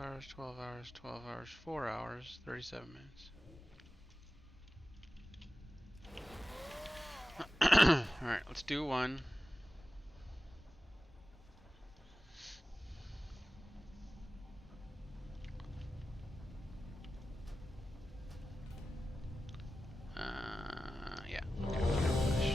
hours, 12 hours, 12 hours, 4 hours, 37 minutes. Alright, let's do one. Yeah. Push.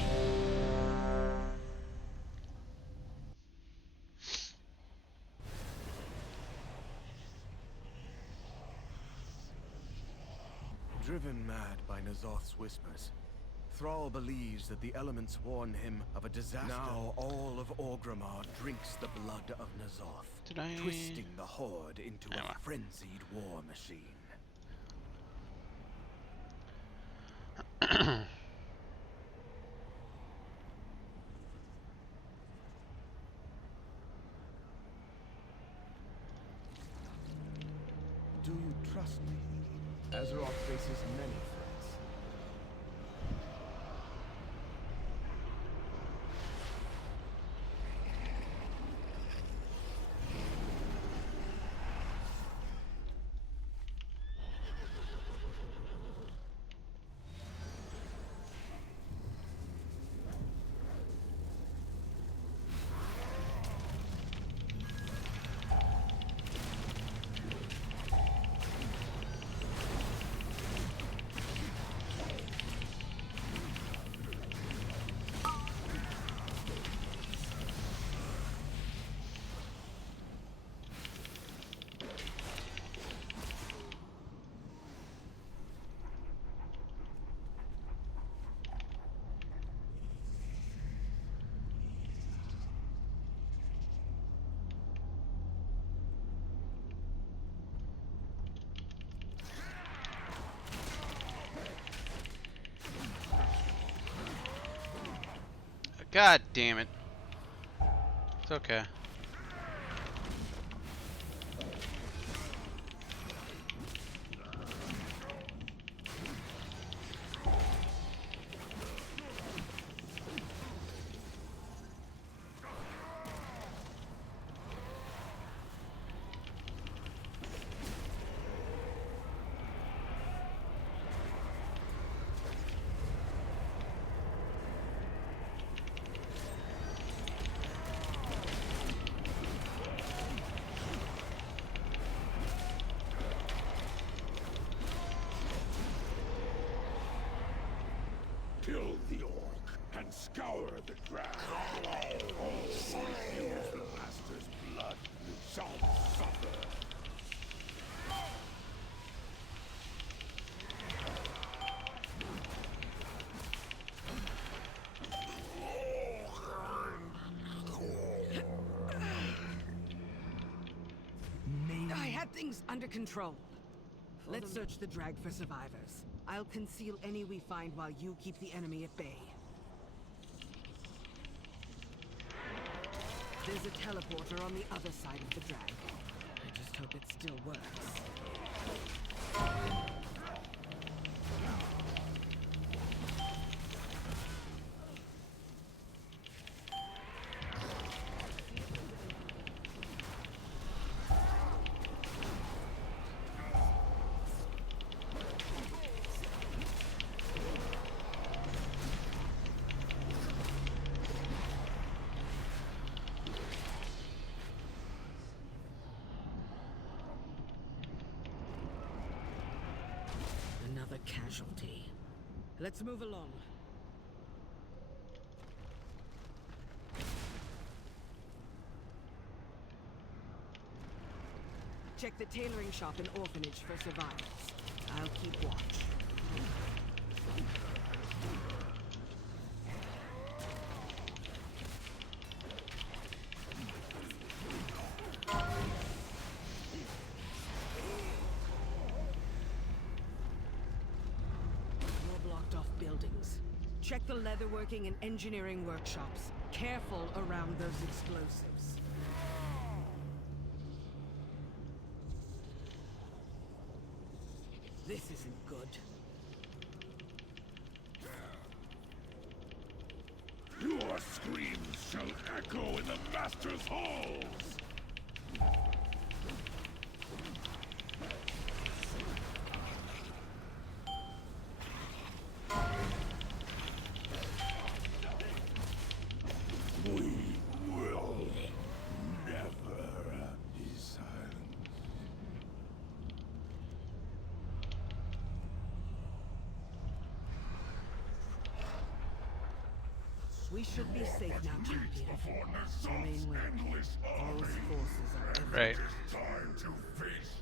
Driven mad by Ny'a'lotha's whispers, Thrall believes that the elements warn him of a disaster. Now all of Orgrimmar drinks the blood of Ny'a'lotha, twisting the Horde into a frenzied war machine. Do you trust me? Azeroth faces many threats. God damn it. It's okay. Kill the orc and scour the ground. All who refuse the master's blood shall suffer. I had things under control. Let's search the drag for survivors. I'll conceal any we find while you keep the enemy at bay. There's a teleporter on the other side of the drag. I just hope it still works. Another casualty. Let's move along. Check the tailoring shop and orphanage for survivors. I'll keep watch. Buildings. Check the leatherworking and engineering workshops. Careful around those explosives. This isn't good. Your screams shall echo in the master's halls. We should be safe now, champion. Remain well. Those forces are everywhere. Right. Time to feast.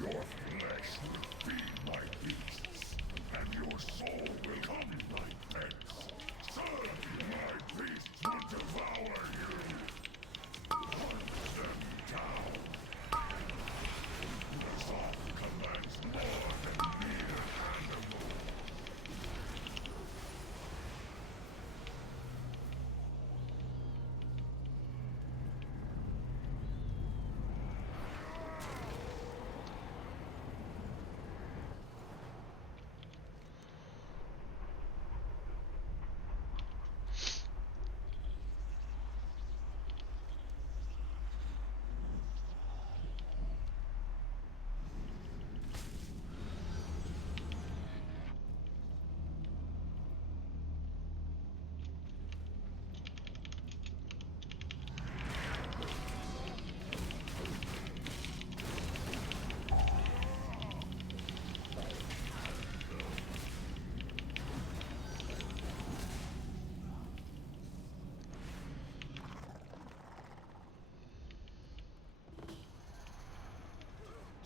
Your flesh will feed my beasts, and your soul will come my pets. Serve my beasts will devour you. Hunt them down. N'Zoth commands more than mere animals.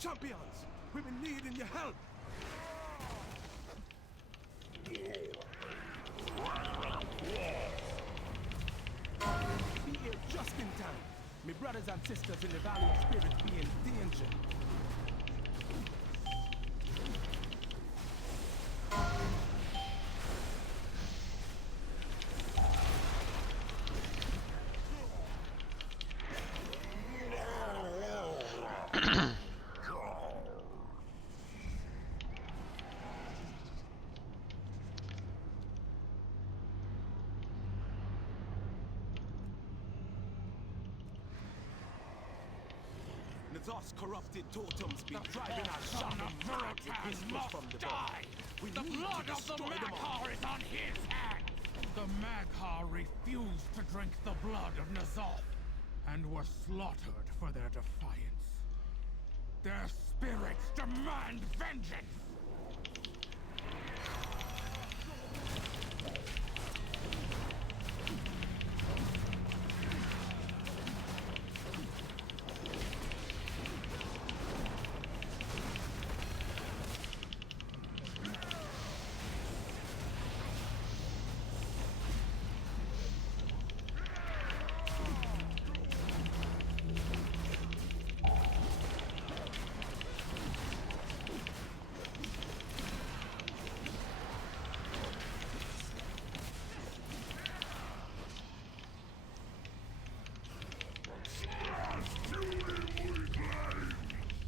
Champions, we've been needing your help. Be here just in time. My brothers and sisters in the Valley of Spirit be in danger. N'Zoth's corrupted totems be driving our son of Verotaz must die! The blood of the Maghar is on his hands! The Maghar refused to drink the blood of N'Zoth, and were slaughtered for their defiance. Their spirits demand vengeance!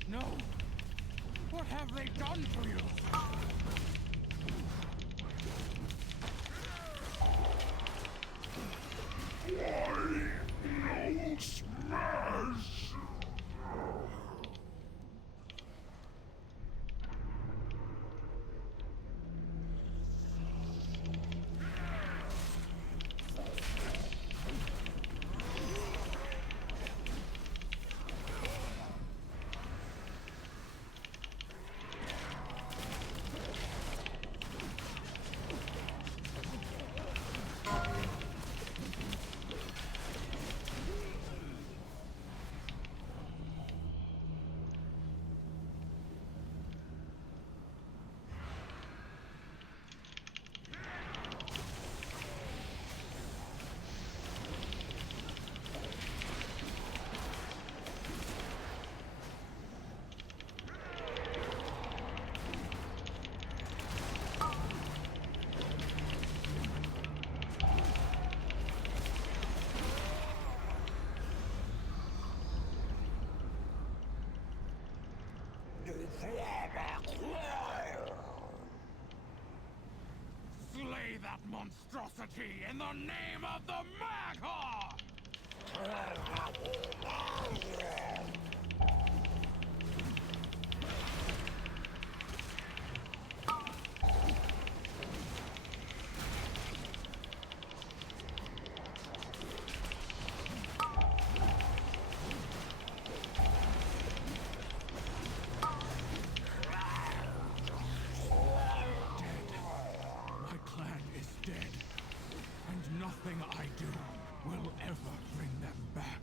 No! What have they done to you? Why no smash? that monstrosity in the name of the Maghar! My clan is dead, and nothing I do will ever bring them back.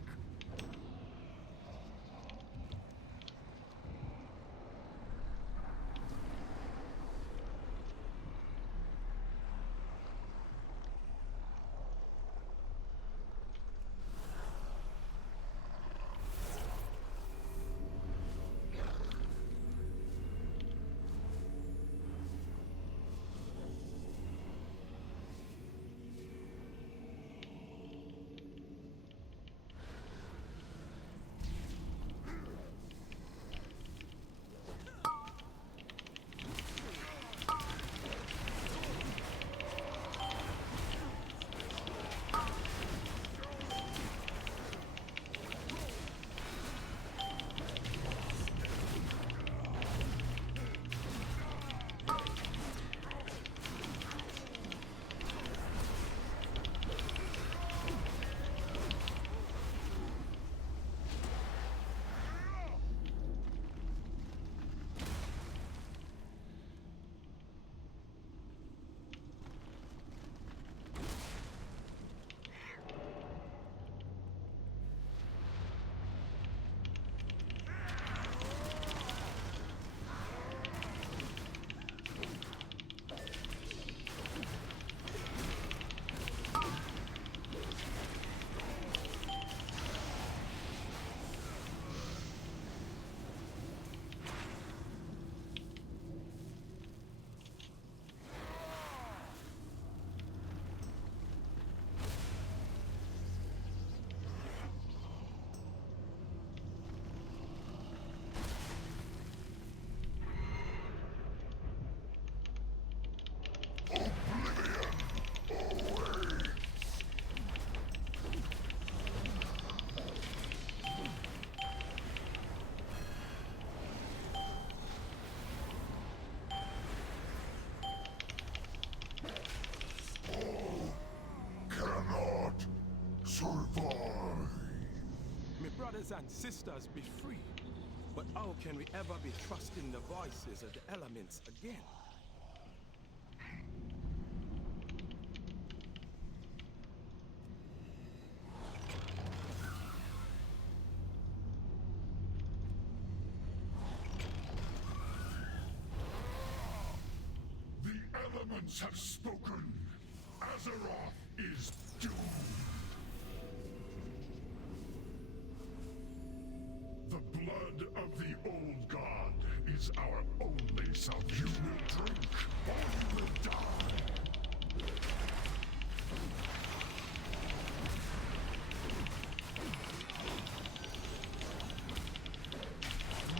Cannot survive. My brothers and sisters be free. But how can we ever be trusting the voices of the elements again? The elements have spoken. Azeroth is doomed. The blood of the old god is our only salvation. You will drink or you will die.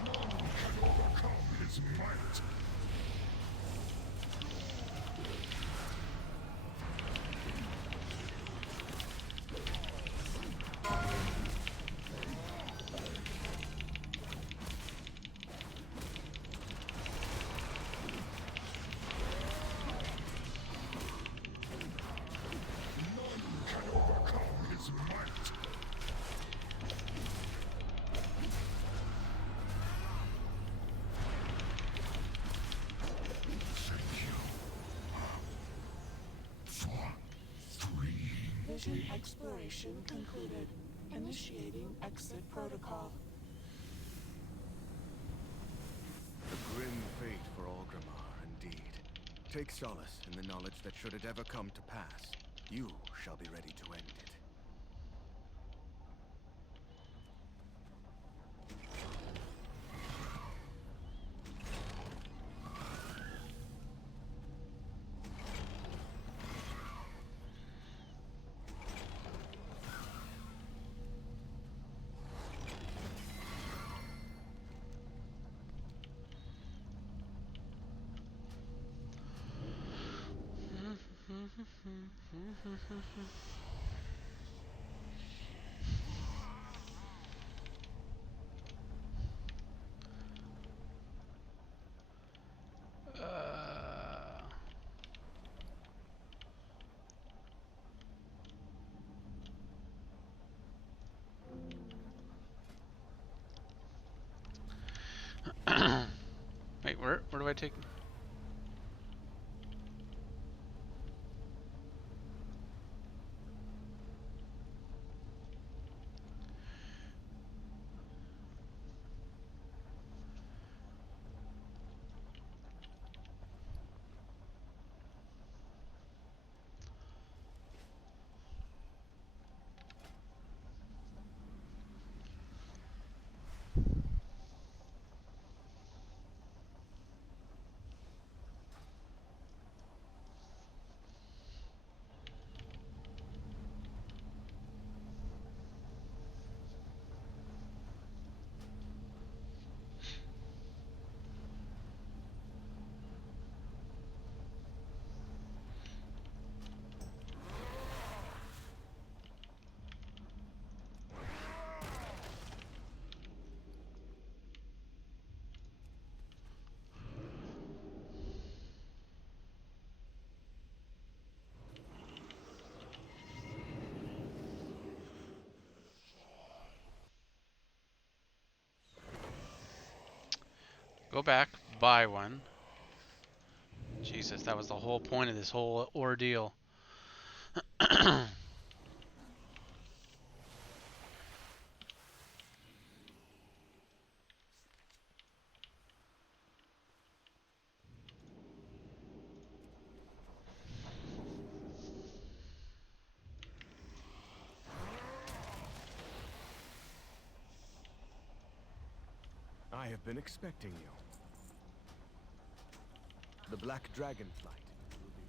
None can overcome his might. None can overcome his might. Thank you. 4, 3. Vision exploration concluded. Initiating exit protocol. A grim fate for Orgrimmar, indeed. Take solace in the knowledge that should it ever come to pass, you shall be ready to end it. Wait, where do I take? Go back, buy one. Jesus, that was the whole point of this whole ordeal. I have been expecting you. The Black Dragon flight will be redeemed.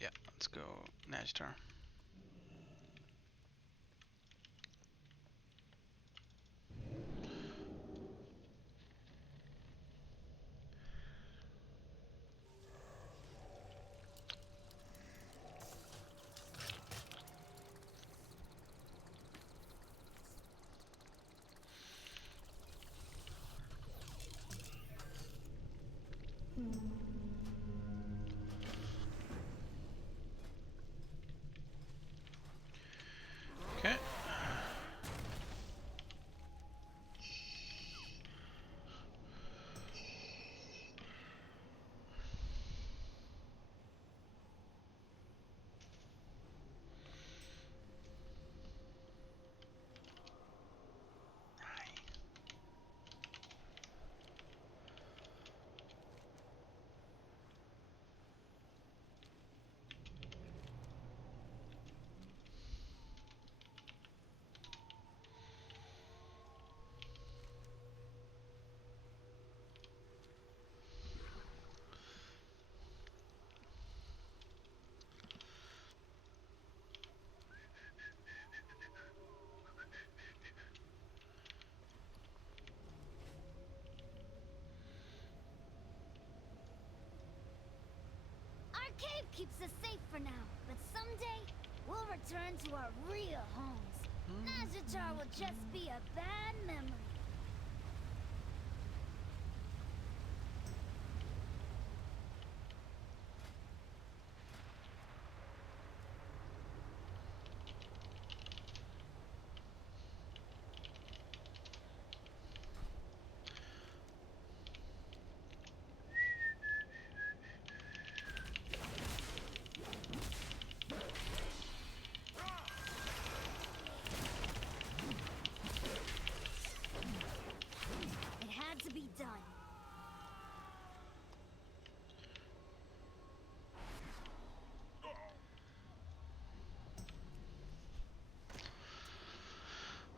Yeah, let's go Najtar. Okay. Our cave keeps us safe for now, but someday we'll return to our real homes. Ny'a'lotha will just be a bad memory.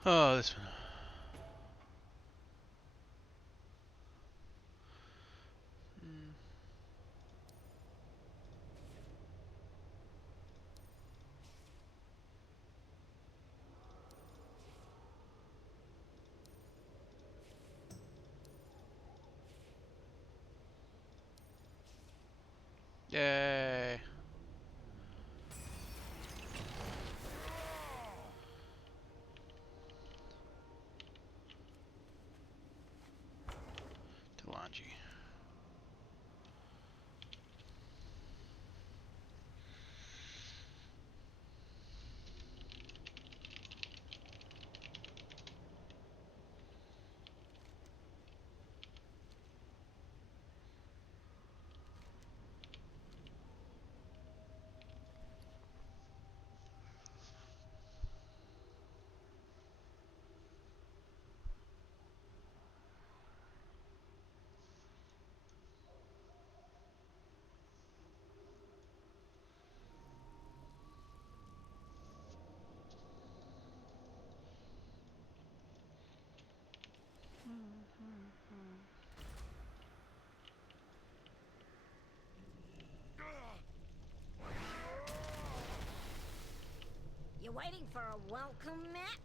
Oh, this one. Yay. Talanji. You waiting for a welcome, Matt?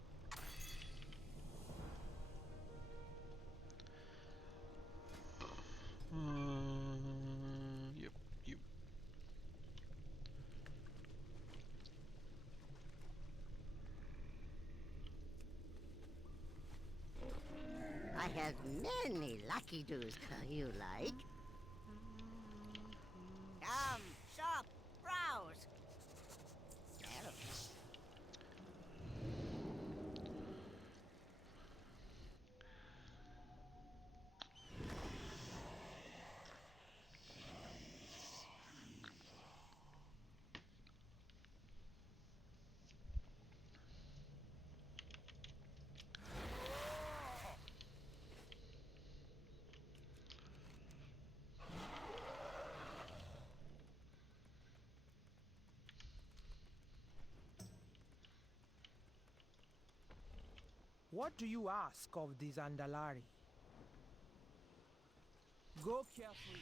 Yep, yep. I have many lucky doos. You like? Come, shop, browse. Well, What do you ask of these Andalari? Go carefully.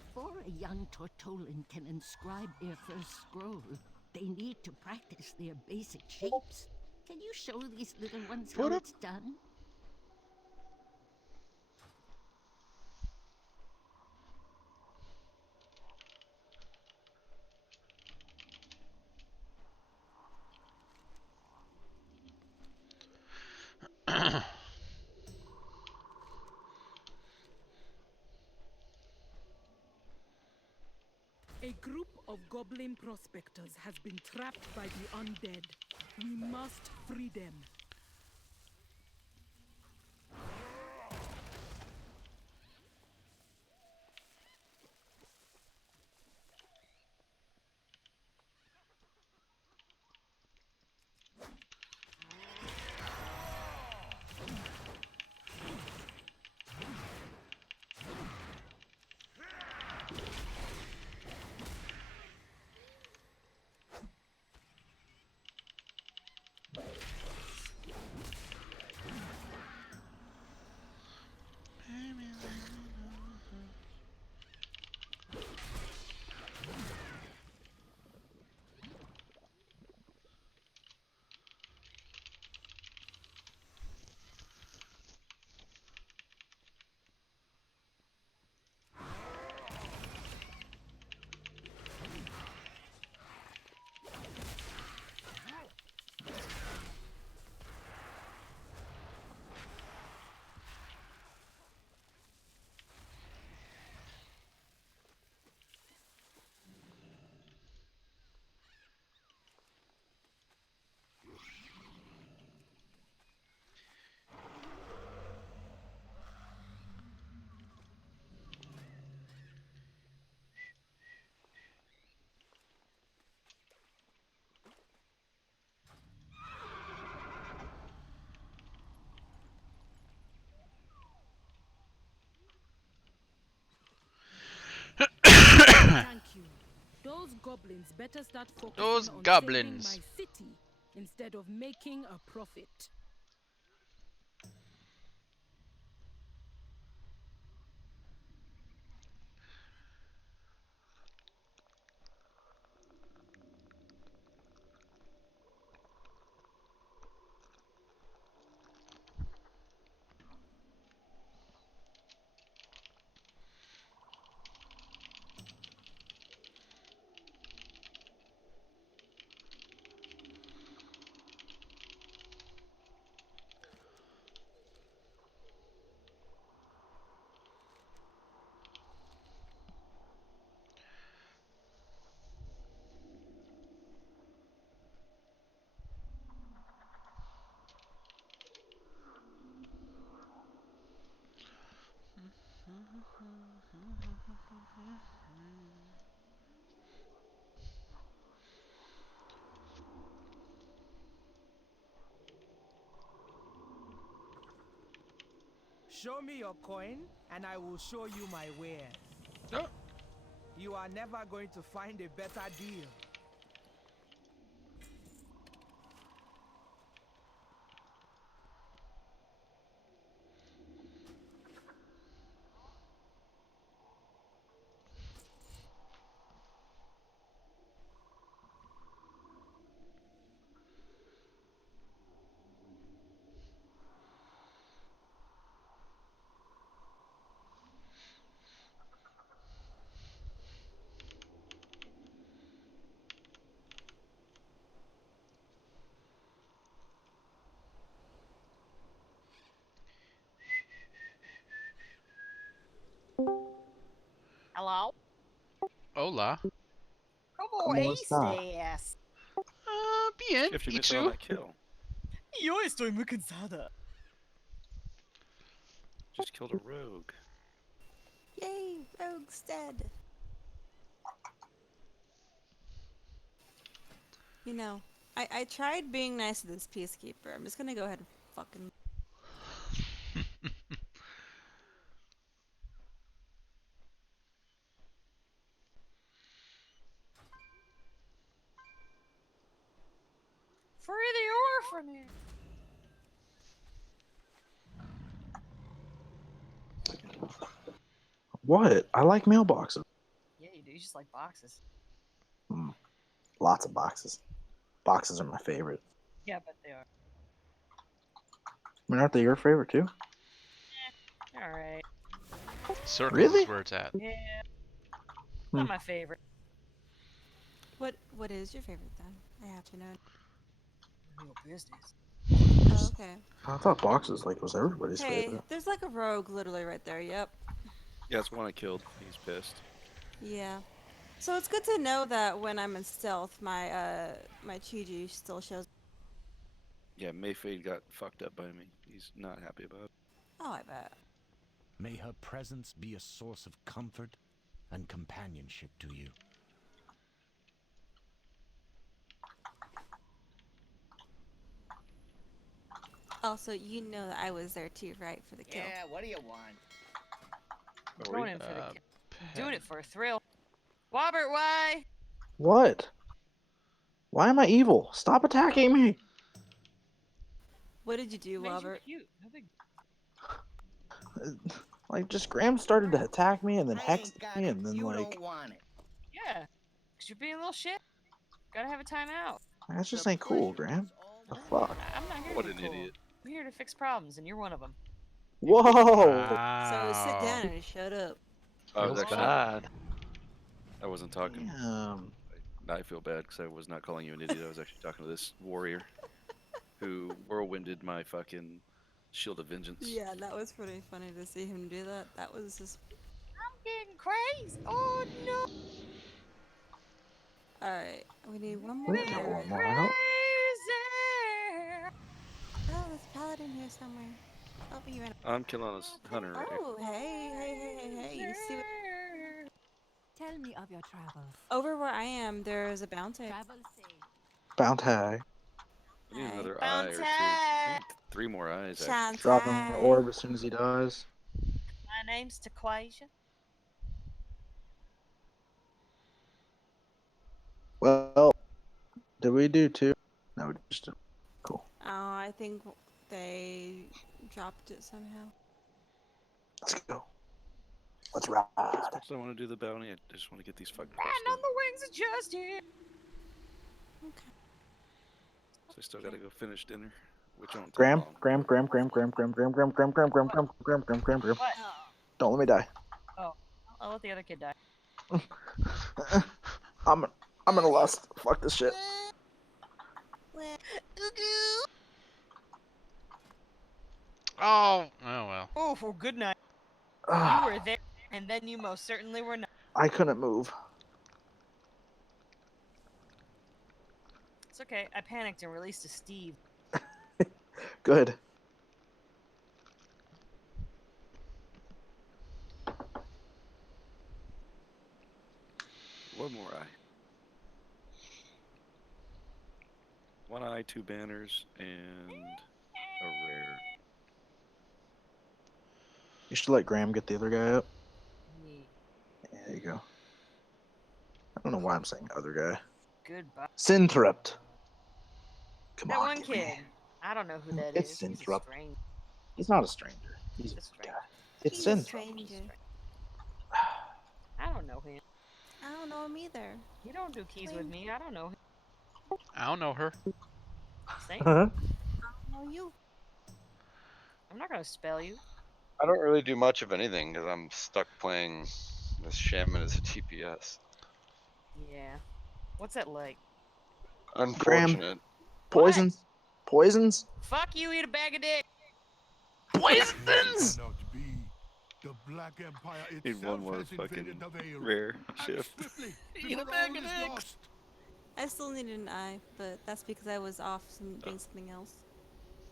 before a young Tortolan can inscribe their first scroll, they need to practice their basic shapes. Can you show these little ones how it's done? A group of goblin prospectors has been trapped by the undead. We must free them. goblins better start Those focusing on saving goblins. my city instead of making a profit. Show me your coin, and I will show you my wares. Oh. You are never going to find a better deal. Hello? Hola. ¿Cómo estás? Bien. If you ¿Y miss out on tú? that kill, Yo estoy muy cansada. just killed a rogue. Yay, Rogue's dead. You know, I tried being nice to this peacekeeper. I'm just gonna go ahead and fucking... Free the orphanage. What? I like mailboxes. Yeah, you do. You just like boxes. Lots of boxes. Boxes are my favorite. Yeah, but they are. I mean, aren't they your favorite too? Alright. Circles Really? is where it's at. Yeah. Not my favorite. What is your favorite then? I have to know. Real business. Oh, okay. I thought boxes was everybody's Hey, favorite. there's like a rogue literally right there. Yep. Yeah, it's one I killed. He's pissed. Yeah. So it's good to know that when I'm in stealth, my my Chi still shows. Yeah, Mayfade got fucked up by me. He's not happy about it. Oh, I bet. May her presence be a source of comfort and companionship to you. Also, you know that I was there too, right, for the kill. Yeah, what do you want? Oh, Going in for the kill. Doing it for a thrill. Wobbert, why? What? Why am I evil? Stop attacking me! What did you do, Robert? Cute. No big... Just Graham started to attack me and then hexed me and then don't want it. Yeah, because you're being a little shit. Gotta have a timeout. That just ain't cool, Graham. The fuck? I'm not here What to be an cool. idiot. I'm here to fix problems, and you're one of them. Whoa! So sit down and shut up. I was Feels actually bad. I wasn't talking. Damn. Now I feel bad because I was not calling you an idiot. I was actually talking to this warrior who whirlwinded my fucking shield of vengeance. Yeah, that was pretty funny to see him do that. That was just... I'm getting crazy. Oh no! Alright, we need one more. We got one more out. Oh, there's a paladin here somewhere. I'll be right. I'm killing this hunter right here. Oh, hey. You see what... Tell me of your travels. Over where I am, there's a bounty. Travel safe. Bounty. I need another eye or two. I need 3 more eyes. Actually. Drop him an orb as soon as he dies. My name's Taquasia. Well, did we do two? No, we just did. Cool. Oh, I think they dropped it somehow. Let's go. Let's ride. As much as I want to do the bounty, I just want to get these fucking quests And done. on the wings of justice. Okay. So I still got to go finish dinner, which won't take Graham, long. Graham, Graham, Graham, Graham, Graham, Graham, Graham, Graham, Graham, Graham, Graham, Graham, Graham, Graham, Graham, Graham. What? Don't let me die. Oh, I'll let the other kid die. I'm gonna lust. Fuck this shit. Oh well. Oh, well, good night. You were there, and then you most certainly were not. I couldn't move. It's okay. I panicked and released a Steve. Good. One more eye. One eye, two banners, and a rare. You should let Graham get the other guy up. Yeah. There you go. I don't know why I'm saying other guy. Goodbye. Synthrupt. Come That on, one give kid. me. I don't know who that It's is. He's a Synthrupt. stranger. He's not a stranger. He's a stranger. guy. It's He's a Synthrupt. stranger. I don't know him. I don't know him either. You don't do keys with me. I don't know him. I don't know her. Same. I don't know you. I'm not gonna spell you. I don't really do much of anything because I'm stuck playing this shaman as a TPS. Yeah. What's that like? Unfortunate. Poisons. Poisons. Fuck you, eat a bag of dick. Poisons. The Black Empire Need itself one more has fucking invaded the Vale. rare Act shift. swiftly, Eat a before bag all of is dicks. lost. I still needed an eye, but that's because I was off doing something else.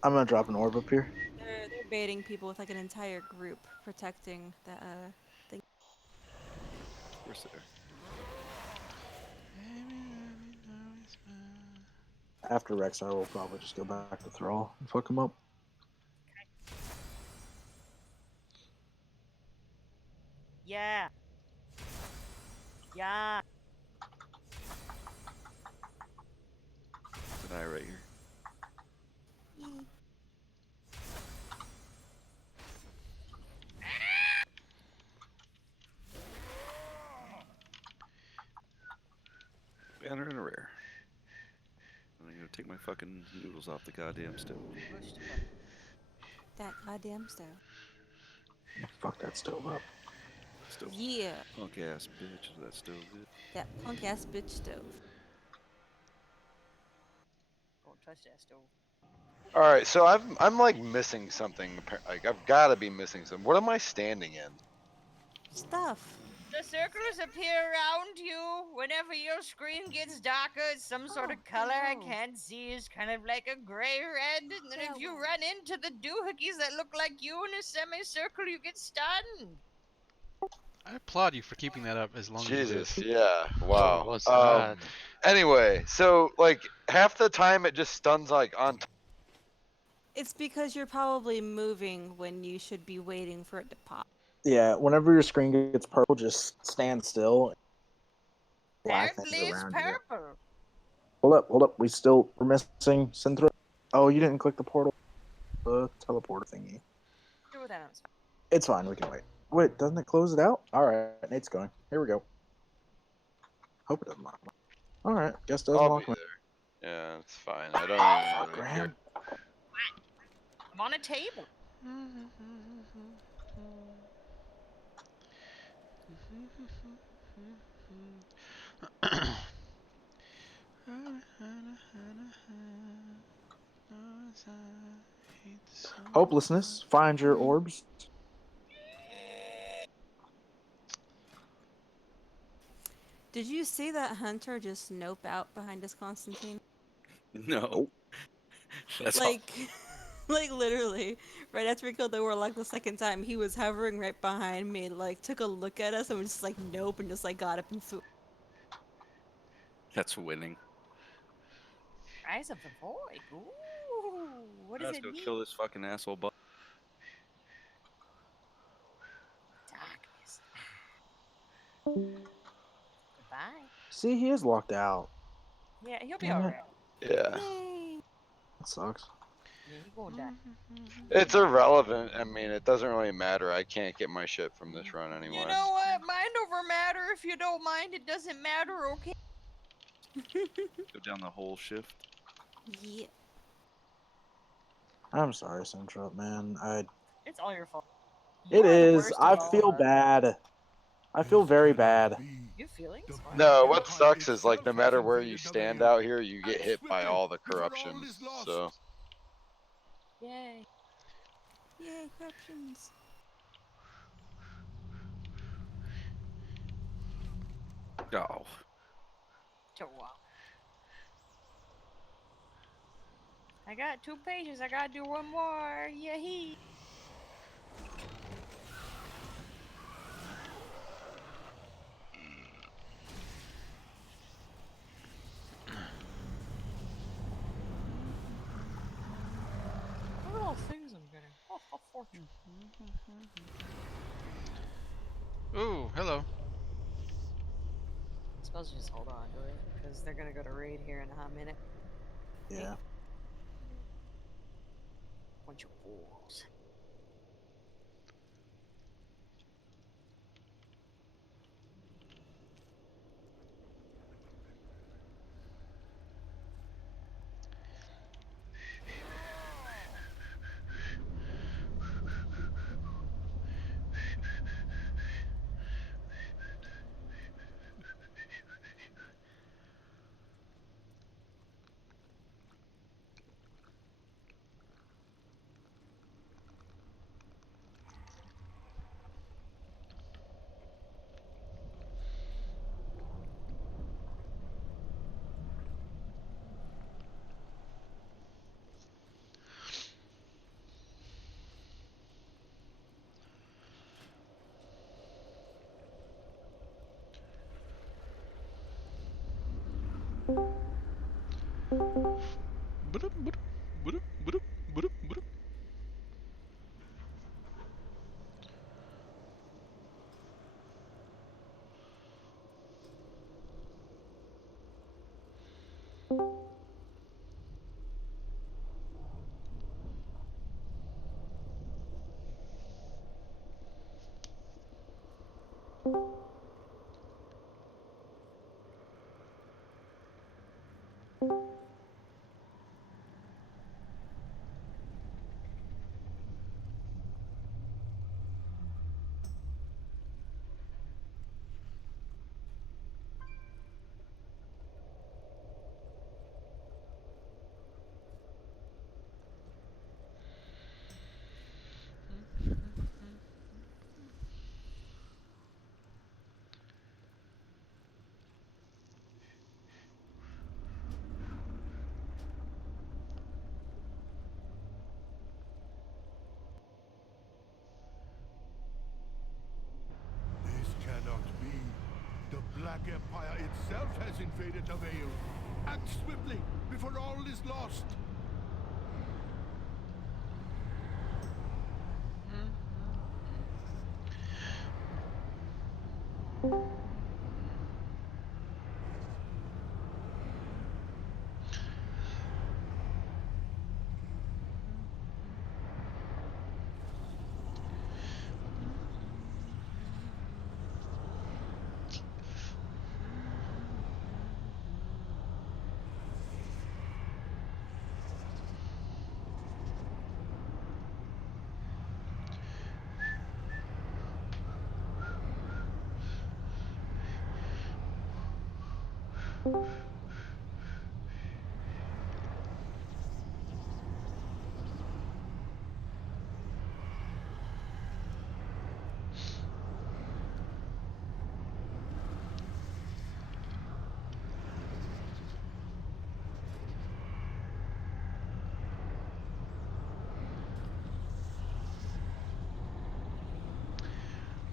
I'm gonna drop an orb up here. They're baiting people with like an entire group protecting the thing. Where's there? After Rex, I will probably just go back to Thrall and fuck him up. Yeah. Yeah. An eye right here. Banner and a rare. I'm gonna take my fucking noodles off the goddamn stove. That goddamn stove. Fuck that stove up. Stove. Yeah. Punk ass bitch. That stove is. That punk ass bitch stove. Don't touch that stove. All right, so I'm like missing something. Like I've got to be missing something. What am I standing in? Stuff. The circles appear around you whenever your screen gets darker. It's some sort of color I can't see. It's kind of like a gray red. And then if you run into the doohickeys that look like you in a semicircle, you get stunned. I applaud you for keeping that up as long as you Jesus, did. yeah, wow. What was that? Anyway, so like half the time it just stuns like on. It's because you're probably moving when you should be waiting for it to pop. Yeah, whenever your screen gets purple, just stand still. Black There things leaves around you. purple. Hold up. We're missing Synthrupt. Oh, you didn't click the portal. The teleporter thingy. Do that. It's fine, we can wait. Wait, doesn't it close it out? Alright, Nate's going. Here we go. Hope it doesn't lock me. Alright, guess doesn't I'll lock be me. there. Yeah, it's fine. I don't even really Graham. care. I'm on a table. Hopelessness, find your orbs. Did you see that Hunter just nope out behind his Constantine? No. That's like, like literally, right after we killed the warlock the second time, he was hovering right behind me, like took a look at us and was just like nope, and just like got up and flew. That's winning. Eyes of the void. Ooh. What does Let's it go mean? kill this fucking asshole. Darkness. Goodbye. See, he is locked out. Yeah, he'll be Damn it. alright. Yeah. That sucks. Yeah, he gonna die. It's irrelevant. I mean, it doesn't really matter. I can't get my shit from this run anyway. You know what? Mind over matter. If you don't mind, it doesn't matter, okay? Go down the whole shift. Yeah. I'm sorry, Central, man. It's all your fault. It You're the is. worst I of all feel of us. bad. I feel very bad. Your feelings? Why? No, what sucks is like no matter where you stand out here, you get hit by all the corruptions. So Yay. Yay, corruptions. Oh. I got 2 pages. I gotta do one more. Yay. Look at all the things I'm getting. Oh, how fortunate. Ooh, hello. I suppose just hold on to it, because they're gonna go to raid here in a hot minute. Yeah. Bunch of fools. This cannot be. The Black Empire itself has invaded the Vale. Act swiftly before all is lost.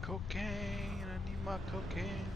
Cocaine, I need my cocaine.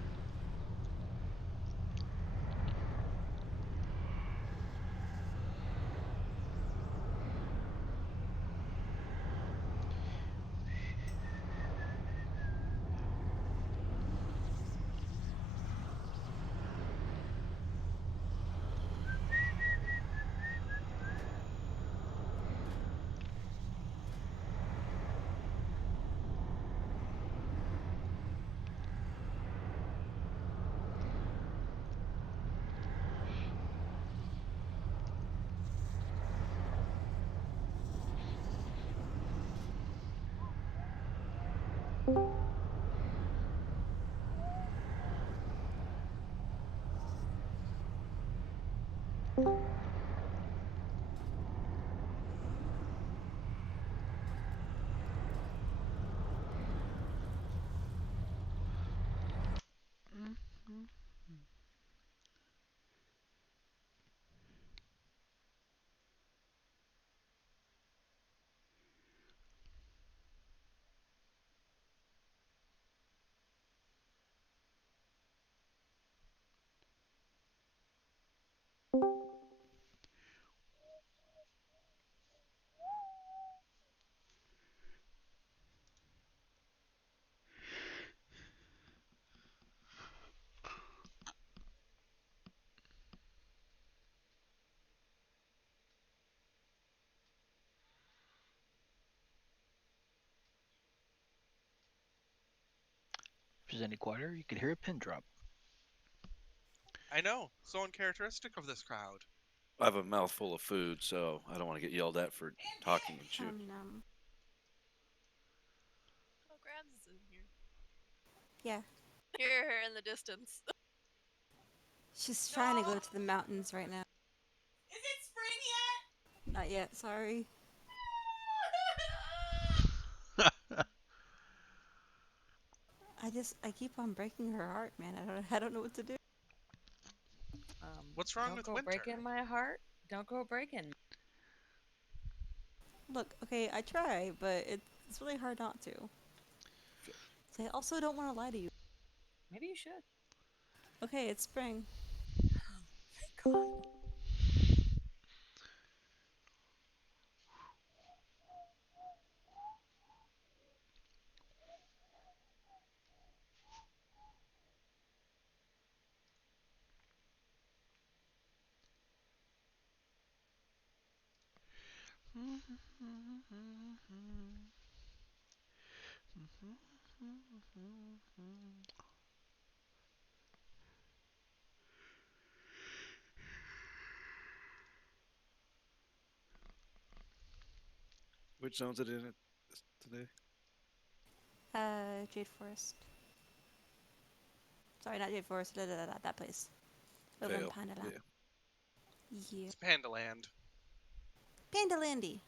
If it's any quieter, you could hear a pin drop. I know. So uncharacteristic of this crowd. I have a mouthful of food, so I don't want to get yelled at for talking and chewing. Oh, Grabs is in here. Yeah. Hear her in the distance. She's trying to go to the mountains right now. Is it spring yet? Not yet, sorry. I keep on breaking her heart, man. I don't know what to do. What's wrong don't with go Winter? breaking my heart. Don't go breaking. Look, okay, I try, but it's really hard not to. So I also don't want to lie to you. Maybe you should. Okay, it's spring. Thank God. Which zone's it in today? Jade Forest. Sorry, not Jade Forest. That place. Over in Fail. Pandaland. Yeah. It's Pandaland. Pandalandy.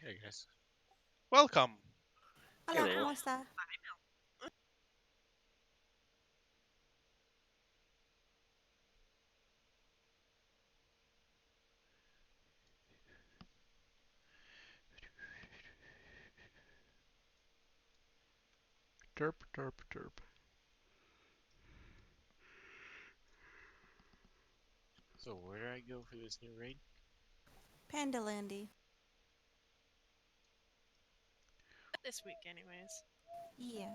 Hey guys. Welcome. Hola, ¿cómo está? Derp, derp, derp. So where do I go for this new raid? Pandalandy. This week, anyways. Yeah.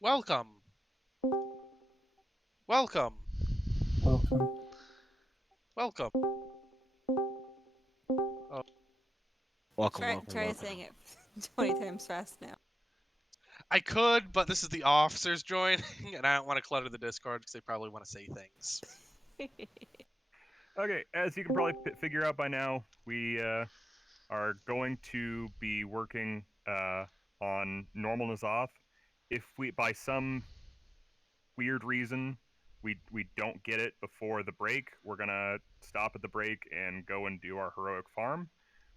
Welcome. Welcome. Welcome. Welcome. Welcome, Try saying it 20 times fast now. I could, but this is the officers joining, and I don't want to clutter the Discord because they probably want to say things. Okay, as you can probably figure out by now, we are going to be working on normal N'a'lotha. If we, by some weird reason, we don't get it before the break, we're gonna stop at the break and go and do our heroic farm.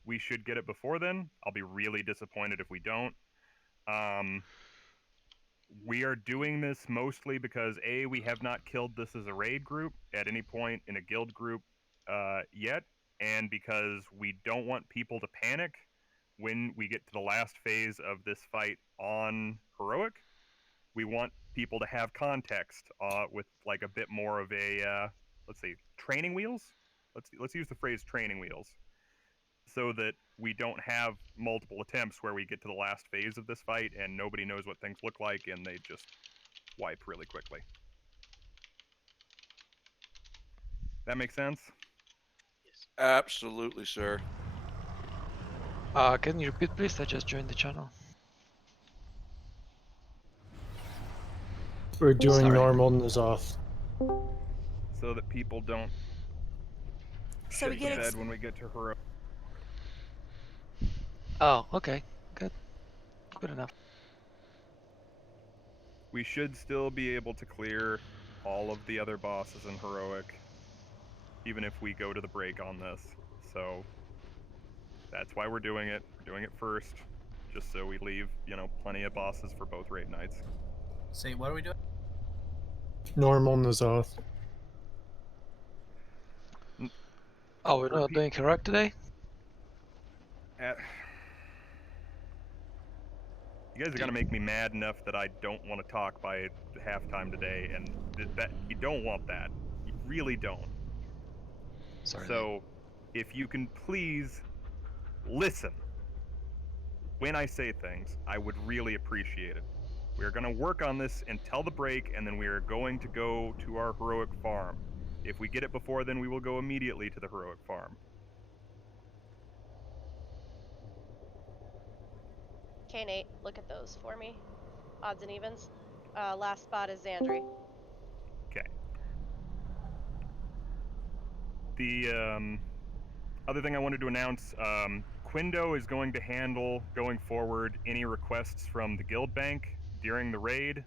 We should get it before then. I'll be really disappointed if we don't. We are doing this mostly because A, we have not killed this as a raid group at any point in a guild group yet, and because we don't want people to panic when we get to the last phase of this fight on heroic. We want people to have context with like a bit more of a let's say training wheels. Let's use the phrase training wheels, so that we don't have multiple attempts where we get to the last phase of this fight and nobody knows what things look like and they just wipe really quickly. That makes sense? Absolutely, sir. Can you repeat, please? I just joined the channel. We're doing Sorry. normal N'a'lotha. So that people don't So we shit the get bed when we get to heroic. Oh, okay. Good. Good enough. We should still be able to clear all of the other bosses in heroic, even if we go to the break on this. So that's why we're doing it. We're doing it first, just so we leave, you know, plenty of bosses for both raid nights. Say, what are we doing? Normal N'a'lotha. Oh, we're not doing heroic today? You guys are gonna make me mad enough that I don't want to talk by halftime today, and that you don't want that. You really don't. Sorry. So, if you can please listen when I say things, I would really appreciate it. We are gonna work on this until the break, and then we are going to go to our heroic farm. If we get it before then, we will go immediately to the heroic farm. Okay, Nate, look at those for me. Odds and evens. Last spot is Xandri. Okay. The other thing I wanted to announce, Quindo is going to handle, going forward, any requests from the guild bank during the raid.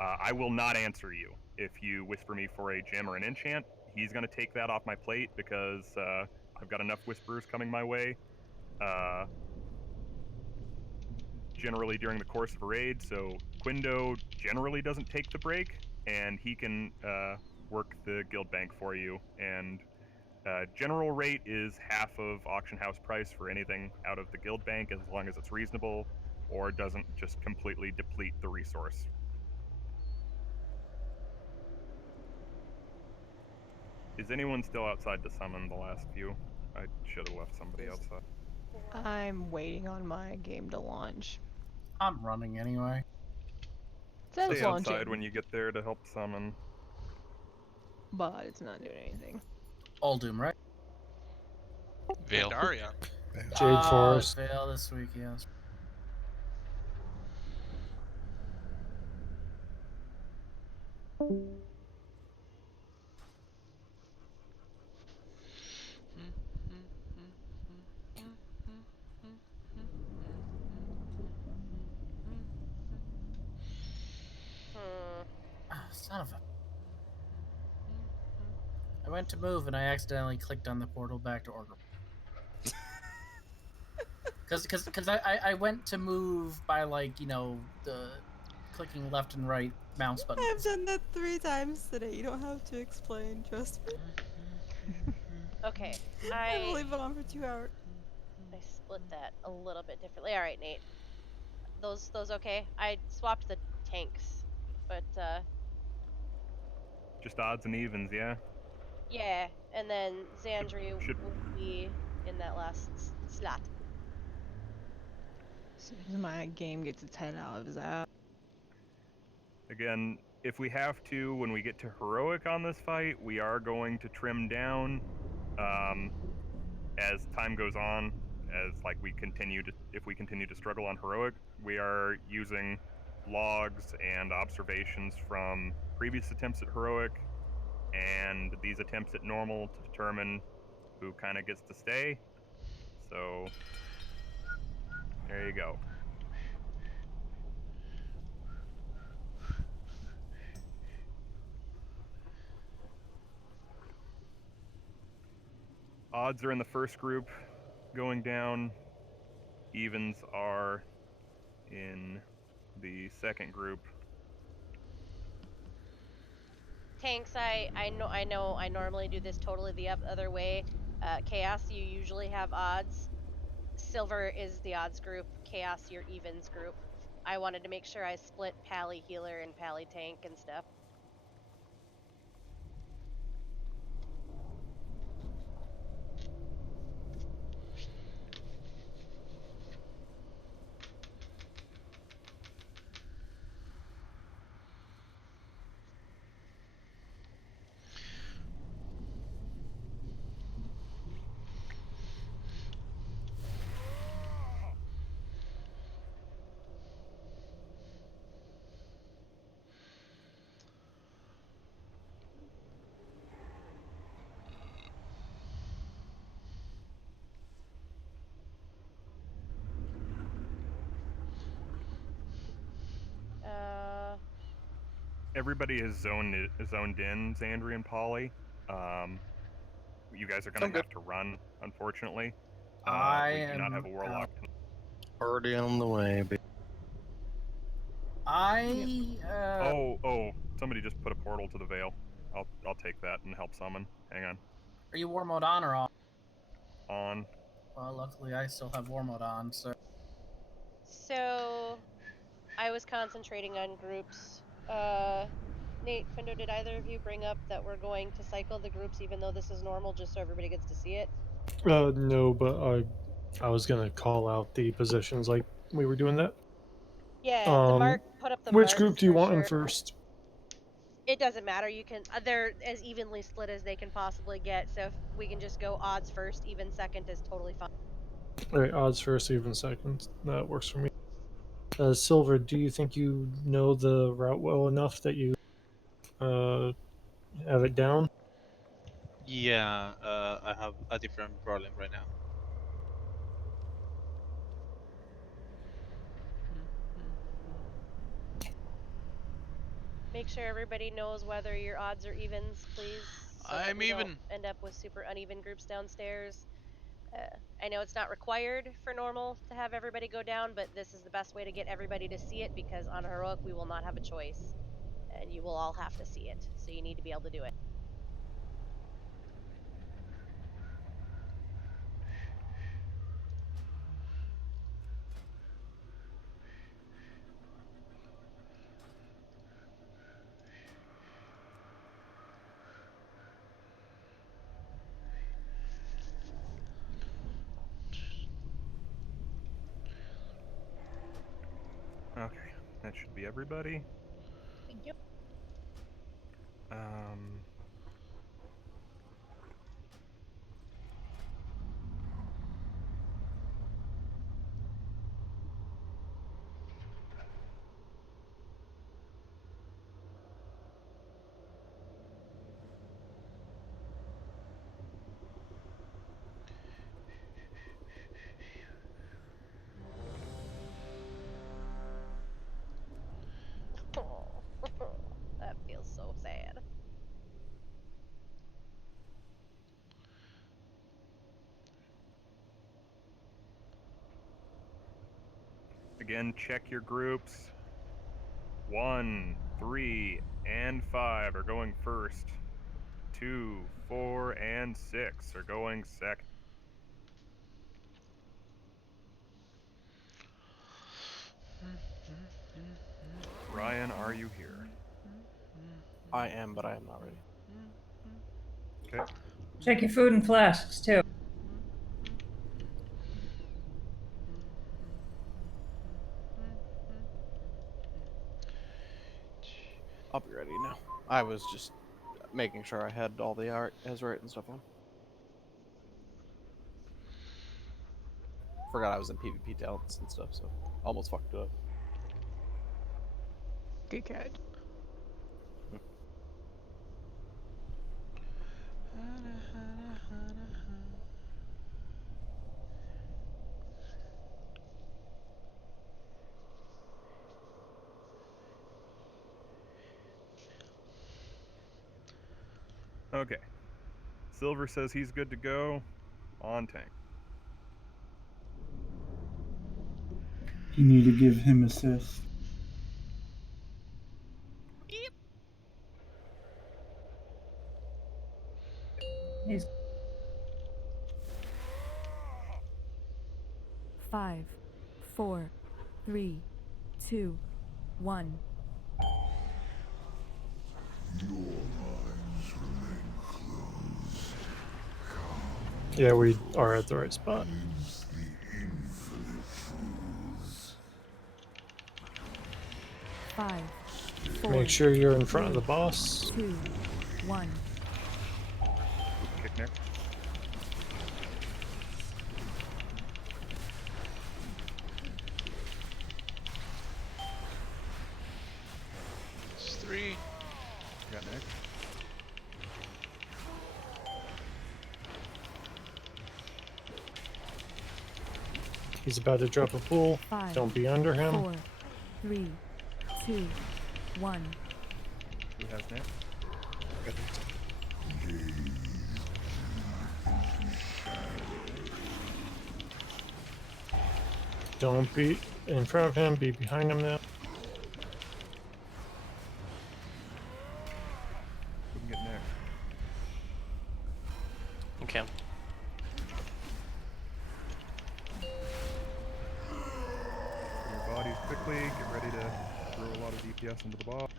I will not answer you if you whisper me for a gem or an enchant. He's going to take that off my plate because I've got enough whisperers coming my way. Generally during the course of a raid, so Quindo generally doesn't take the break, and he can work the guild bank for you. And general rate is half of auction house price for anything out of the guild bank, as long as it's reasonable or doesn't just completely deplete the resource. Is anyone still outside to summon the last few? I should have left somebody outside. I'm waiting on my game to launch. I'm running anyway. Says Stay outside launching, when you get there to help summon. but it's not doing anything. All Doom, right? Veil. Daria. Jade Forest. Veil this week, yes. Son of a... I went to move and I accidentally clicked on the portal back to Orgrimmar. Because I went to move by, like, you know, the clicking left and right mouse button. I've done that 3 times today. You don't have to explain, trust me. Okay, I will leave it on for 2 hours. I split that a little bit differently. All right, Nate. Those okay? I swapped the tanks, but Just odds and evens, yeah? yeah, and then Xandri will be in that last slot. soon as my game gets its head out of that. Again, if we have to, when we get to heroic on this fight, we are going to trim down as time goes on. As like if we continue to struggle on heroic, we are using logs and observations from previous attempts at heroic and these attempts at normal to determine who kind of gets to stay. So there you go. Odds are in the first group going down. Evens are in the second group. Tanks, I know I normally do this totally the other way. Chaos, you usually have odds. Silver is the odds group. Chaos, your evens group. I wanted to make sure I split Pally healer and Pally tank and stuff. Everybody is zoned in, Xandri and Polly. You guys are going to have to run, unfortunately. We do not have a warlock. Already on the way. Oh! Somebody just put a portal to the Vale. I'll take that and help summon. Hang on. Are you war mode on or off? On. Well, luckily I still have war mode on, so. So, I was concentrating on groups. Nate, Findo, did either of you bring up that we're going to cycle the groups even though this is normal, just so everybody gets to see it? No, but I was gonna call out the positions like we were doing that. Yeah, the mark, put up the Which marks group do you for want in sure. first? It doesn't matter. You can. They're as evenly split as they can possibly get. So if we can just go odds first, even second is totally fine. Alright, odds first, even second. That works for me. Silver, do you think you know the route well enough that you have it down? Yeah, I have a different problem right now. Make sure everybody knows whether your odds are evens, please, so that we don't end up with super uneven groups downstairs. I know it's not required for normal to have everybody go down, but this is the best way to get everybody to see it because on heroic we will not have a choice, and you will all have to see it. So you need to be able to do it. Okay, that should be everybody. Thank you. Oh, that feels so sad. Again, check your groups. 1, 3, and 5 are going first. 2, 4, and 6 are going second. Ryan, are you here? I am, but I am not ready. Okay. Check your food and flasks too. I'll be ready now. I was just making sure I had all the art as right and stuff on. Forgot I was in PvP talents and stuff, so almost fucked it up. Good catch. Okay. Silver says he's good to go. On tank. You need to give him assist. He's 5, 4, 3, 2, 1. Yeah, we are at the right spot. 5, 4, Make sure you're in front of the boss. 2, 1. Kick Nick. It's 3. Got Nick. He's about to drop a pool. 5, Don't be under him. 4, 3, 2, 1. Who has Nick? Don't be in front of him. Be behind him now. Who can get Nick? Okay. Your bodies quickly. Get ready to throw a lot of DPS into the boss.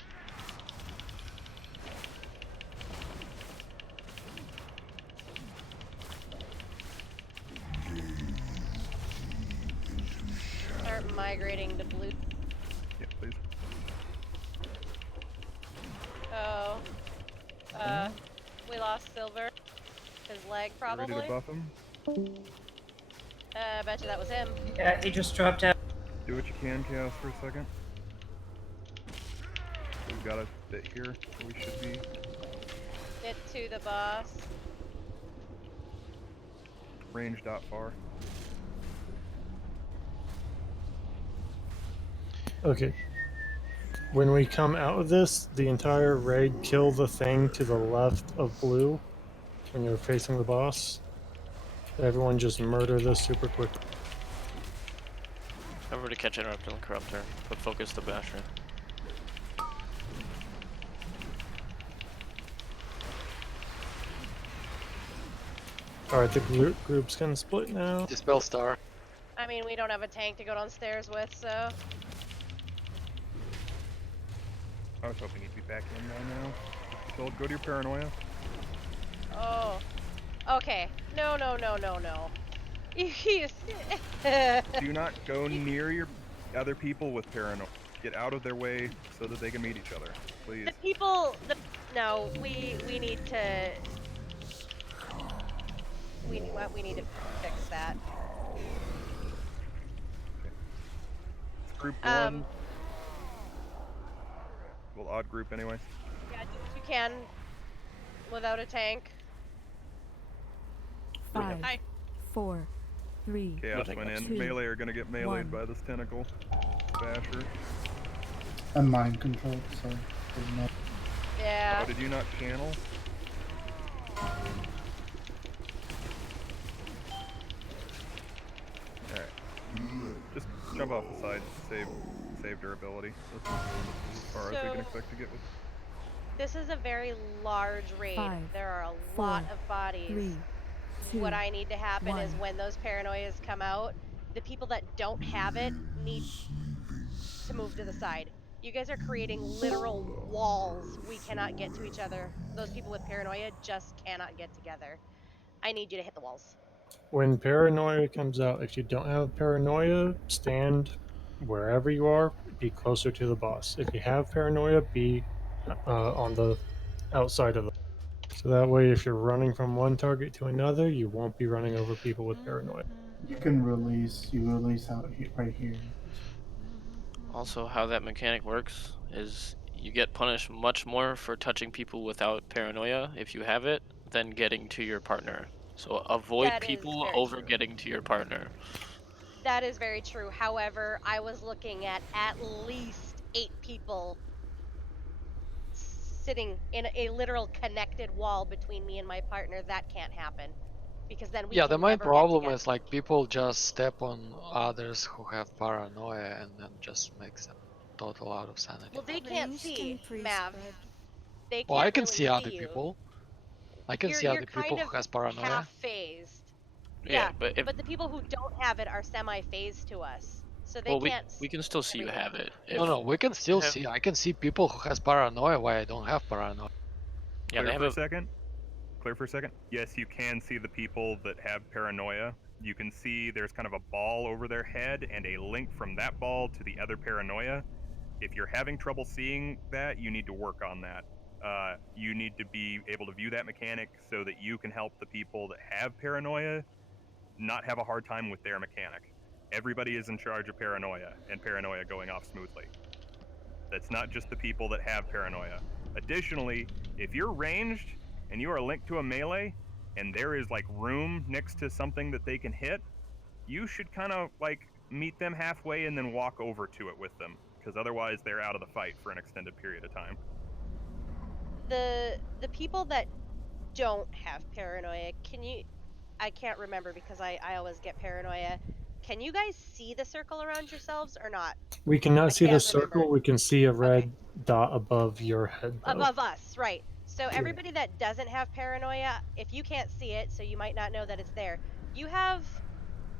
Start migrating to blue. Yeah, please. Oh. We lost Silver. His leg, probably. Ready to buff him? I bet you that was him. Yeah, he just dropped out. Do what you can, Chaos, for a second. We've got a bit here where we should be. Get to the boss. Range dot far. Okay. When we come out of this, the entire raid kill the thing to the left of blue when you're facing the boss. Everyone just murder this super quick. Remember to catch Interrupter and Corruptor, but focus the Basher. Alright, the group's gonna split now. Dispel Star. I mean, we don't have a tank to go downstairs with, so. I was hoping you'd be back in now. So go to your paranoia. Oh. Okay. No. Do not go near your other people with paranoia. Get out of their way so that they can meet each other, please. The people. No, we need to. We need to fix that. Group 1. Well, odd group anyway. Yeah, do what you can without a tank. 5, 4, 3, Chaos went in. 2, Melee are gonna get meleeed by this tentacle. Basher. I'm mind controlled, so didn't know. Yeah. Oh, did you not channel? Alright. Just jump off the side to save durability. That's as far as we can expect to get with. This is a very large raid. 5, there are a 4, lot of bodies. 3, 2, what I need to happen 1. is when those paranoias come out, the people that don't have it need to move to the side. You guys are creating literal walls. We cannot get to each other. Those people with paranoia just cannot get together. I need you to hit the walls. When paranoia comes out, if you don't have paranoia, stand wherever you are, be closer to the boss. If you have paranoia, be on the outside of the. So that way, if you're running from one target to another, you won't be running over people with paranoia. You can release. You release out here, right here. Also, how that mechanic works is you get punished much more for touching people without paranoia if you have it than getting to your partner. So avoid That is people very over true. getting to your partner. That is very true. However, I was looking at least 8 people sitting in a literal connected wall between me and my partner. That can't happen because then we Yeah, the can main never get problem together. is like people just step on others who have paranoia and then just makes them total out of sanity. Well, they can't Ranged see, and Mav. pre-spread. They Well, I can't can really see other see you. people. I can see You're other people kind of who has half paranoia. phased. Yeah, Yeah, but if but the people who don't have it are semi-phased to us, so they well, can't we can still see you everything. have it. No, If no, we can you still have see. I can see people who has paranoia why I don't have paranoia. yeah, they Clear have for a a second? Clear for a second? Yes, you can see the people that have paranoia. You can see there's kind of a ball over their head and a link from that ball to the other paranoia. If you're having trouble seeing that, you need to work on that. You need to be able to view that mechanic so that you can help the people that have paranoia not have a hard time with their mechanic. Everybody is in charge of paranoia and paranoia going off smoothly. That's not just the people that have paranoia. Additionally, if you're ranged and you are linked to a melee and there is like room next to something that they can hit, you should kind of like meet them halfway and then walk over to it with them because otherwise they're out of the fight for an extended period of time. The people that don't have paranoia, can you? I can't remember because I always get paranoia. Can you guys see the circle around yourselves or not? We cannot I see the can't remember. circle. We can see a Okay. red dot above your head, though. Above us, right. So Yeah. everybody that doesn't have paranoia, if you can't see it, so you might not know that it's there, you have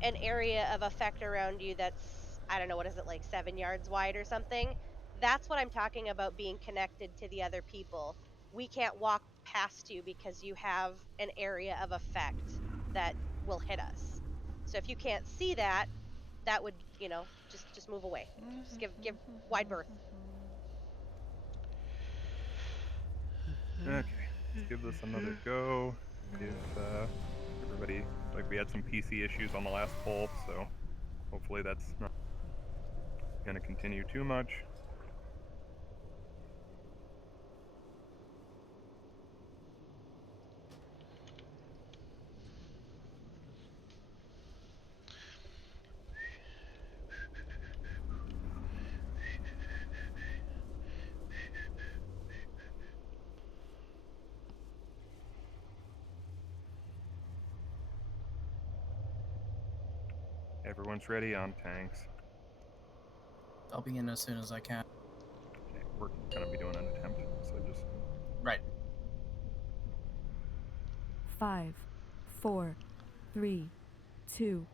an area of effect around you that's, I don't know, what is it, like 7 yards wide or something? That's what I'm talking about being connected to the other people. We can't walk past you because you have an area of effect that will hit us. So if you can't see that, that would, just move away. Just give wide berth. Okay, let's give this another go. If everybody, like, we had some PC issues on the last poll, so hopefully that's not going to continue too much. Everyone's ready on tanks. I'll be in as soon as I can. Okay, we're going to be doing an attempt, so just... Right. 5, 4, 3, 2,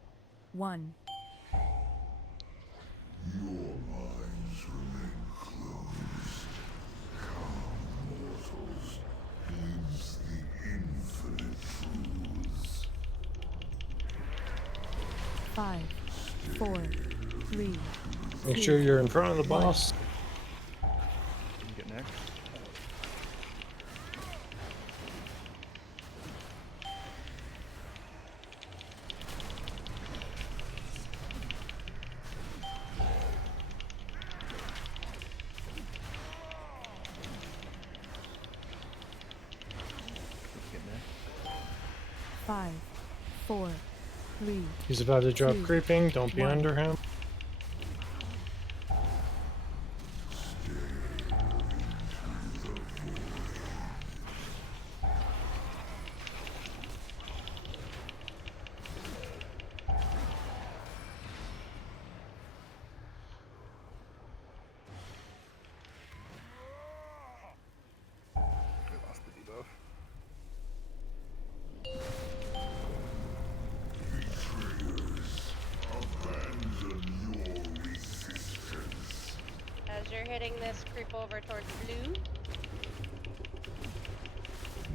1. Your minds remain closed. Come, mortals, glimpse the infinite truths. 5, 4, 3. Make sure you're in front of the boss. You can get next. Get next. 5, 4, 3. He's about to drop 2, creeping. Don't be 1. under him. We lost the debuff. Abandon your resistance. As you're hitting this, creep over towards blue.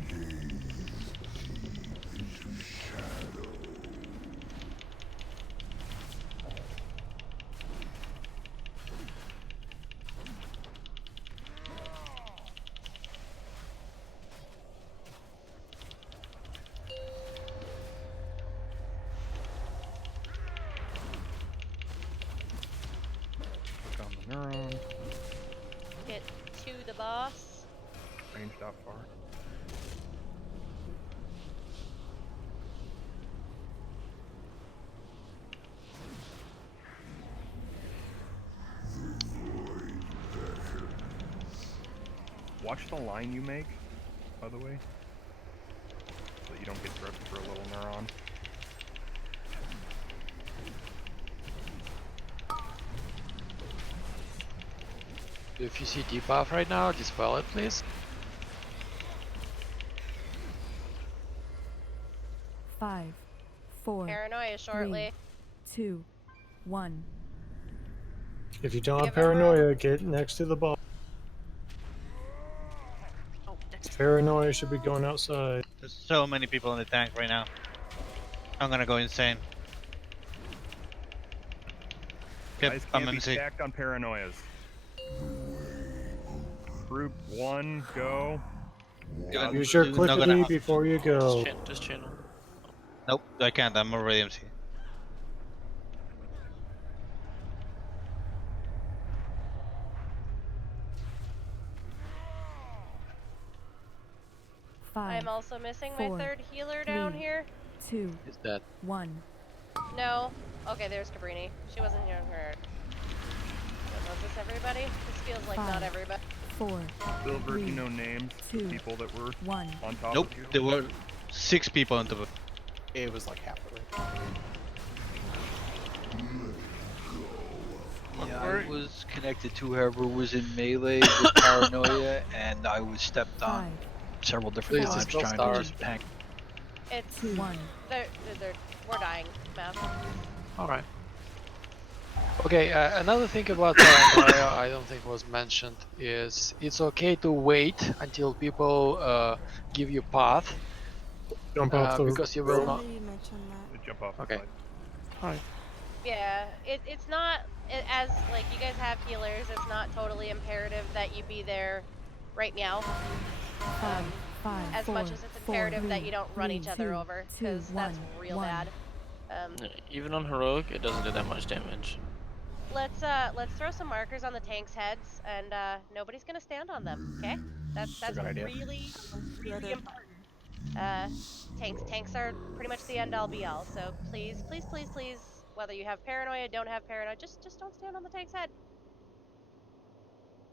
Gaze deep into shadow. boss. Ranged out far. Watch the line you make, by the way, so that you don't get ripped for a little neuron. If you see debuff right now, dispel it, please. 5, 4, Paranoia shortly. 3, 2, 1. If you don't have Give him room. paranoia, get next to the boss. Oh, next. Paranoia should be going outside. There's so many people in the tank right now. I'm gonna go insane. Yep, Guys I'm can't be MC. stacked on paranoias. Group 1, go. Use your Not gonna clickety happen. before you go. Just channel. Nope, I can't. I'm already MC. 5, I'm also missing 4, my third healer down 3, here. 2, Is that 1. No. Okay, there's Cabrini. She wasn't here on her. Was this everybody? This feels like not 5, everybody. 4, Silver, do 3, you know names of 2, people that were 1. on top Nope, of you? there were 6 people on top of. It was like half the way. Yeah, I was connected to whoever was in melee with paranoia, and I was stepped on 5, several different Please times dispel trying star. to just tank. It's 2, 1. we're dying, Mav. alright? Okay, another thing about paranoia I don't think was mentioned is it's okay to wait until people give you path Jump off the because you will not. Somebody mentioned that. Jump off the Okay. side. Hi. Yeah, it's not as like you guys have healers. It's not totally imperative that you be there right now. 5, 5, As 4, much as it's 4, imperative that 3, you don't run 3, each other 2, over, 2, because that's 1, real 1. bad. Even on heroic, it doesn't do that much damage. Let's throw some markers on the tanks' heads, and nobody's gonna stand on them. Okay? That's Good idea. really Good really important. Tanks are pretty much the end all be all. So please, please, please, please, whether you have paranoia, don't have paranoia, just don't stand on the tank's head.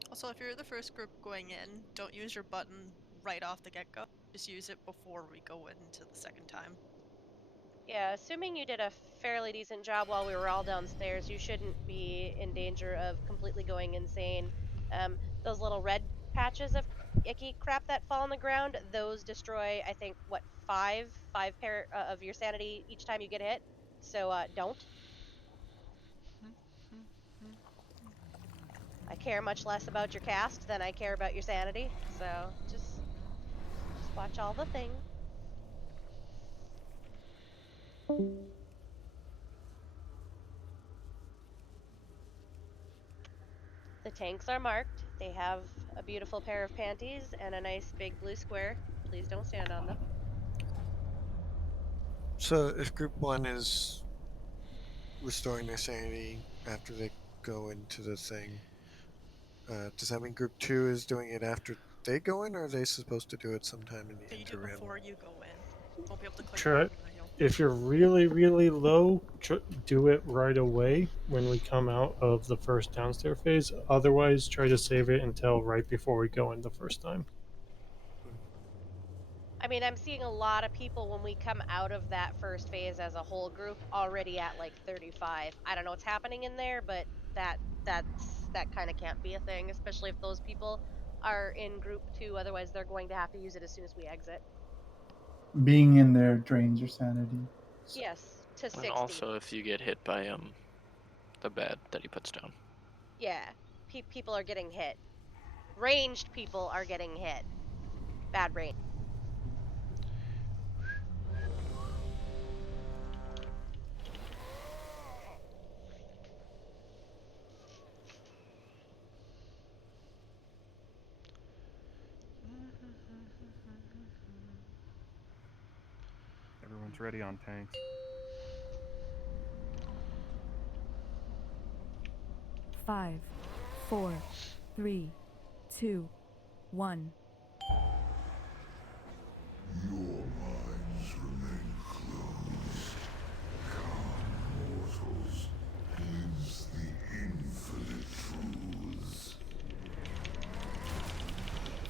Also, if you're the first group going in, don't use your button right off the get-go. Just use it before we go into the second time. Yeah, assuming you did a fairly decent job while we were all downstairs, you shouldn't be in danger of completely going insane. Those little red patches of icky crap that fall on the ground, those destroy, I think, what, five pair of your sanity each time you get hit. So don't. I care much less about your cast than I care about your sanity. So just watch all the things. The tanks are marked. They have a beautiful pair of panties and a nice big blue square. Please don't stand on them. So if group 1 is restoring their sanity after they go into the thing, does that mean group 2 is doing it after they go in, or are they supposed to do it sometime in the You do it interim? before you go in. Won't be able to click Try, on the heal. if you're really, really low, do it right away when we come out of the first downstairs phase. Otherwise, try to save it until right before we go in the first time. I mean, I'm seeing a lot of people when we come out of that first phase as a whole group already at like 35. I don't know what's happening in there, but that kind of can't be a thing, especially if those people are in group 2. Otherwise, they're going to have to use it as soon as we exit. Being in there drains your sanity. Yes, to 60. And also if you get hit by the bad that he puts down. Yeah, people are getting hit. Ranged people are getting hit. Bad range. Everyone's ready on tanks. 5, 4, 3, 2, 1. Your minds remain closed. Come, mortals, glimpse the infinite truths.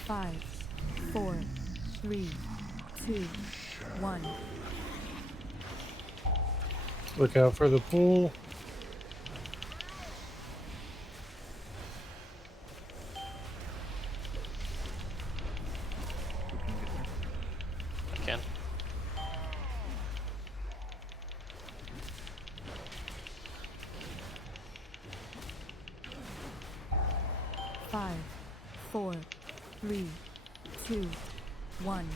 5, 4, 3, 2, 1. Look out for the pool. I can. Five, 4, 3, 2, 1.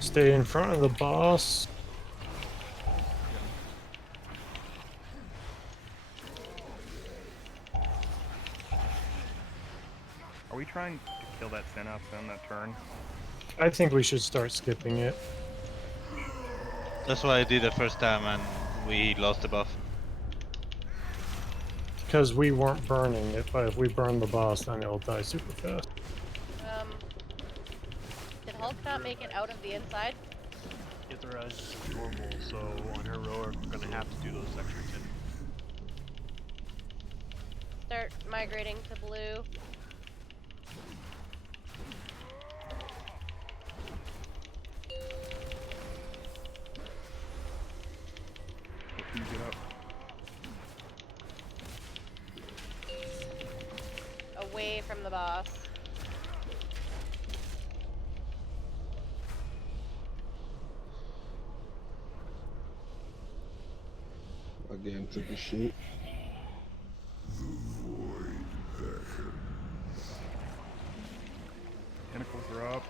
Stay in front of the boss. Are we trying to kill that Synops on that turn? I think we should start skipping it. That's what I did the first time and we lost the buff. Because we weren't burning it, but if we burn the boss, then it'll die super fast. Did Hulk not make it out of the inside? Ithra is normal, so on heroic we're gonna have to do those extra 10. Start migrating to blue. What can you get up? Away from the boss. My game took a shit. Tentacles are up.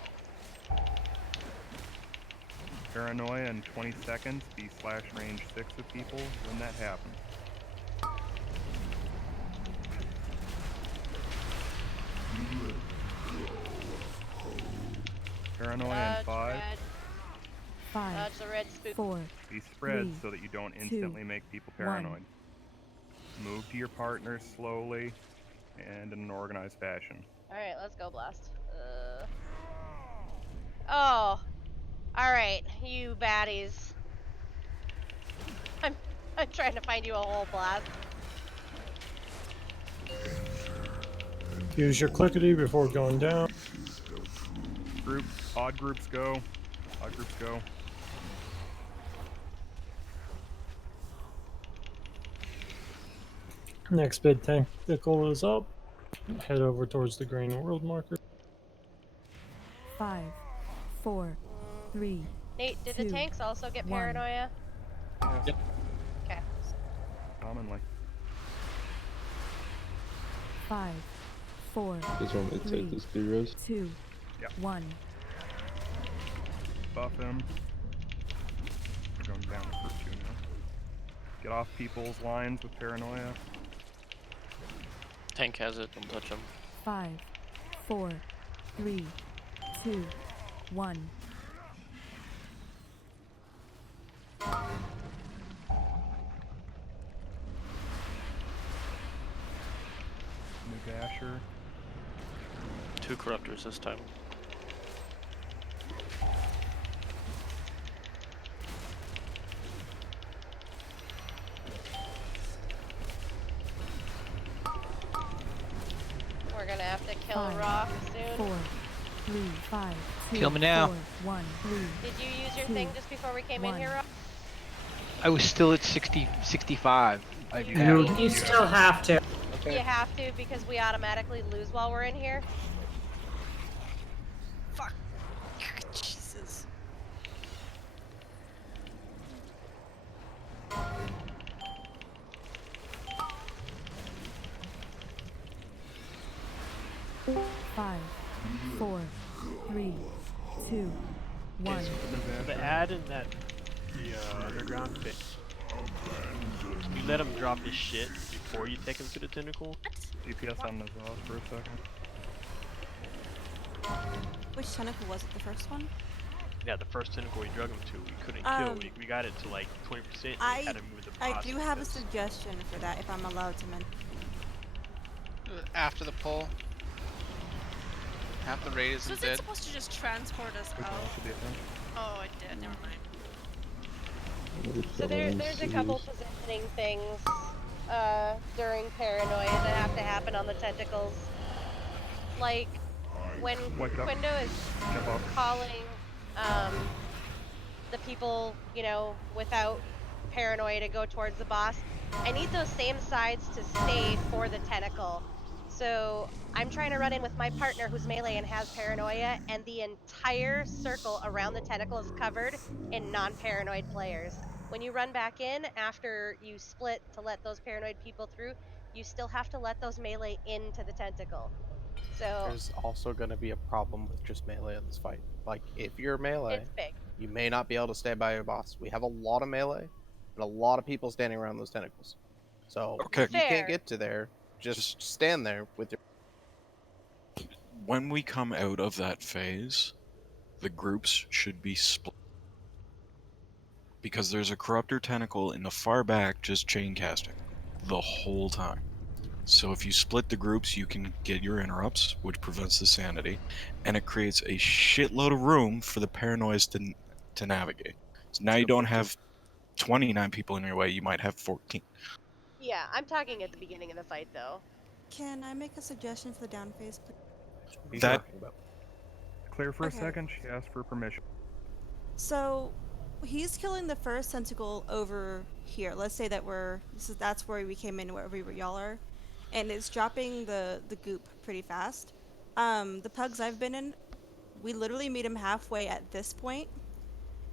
Paranoia in 20 seconds. Be slash range 6 of people when that happens. Paranoia in 5. 5, Dodge the red spook. 4, Be spread 3, so that you don't 2, instantly make people 1. paranoid. Move to your partner slowly and in an organized fashion. Alright, let's go blast. Oh. Alright, you baddies. I'm trying to find you a whole blast. Use your clickety before going down. Groups, odd groups go. Odd groups go. Next bid tactical is up. Head over towards the green world marker. 5, 4, 3, Nate, did 2, the tanks also get 1. paranoia? Yep. Okay. Commonly. 5, 4, Just want me to 3, take this 3 2, Yep. 1. Buff him. We're going down for 2 now. Get off people's lines with paranoia. Tank has it, don't touch him. 5, 4, 3, 2, 1. New Dasher. 2 corruptors this time. We're gonna have to kill 5, Rock soon. 4, 3, 5, 2, Kill me now. 4, 1, 3. Did you use your 2, thing just before we came in 1. here, Rock? I was still at 60, 65. You still have to. You have to because we automatically lose while we're in here. Fuck. Jesus. Five, 4, 3, 2, 1. The ad in that the underground bit. You let him drop his shit before you take him to the tentacle. DPS on the boss for a second. Which tentacle was it? The first one? Yeah, the first tentacle we drug him to, we couldn't kill. We got it to like 20%. I Had to move the I boss do have a because- suggestion for that if I'm allowed to mention. after the pull. Half the raid So isn't is it dead. supposed to just transport us We can out? also be attention. Oh, it did. Never mind. So there's a couple positioning things during paranoia that have to happen on the tentacles. Like when Wipe it up. Quindo is Jump off. calling the people, without paranoia to go towards the boss, I need those same sides to stay for the tentacle. So I'm trying to run in with my partner who's melee and has paranoia, and the entire circle around the tentacle is covered in non-paranoid players. When you run back in after you split to let those paranoid people through, you still have to let those melee into the tentacle. So There's also going to be a problem with just melee in this fight. Like, if you're melee, it's big. you may not be able to stay by your boss. We have a lot of melee and a lot of people standing around those tentacles. So Okay. if you can't Fair. get to there, just stand there with your. When we come out of that phase, the groups should be split. Because there's a corruptor tentacle in the far back just chain casting the whole time. So if you split the groups, you can get your interrupts, which prevents the sanity, and it creates a shitload of room for the paranoids to navigate. So now you don't have 29 people in your way, you might have 14. Yeah, I'm talking at the beginning of the fight though. Can I make a suggestion for the down phase, please? That Clear for a Okay. second. She asked for permission. So he's killing the first tentacle over here. Let's say that that's where we came in, wherever y'all are, and it's dropping the goop pretty fast. The pugs I've been in, we literally meet him halfway at this point,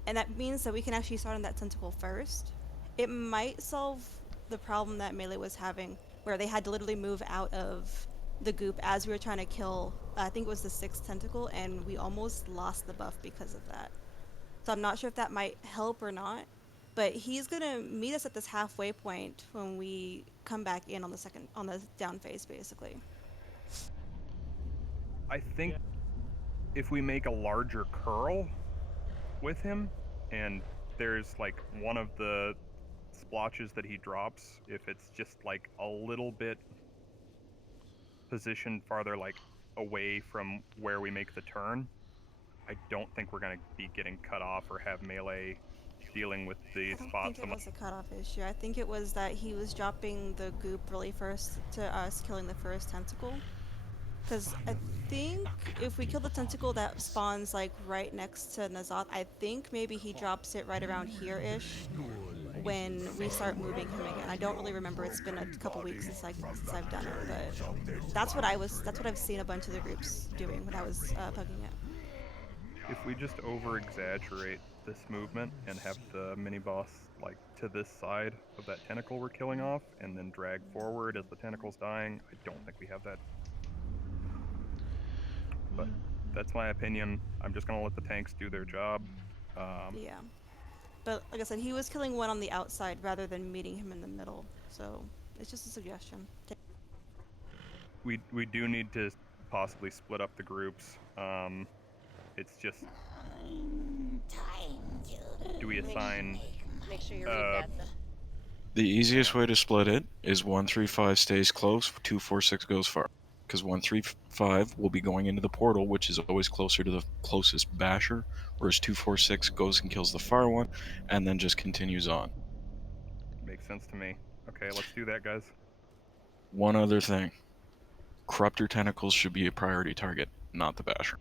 and that means that we can actually start on that tentacle first. It might solve the problem that Melee was having, where they had to literally move out of the goop as we were trying to kill, I think it was the 6th tentacle, and we almost lost the buff because of that. So I'm not sure if that might help or not, but he's gonna meet us at this halfway point when we come back in on the down phase, basically. I think if we make a larger curl with him, and there's like one of the splotches that he drops, if it's just like a little bit positioned farther like away from where we make the turn, I don't think we're going to be getting cut off or have melee dealing with the I don't spot think so it much. was a cutoff issue. I think it was that he was dropping the goop really first to us killing the first tentacle. Because I think if we kill the tentacle that spawns like right next to N'A'lotha, I think maybe he drops it right around here-ish when we start moving him again. I don't really remember. It's been a couple weeks since I've done it, but that's what I've seen a bunch of the groups doing when I was pugging it. If we just over exaggerate this movement and have the mini boss like to this side of that tentacle we're killing off and then drag forward as the tentacle's dying, I don't think we have that. But that's my opinion. I'm just gonna let the tanks do their job. Yeah. But like I said, he was killing one on the outside rather than meeting him in the middle. So it's just a suggestion. We do need to possibly split up the groups. It's just, do we assign? Make sure you read that. the easiest way to split it is 135 stays close, 246 goes far. Because 135 will be going into the portal, which is always closer to the closest basher, whereas 246 goes and kills the far one, and then just continues on. Makes sense to me. Okay, let's do that, guys. One other thing. Corruptor tentacles should be a priority target, not the basher.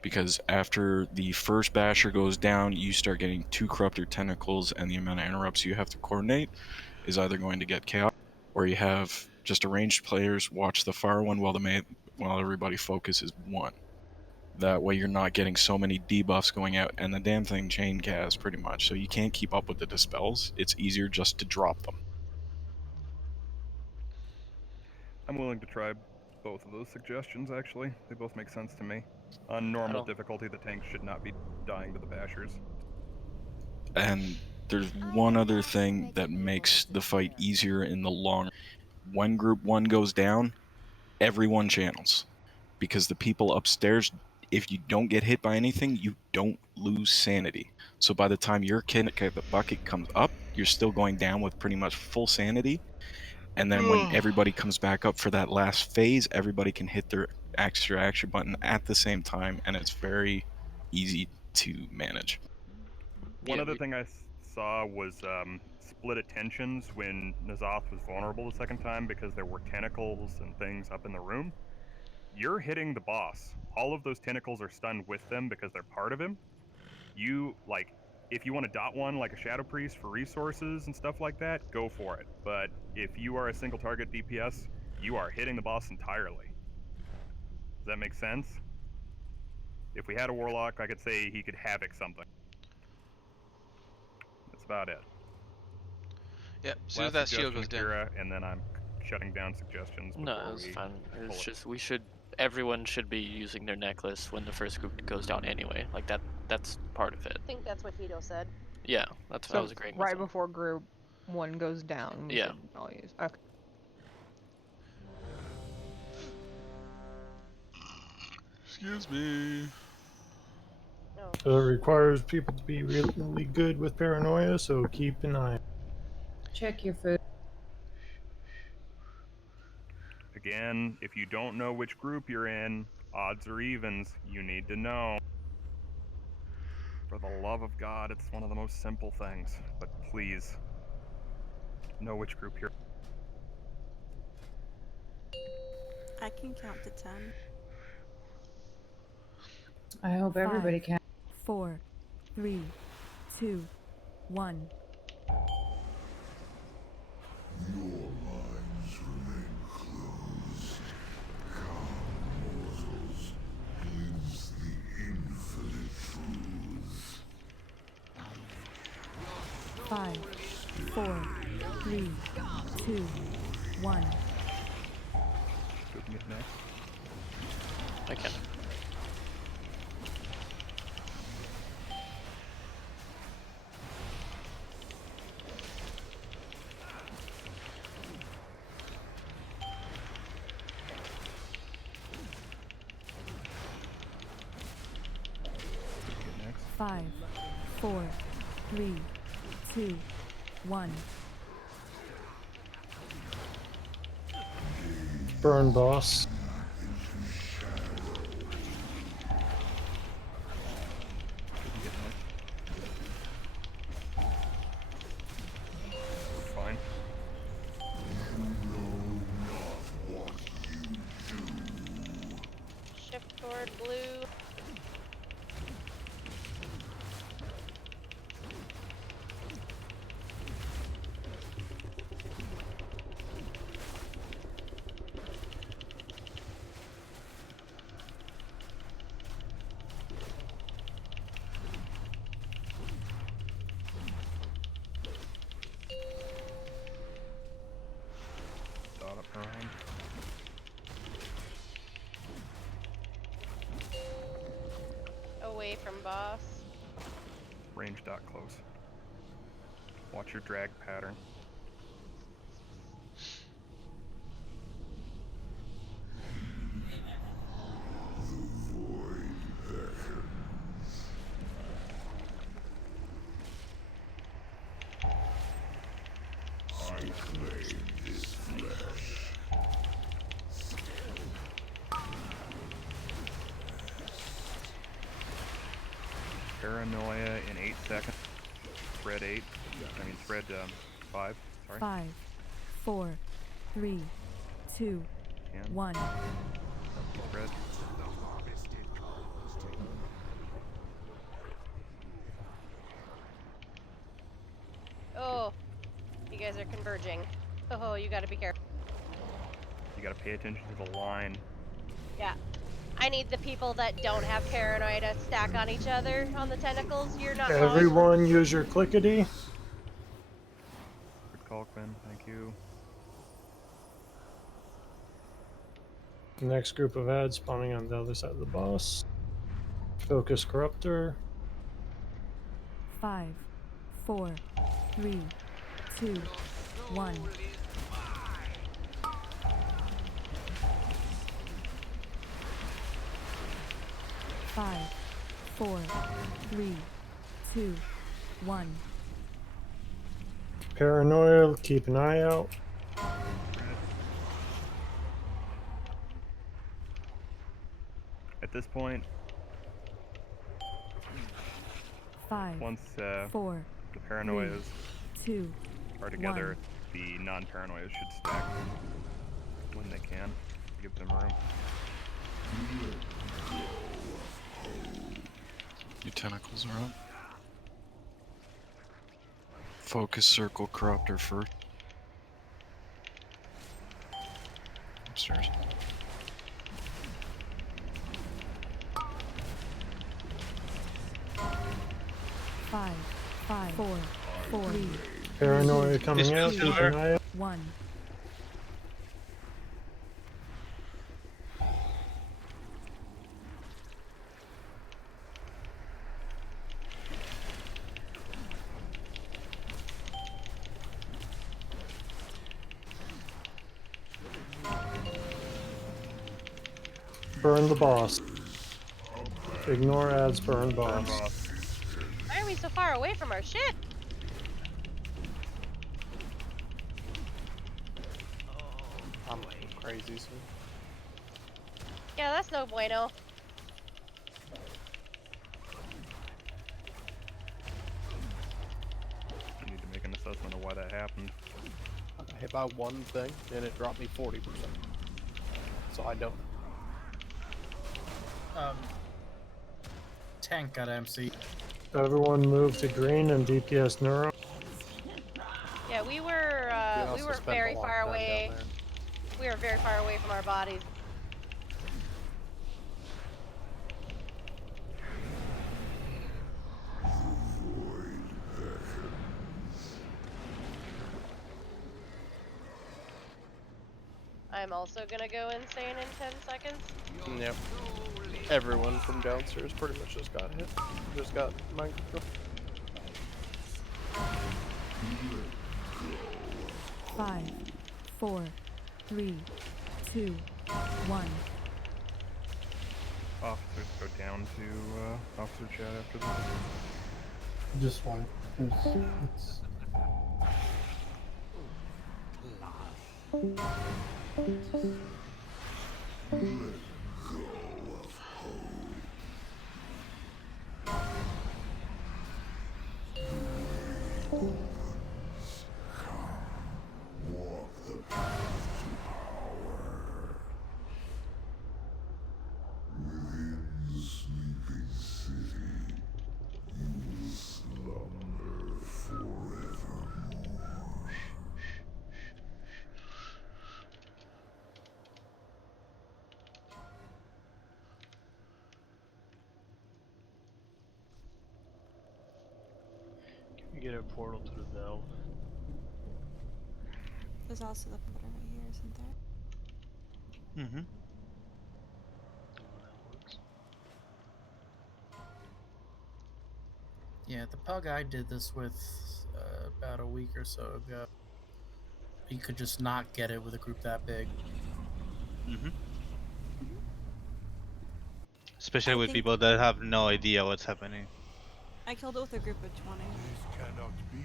Because after the first basher goes down, you start getting 2 corruptor tentacles, and the amount of interrupts you have to coordinate is either going to get chaotic, or you have just arranged players watch the far one while everybody focuses one. That way you're not getting so many debuffs going out, and the damn thing chain casts pretty much, so you can't keep up with the dispels. It's easier just to drop them. I'm willing to try both of those suggestions, actually. They both make sense to me. On normal difficulty, the tanks should not be dying to the bashers. And there's one other thing that makes the fight easier in the long. When group 1 goes down, everyone channels. Because the people upstairs, if you don't get hit by anything, you don't lose sanity. So by the time your kid at the bucket comes up, you're still going down with pretty much full sanity. And then when everybody comes back up for that last phase, everybody can hit their extra action button at the same time, and it's very easy to manage. One other thing I saw was split attentions when Ny'a'lotha was vulnerable the second time because there were tentacles and things up in the room. You're hitting the boss. All of those tentacles are stunned with them because they're part of him. You, like, if you want to dot one like a Shadow Priest for resources and stuff like that, go for it. But if you are a single target DPS, you are hitting the boss entirely. Does that make sense? If we had a Warlock, I could say he could Havoc something. That's about it. Yep, as soon as Last that shield suggestion, goes down. Akira, and then I'm shutting down suggestions No, before it's we fine. pull It's it. just everyone should be using their necklace when the first group goes down anyway. Like that's part of it. I think that's what Hito said. Yeah, that's what I So was agreeing with right him. before group 1 goes down, we Yeah. should all use. Okay. Excuse me. It requires people to be really good with paranoia, so keep an eye. Check your food. Again, if you don't know which group you're in, odds or evens, you need to know. For the love of God, it's one of the most simple things. But please, know which group you're I can count to 10. I hope everybody can. 4, 3, 2, 1. Your minds remain closed. Come, mortals. Glimpse the infinite truth. 5, 4, 3, 2, 1. Who can get next? I can. Get next. 5, 4, 3, 2, 1. Burn boss. Fine. Shift toward blue. Dot up around. Away from boss. Range dot close. Watch your drag pattern. I claim this flesh. Paranoia in 8 seconds. Thread 8. I mean thread 5. Sorry. 5, 4, 3, 2, 1. Thread. Oh, you guys are converging. Oh, you gotta be careful. You gotta pay attention to the line. Yeah. I need the people that don't have paranoia to stack on each other on the tentacles. You're not wrong. Everyone use your clickety. Good call, Quinn. Thank you. Next group of ads spawning on the other side of the boss. Focus Corruptor. 5, 4, 3, 2, 1. 5, 4, 3, 2, 1. Paranoia, keep an eye out. at this point, 5, once 4, the paranoias 2, are together, the non-paranoias should stack when they can. Give them room. Your tentacles are up. Focus circle corruptor first. Upstairs. Five, 4, 3, Paranoia coming out. Keep an eye out. 1. Burn the boss. Ignore ads, burn boss. Why are we so far away from our ship? I'm crazy soon. Yeah, that's no bueno. I need to make an assessment of why that happened. I got hit by one thing, and it dropped me 40%. So I don't. Tank got MC. Everyone move to green and DPS neuro. Yeah, we also were spent very a long far time down away. there. We were very far away from our bodies. I'm also gonna go insane in 10 seconds. Yep. Everyone from downstairs pretty much just got hit. Just got mind control. 5, 4, 3, 2, 1. Officers go down to officer chat after this. Just one. It's Walk the path to power. Within the sleeping city, you will slumber forevermore. You get a portal to the Delve. There's also the portal right here, isn't there? Mm-hmm. Yeah, the pug I did this with about a week or so ago. He could just not get it with a group that big. Mm-hmm. Especially I with think people that have no idea what's happening. I killed it with a group of 20. This cannot be.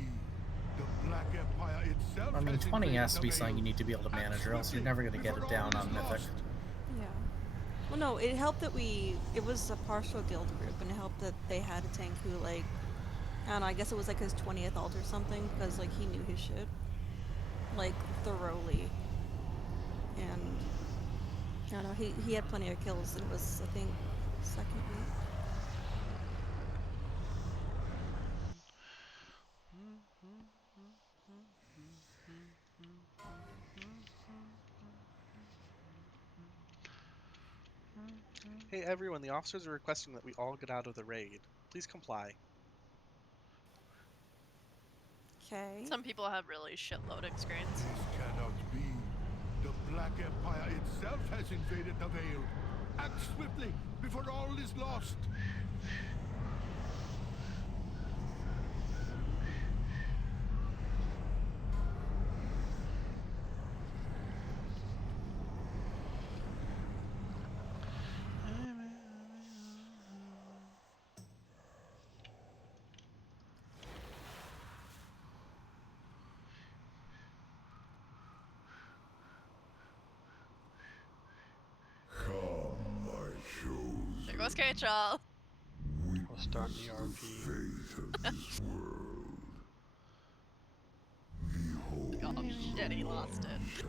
The Black Empire itself I mean, has 20 invaded has to the be something you Veil. need to be able to manage, or else you're never going to get it down on Mythic. Yeah. Well, no, it helped that it was a partial guild group, and it helped that they had a tank who, like, I don't know, I guess it was like his 20th ult or something, because, like, he knew his shit. Like, thoroughly. And, I don't know, he had plenty of kills, and it was, I think, second week. Hey everyone, the officers are requesting that we all get out of the raid. Please comply. Okay. Some people have really shitload experience. This cannot be. The Black Empire itself has invaded the Veil. Act swiftly before all is lost. Come, my chosen. Okay, Charles. I'll start the RP. Oh shit, he lost it.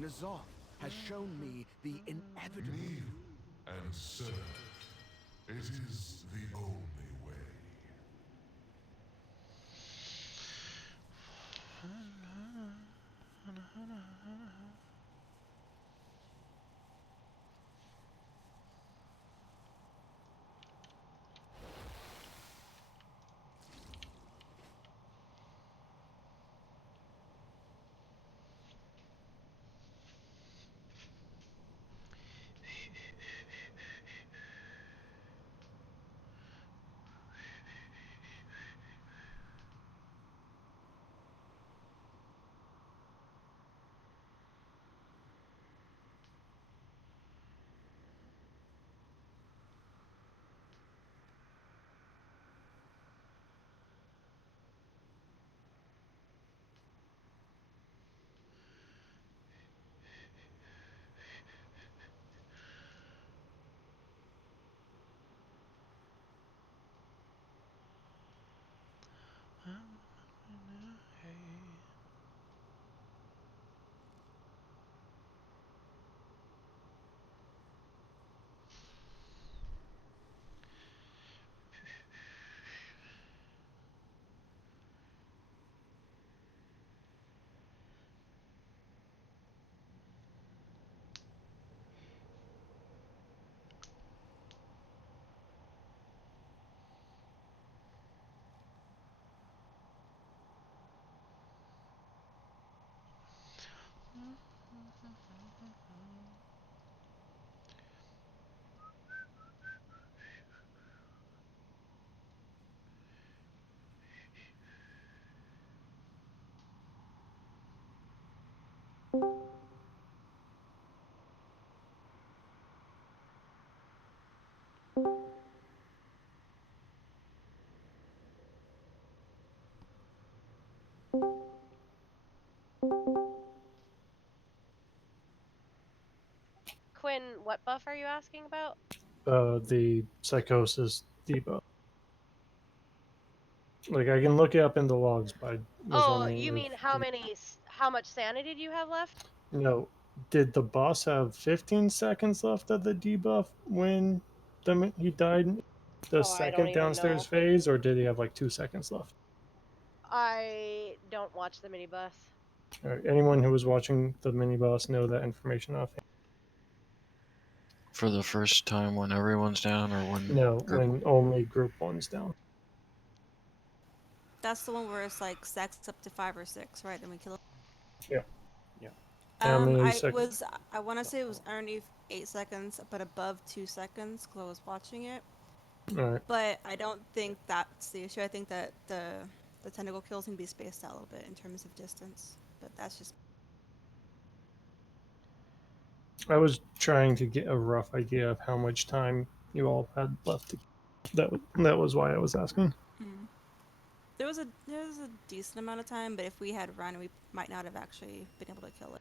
N'Zoth has shown me the inevitable. And said, it is the only way. Quinn, what buff are you asking about? The psychosis debuff. Like I can look it up in the logs, but I was Oh, wondering you if mean how much sanity do you have left? no. Did the boss have 15 seconds left of the debuff when he died in the Oh, I don't second even downstairs know. phase, or did he have like 2 seconds left? I don't watch the mini bus. All right, anyone who was watching the mini boss know that information offhand? For the first time when everyone's down or when No, group when only group one's down. That's the one where it's like stacks up to 5 or 6, right? And we kill it. Yeah. Yeah. How many I seconds? want to say it was underneath 8 seconds, but above 2 seconds because I was watching it. All right. But I don't think that's the issue. I think that the tentacle kills can be spaced out a little bit in terms of distance, but that's just. I was trying to get a rough idea of how much time you all had left. That was why I was asking. Mm. There was a decent amount of time, but if we had run, we might not have actually been able to kill it.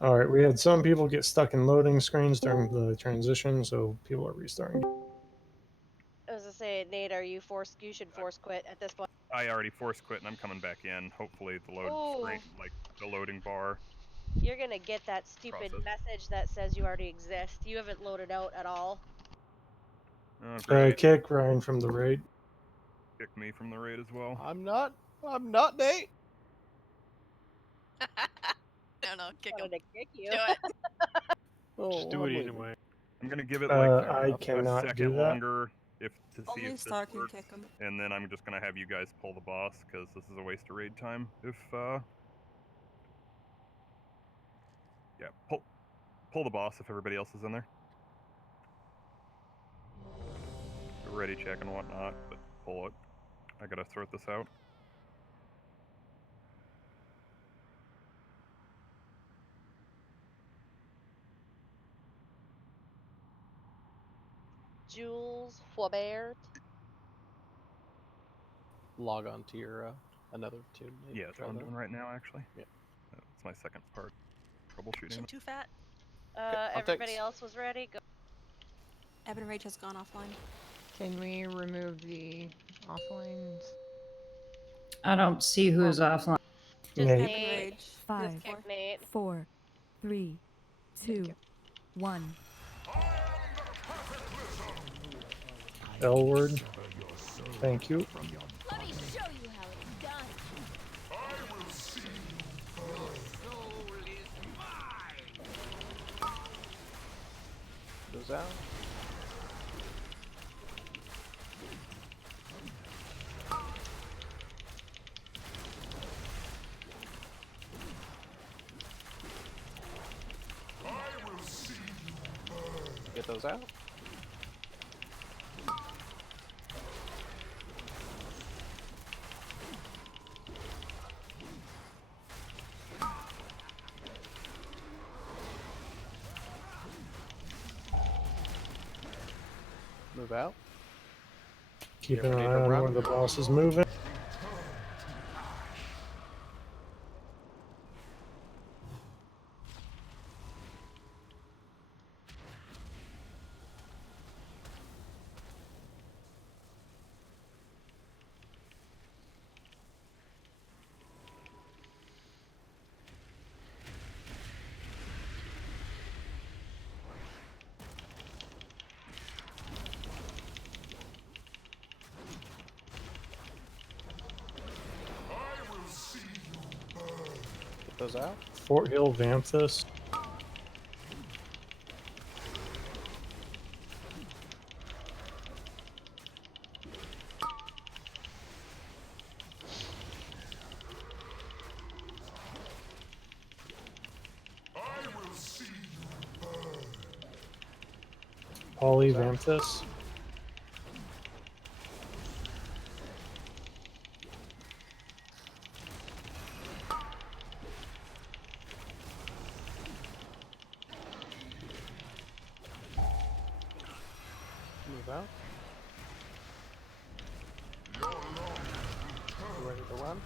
All right, we had some people get stuck in loading screens during the transition, so people are restarting. I was gonna say, Nate, you should force quit at this point. I already force quit and I'm coming back in. Hopefully the load screen, Oh. like the loading bar. You're gonna get that stupid Process. message that says you already exist. You haven't loaded out at all. Oh, great. Kick Ryan from the raid. Kick me from the raid as well. I'm not Nate. No, kick I'm him. gonna kick you. Do it. Oh, Just do it anyway. I'm gonna give it like I a cannot do second that. longer to see Only if Star this can works, kick him. and then I'm just gonna have you guys pull the boss because this is a waste of raid time. If yeah, pull the boss if everybody else is in there. Ready check and whatnot, but pull it. I gotta sort this out. Jules Flaubert. Log on to your another tune. Yeah, that's what I'm doing right now, actually. Yeah. That's my second part. Troubleshooting. Too fat. Everybody else was ready. Go. Ebon Rage has gone offline. Can we remove the offlines? I don't see who's offline. Just Nate. Ebon Nate. Rage. Five, With 4. Nate. 4, 3, 2, 1. L word. Thank you. Let me show you how it's done. I will see your soul is mine. Goes out. I will see you burn. Get those out. Move out. Keep Get an ready eye to on run. where the boss is moving. I will see you burn. Get those out. Fort Hill Vanthus. I will see you burn. Poly Vanthus. Move out. You ready to run?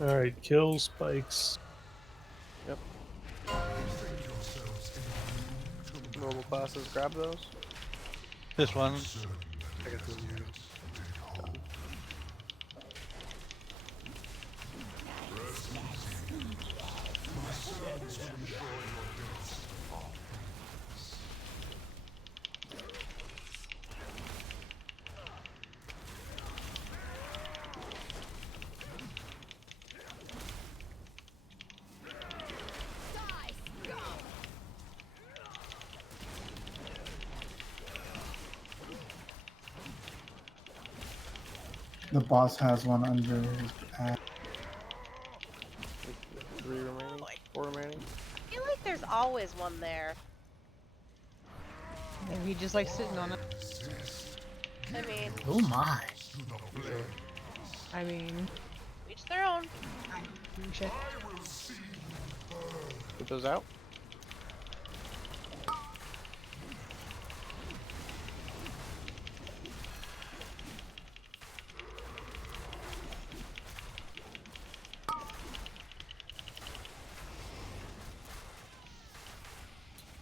Alright, kill spikes. Yep. Normal classes, grab those. This one. I got the The boss has one under his ass. 3 remaining. 4 remaining. I feel like there's always one there. Maybe he just like sitting on it. I mean, Oh my. I mean, each their own. check. Get those out.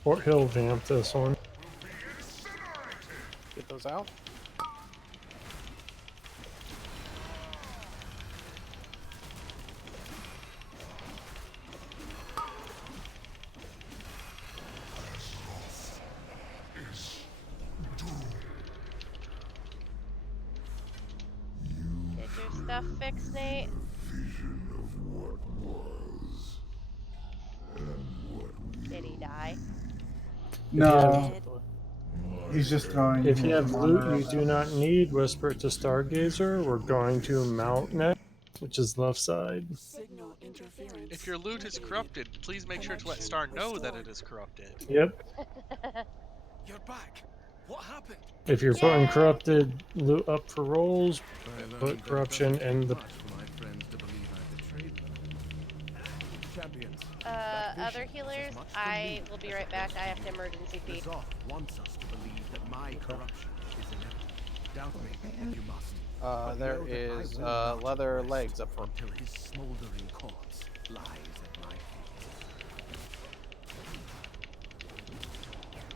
Fort Hill Vanthus one. Get those out. Get your stuff fixed, Nate. Vision of what was. Did he die? No, he's just throwing If you his have loot armor you do not need, whisper it to Stargazer. We're going to Mount next, which is left side. Signal interference. If your loot is corrupted, please make sure to let Star know that it is corrupted. Yep. You're back. What happened? If you're putting corrupted loot up for rolls, I learned put that corruption it doesn't in take the. much for my friends to believe I betrayed them. Champions. Other healers, I will be right back. I have to emergency The feed. Zoth wants us to believe that my corruption is inevitable. Doubt me if you must. But There know that I is will not leather rest legs up front. until his smoldering corpse lies at my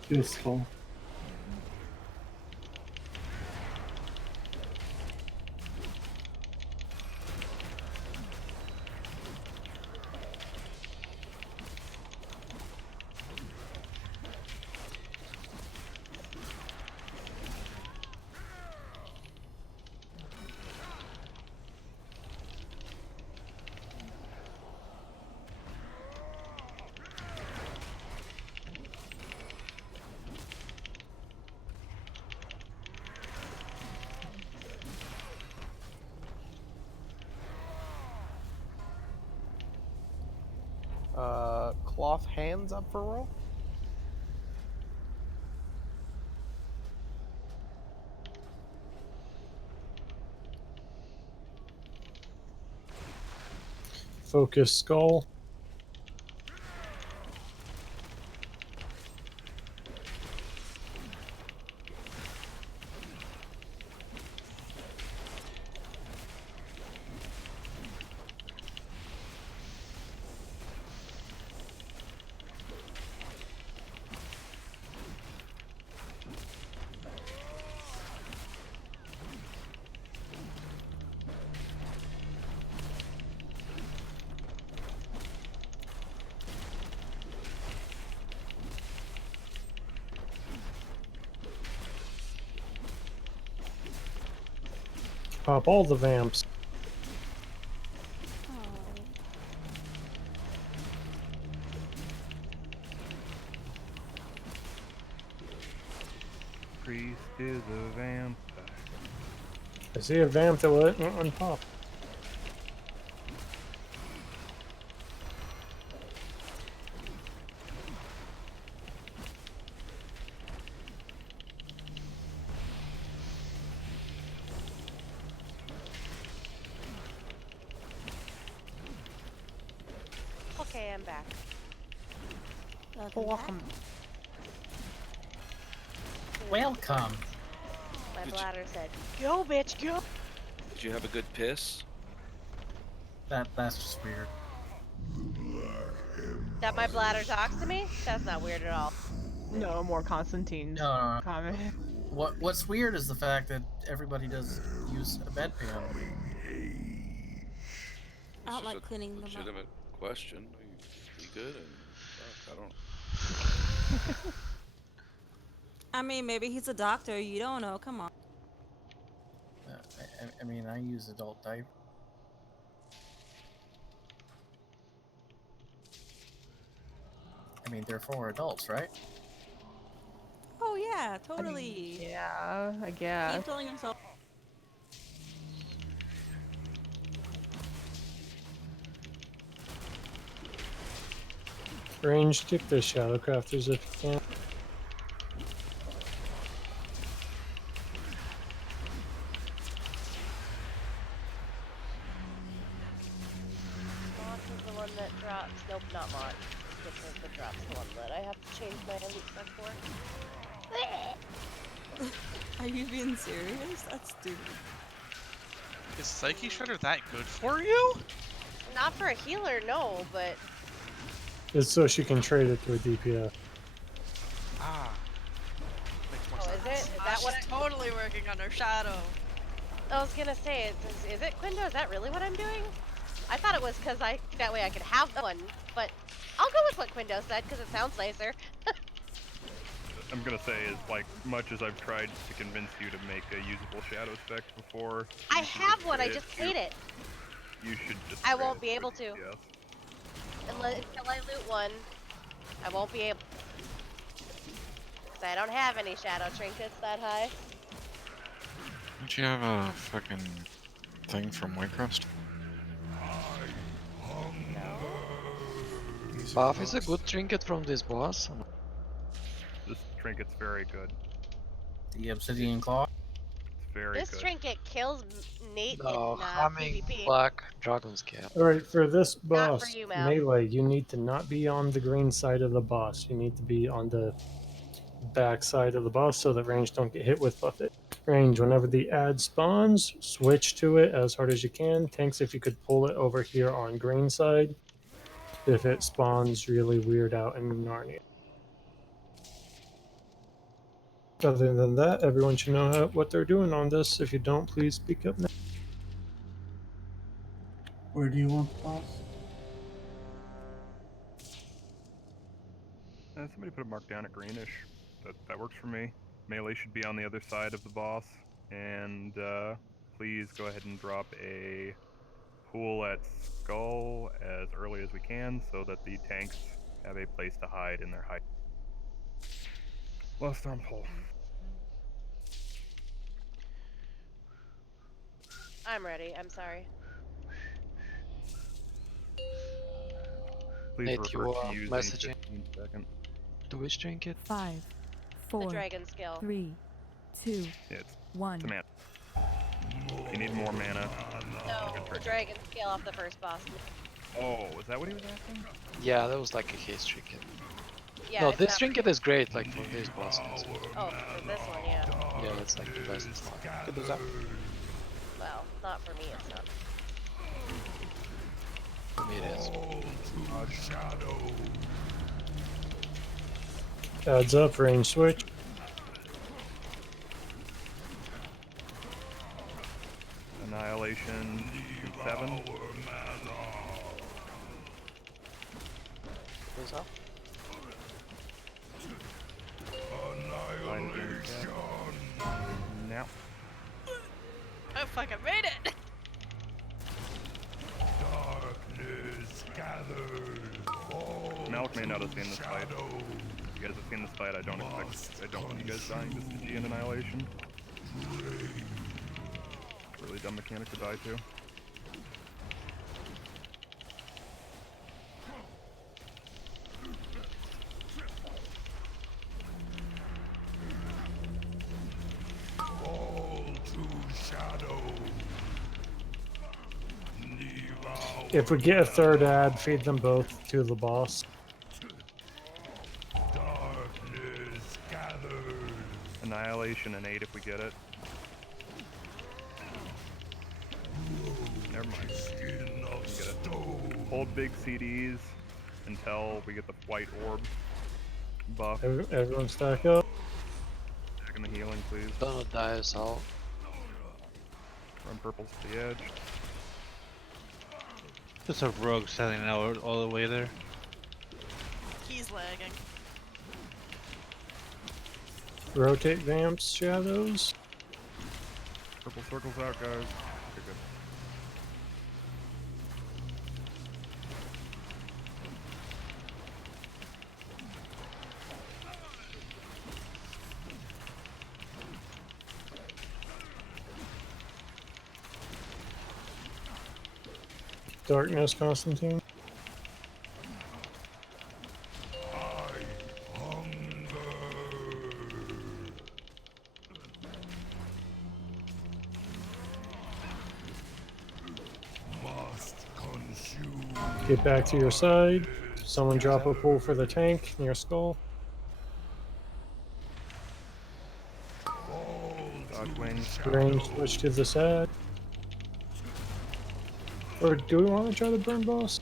feet. useful. Cloth hands up for roll. Focus skull. Pop all the vamps. Priest is a vampire. I see a vamp that will unpop. Okay, I'm back. Welcome. Welcome. My bladder said, "Go, bitch, go." Did you have a good piss? That's just weird. That my bladder talks to me? That's not weird at all. No, more Constantine's No. comment. What's weird is the fact that everybody does use a bedpan. I don't like It's cleaning a them up. legitimate question. You good? And fuck, I don't. I mean, maybe he's a doctor. You don't know. Come on. I mean, I use adult diaper. I mean, they're for adults, right? Oh yeah, totally. Yeah, I guess. Keep telling yourself. Range, kick the shadow crafters if you can. Moth is the one that drops. Nope, not Moth. That drops the one that I have to change my elite stuff for. Are you being serious? That's stupid. Is Psyche Shredder that good for you? Not for a healer, no, but It's so she can trade it to a DPS. Ah. Makes more oh, sense. is it? Is that what? She's totally working on her shadow. I was gonna say, is it Quindo? Is that really what I'm doing? I thought it was because that way I could have one, but I'll go with what Quindo said because it sounds nicer. I'm gonna say is like much as I've tried to convince you to make a usable shadow spec before. I have one. I just hate it. You should just. I trade won't it be for able to DPS. until I loot one. I won't be able. Because I don't have any shadow trinkets that high. Don't you have a fucking thing from Whitecrest? Buff is a good trinket from this boss. This trinket's very good. The Obsidian Claw. It's very This good. trinket kills Nate No, in Humming PvP. Black Dragon Scale. Alright, for this Not for boss, you, Mal. melee, you need to not be on the green side of the boss. You need to be on the back side of the boss so that range don't get hit with buffet. Range, whenever the ad spawns, switch to it as hard as you can. Tanks, if you could pull it over here on green side, if it spawns really weird out in Narnia. Other than that, everyone should know what they're doing on this. If you don't, please speak up now. Where do you want the boss? Somebody put a mark down at greenish. That works for me. Melee should be on the other side of the boss. And please go ahead and drop a pool at Skull as early as we can so that the tanks have a place to hide in their hide. Lost arm pull. I'm ready. I'm sorry. Please Nate, refer you to are using messaging 15 seconds. to which trinket? 5, The 4, dragon skill. 3, 2, It's 1. mana. If you need more mana, No, the dragon skill off the first boss. Oh, is that what he was asking? Yeah, that was like a case trinket. Yeah, No, it's this not trinket is great, like for this boss. Oh, for this one, yeah. Yeah, it's like the best slot. Good design. Well, not for me, it's not. For me it is. Adds up, range switch. Annihilation 7. What's up? Now. I fucking made it! Malik may not have seen this fight. If you guys have seen this fight, I don't want you guys dying just to G and Annihilation. Really dumb mechanic to die to. If we get a third ad, feed them both to the boss. Annihilation and 8 if we get it. Never mind. Get it. Hold big CDs until we get the white orb buff. Everyone stack up. Taking the healing, please. Don't die assault. Run purples to the edge. Just a rogue selling out all the way there. He's lagging. Rotate vamps, shadows. Purple circles out, guys. Okay, good. Darkness, Constantine. Get back to your side. Someone drop a pull for the tank near Skull. Dodge wings. Range switch to the side. Or do we want to try the burn boss?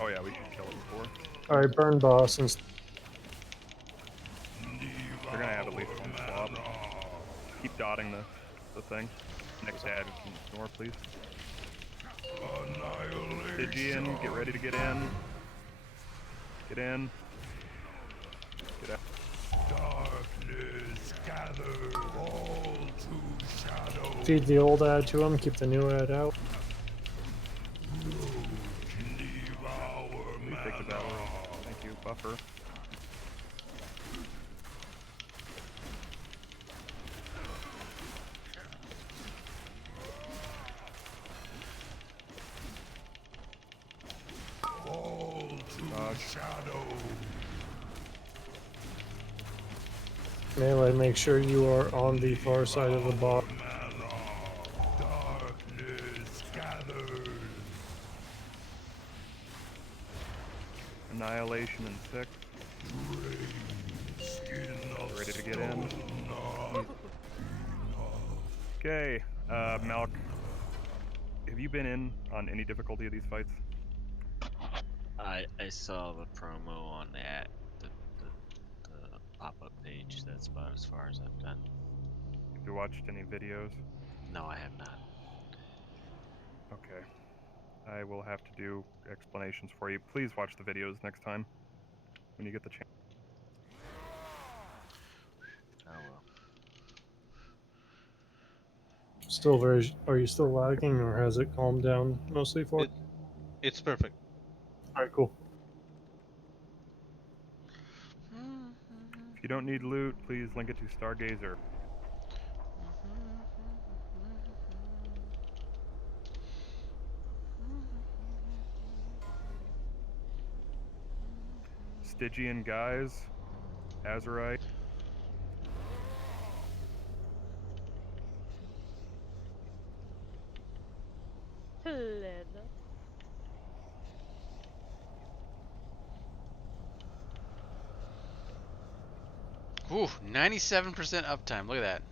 Oh yeah, we should kill it before. Alright, burn boss. And They're gonna have at least one swap. Keep dotting the thing. Next ad, can you ignore, please. Stygian, get ready to get in. Get in. Get out. Darkness gathers all to shadow. feed the old ad to him, keep the new ad out. Please take the battle. Thank you, buffer. shadow. Melee, make sure you are on the far side of the boss. Darkness gathers. Annihilation in 6. Ready to get in. Okay, Malk. Have you been in on any difficulty of these fights? I saw the promo on that the pop-up page. That's about as far as I've done. Have you watched any videos? No, I have not. Okay. I will have to do explanations for you. Please watch the videos next time when you get the chance. Oh well. Still very. Are you still lagging, or has it calmed down mostly for? It's perfect. All right, cool. If you don't need loot, please link it to Stargazer. Stygian guys, Azurite. Hello. Ooh, 97% uptime. Look at that.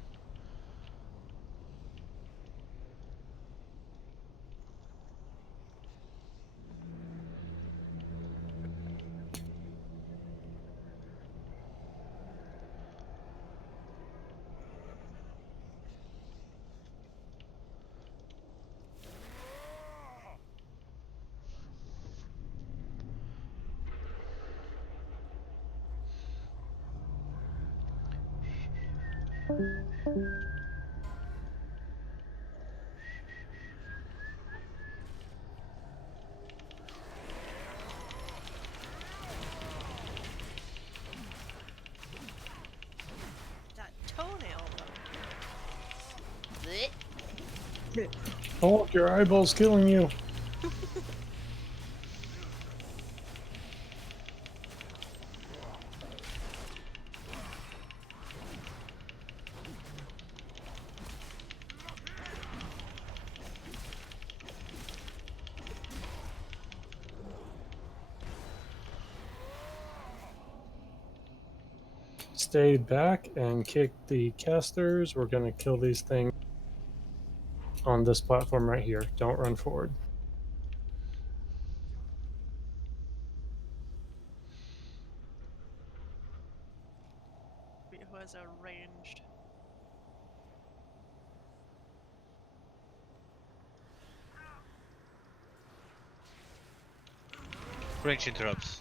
That toenail though. Blech. Oh, your eyeball's killing you. Stay back and kick the casters. We're gonna kill these things on this platform right here. Don't run forward. Who has a ranged? Range interrupts.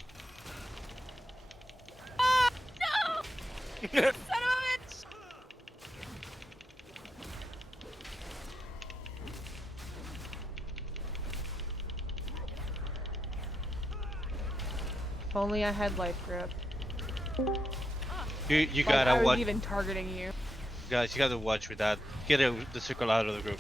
Ah, no! Son of a bitch! If only I had life grip. You Like, gotta I was watch. even targeting you. Guys, you gotta watch with that. Get the circle out of the group.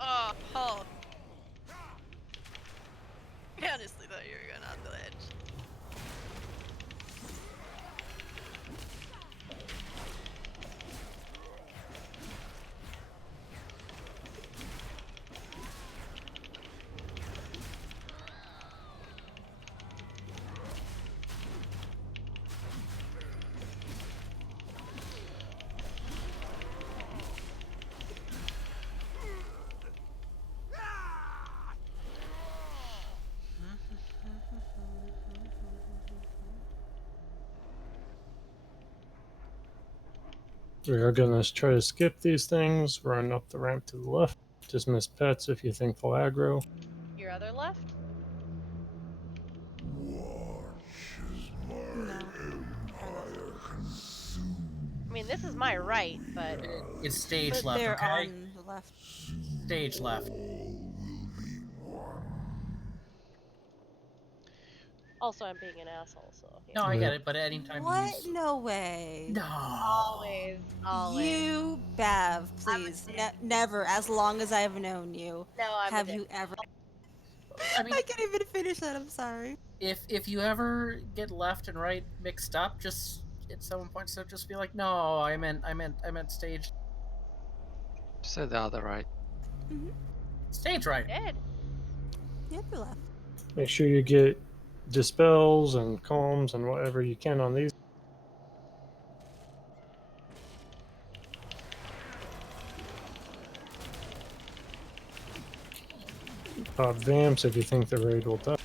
Oh, Hulk. I honestly thought you were going off the ledge. We are gonna try to skip these things. Run up the ramp to the left. Dismiss pets if you think they'll aggro. Your other left? No. I mean, this is my right, but It's stage But left, they're okay? on the left. Stage left. Also, I'm being an asshole, so. Yeah. No, I get it, but anytime you What? use. No way. No. Always, always. You, Bav, please. Never, as long as I've known you, No, I'm a have dick. you ever. I mean, I can't even finish that. I'm sorry. If you ever get left and right mixed up, just at some point, so just be like, no, I meant stage. Said the other right. Stage right. Did. Yep, you left. Make sure you get dispels and calms and whatever you can on these. Pop vamps if you think the raid will die.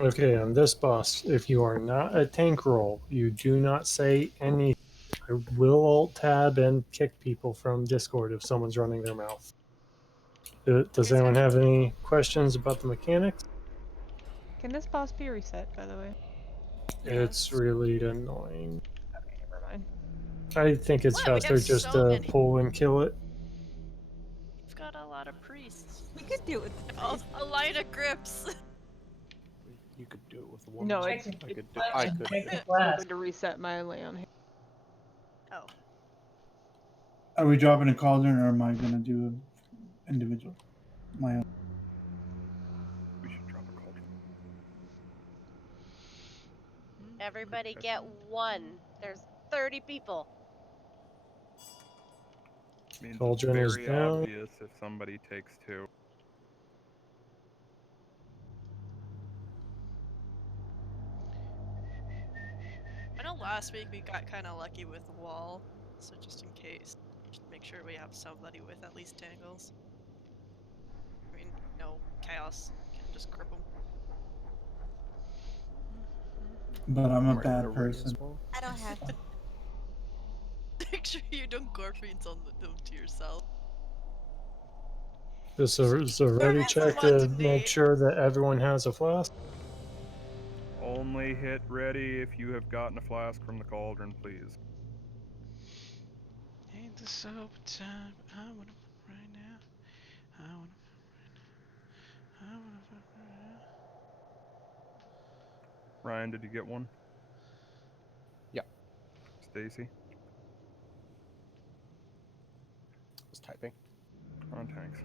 Okay, on this boss, if you are not a tank roll, you do not say anything. I will alt tab and kick people from Discord if someone's running their mouth. Does anyone have any questions about the mechanics? Can this boss be reset, by the way? It's really annoying. Okay, never mind. I think it's What? We faster have just so to many. pull and kill it. We've got a lot of priests. We could do it with the priest. A line of grips. You could do it with one. No, I it's could do. I could to reset my land here. Oh. Are we dropping a cauldron or am I gonna do individual? My own. We should drop a cauldron. Everybody get one. There's 30 people. I mean, Cauldron it's is very down. obvious if somebody takes two. I know last week we got kind of lucky with the wall, so just in case, just make sure we have somebody with at least tangles. I mean, no, chaos can just grip them. But I'm a Right, the bad ring person. as well. I don't have to. Make sure you don't Gorfiends on them to yourself. Just a ready check to make sure that everyone has a flask. Only hit ready if you have gotten a flask from the cauldron, please. Ain't this so time? I wanna fuck right now. I wanna fuck right now. I wanna fuck right now. Ryan, did you get one? Yeah. Stacy? Was typing. On tanks.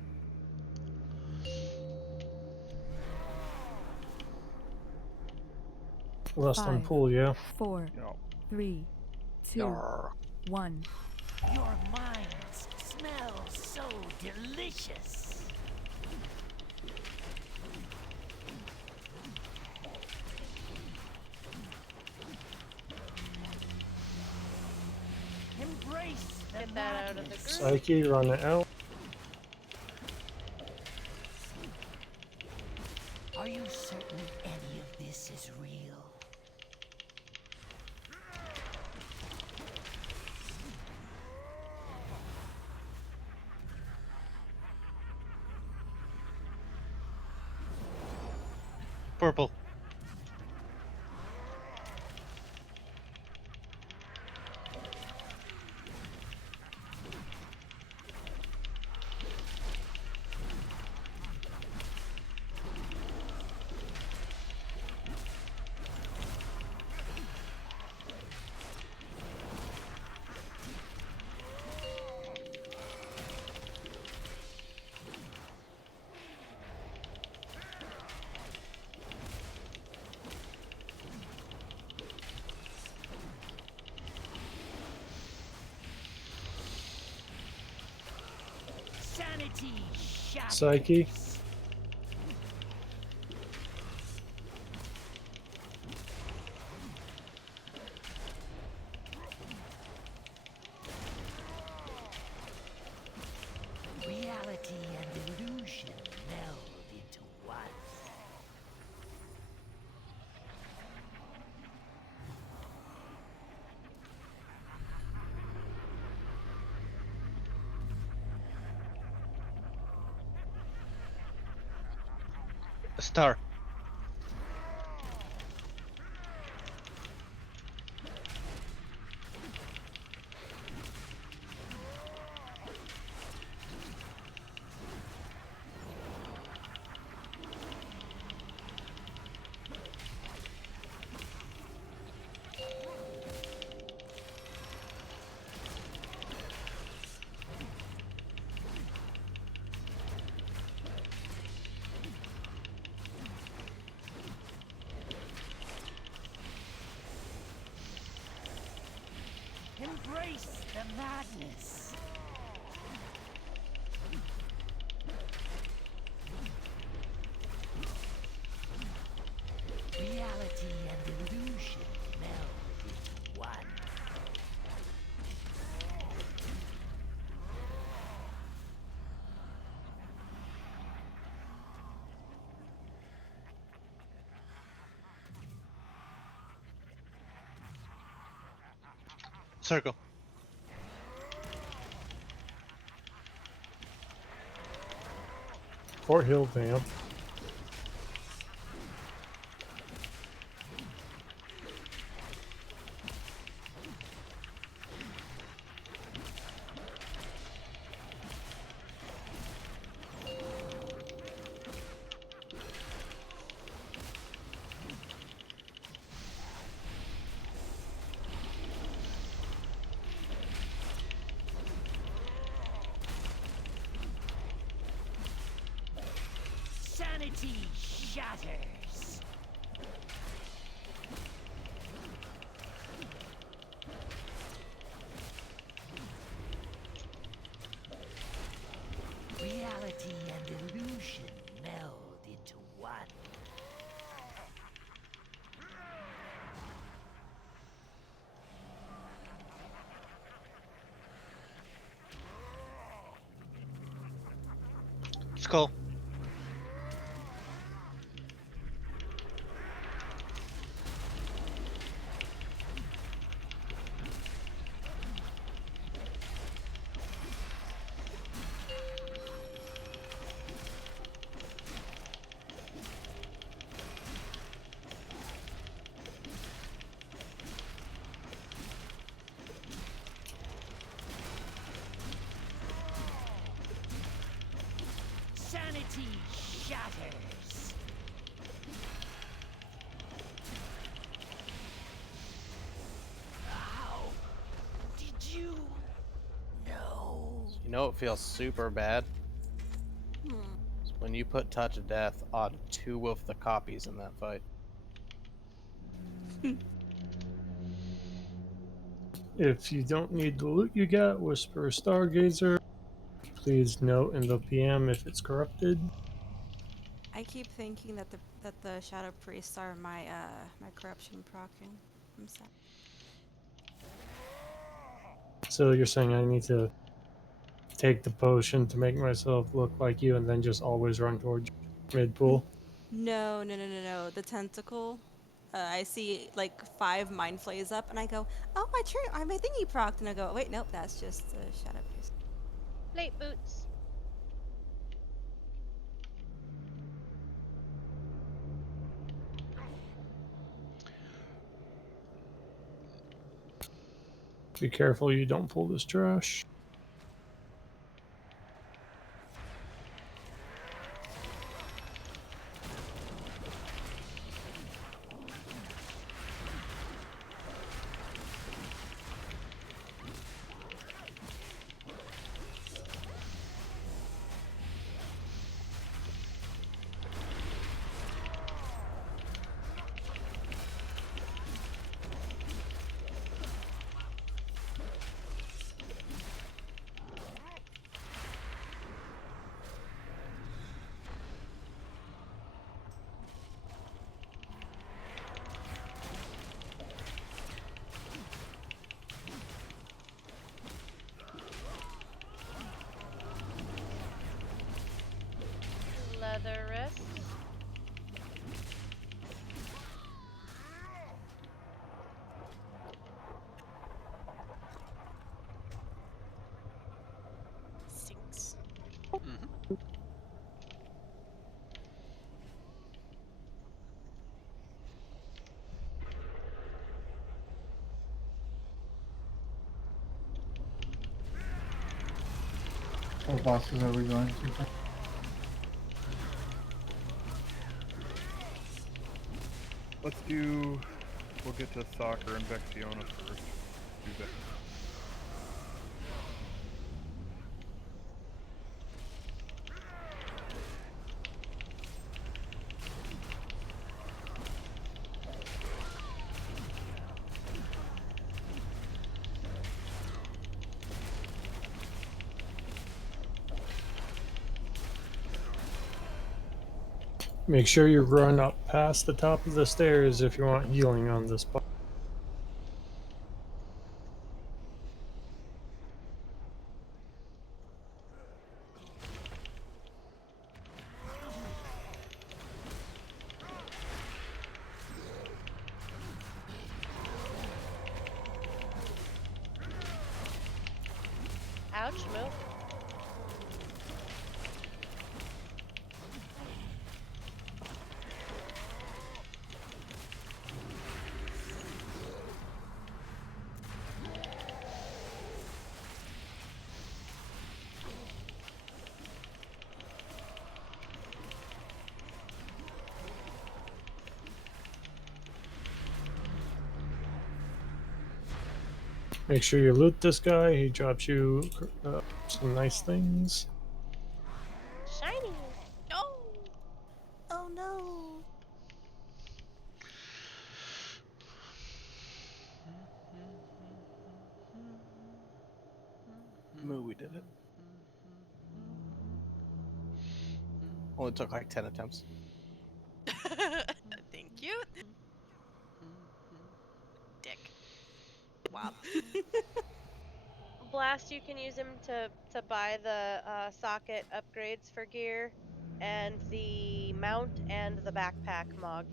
Less on 5, pool, yeah. 4, No. 3, 2, 1. Your minds smell so delicious. Embrace the Get that out of the group. Psyche, run it out. Are you certain any of this is real? Purple. Sanity shatters. Psyche. Reality and illusion meld into one. A star. Embrace the madness. Reality and illusion meld into one. Circle. Fort Hill Vamp. Sanity shatters. Reality and illusion meld into one. Skull. Sanity shatters. How did you know? You know it feels super bad? It's when you put Touch of Death on 2 of the copies in that fight. If you don't need the loot you got, Whisper Stargazer. Please note in the PM if it's corrupted. I keep thinking that the shadow priests are my my corruption procking. I'm sad. So you're saying I need to take the potion to make myself look like you and then just always run towards mid pool? No, no, no, no, no. The tentacle. I see like 5 mind flays up, and I go, "Oh, my thingy procced," and I go, "Wait, nope, that's just the shadow priest." Late boots. Be careful you don't pull this trash. What bosses are we going to? Let's do. We'll get to Soccer and Vexiona first. Do that. Make sure you run up past the top of the stairs if you want healing on this part. Ouch, move. Make sure you loot this guy. He drops you some nice things. Shiny. No. Oh no. Moo, we did it. Only took like 10 attempts. Thank you. Dick. Wow. Blast, you can use him to buy the socket upgrades for gear, and the mount and the backpack mog.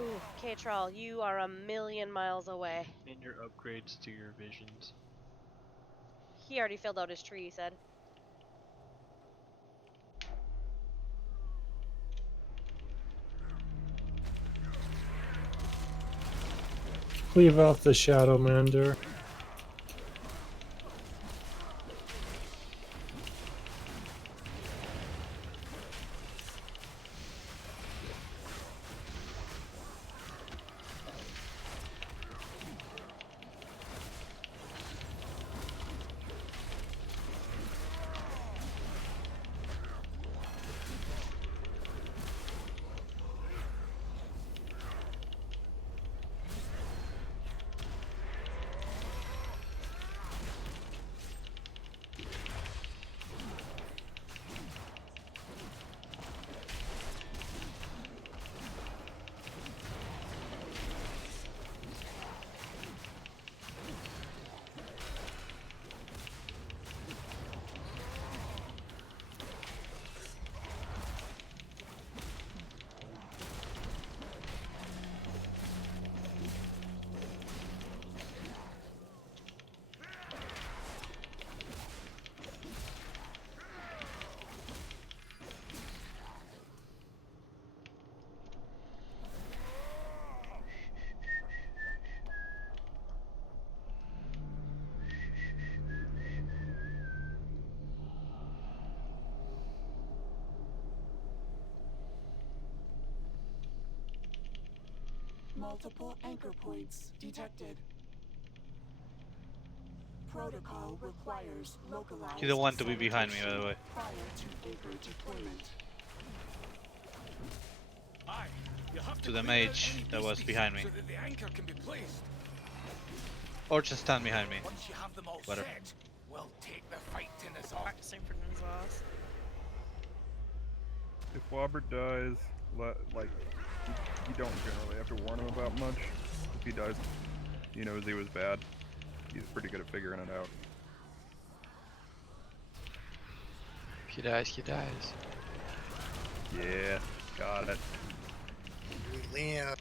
Ooh, K-Troll, you are a million miles away. And your upgrades to your visions. He already filled out his tree, he said. Leave off the Shadow Mander. Multiple anchor points detected. Protocol requires localized. You don't want to be behind me, by the way. Prior to anchor deployment. To the mage that was behind me. So that the anchor can be placed. Or just stand behind me. Once you have them all Whatever. set, we'll take the fight to Ny'a'lotha. Practicing for Ny'a'lotha. If Wobbert dies, you don't generally have to warn him about much. If he dies, he knows he was bad. He's pretty good at figuring it out. He dies, he dies. Yeah, got it. Liam.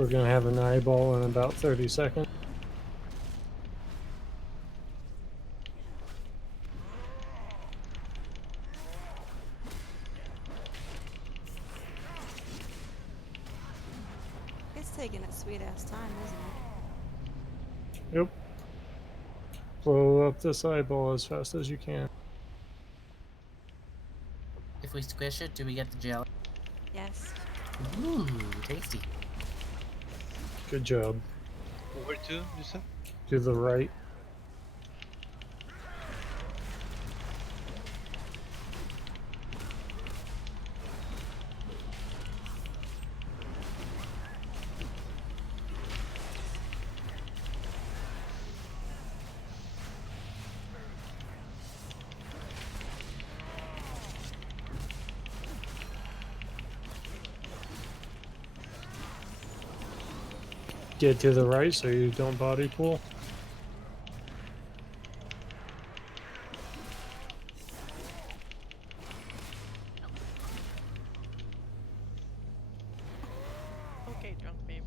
We're gonna have an eyeball in about 30 seconds. It's taking a sweet ass time, isn't it? Yep. Blow up this eyeball as fast as you can. If we squish it, do we get the jelly? Yes. Ooh, tasty. Good job. Where to, you said? To the right. Get to the right so you don't body pool. Okay, drunk babe.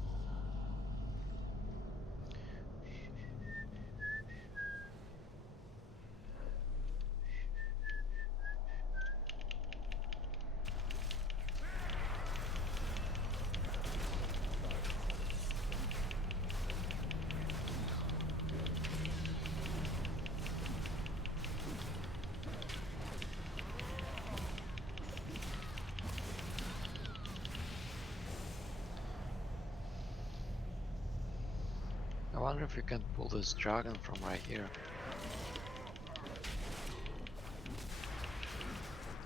I wonder if you can pull this dragon from right here.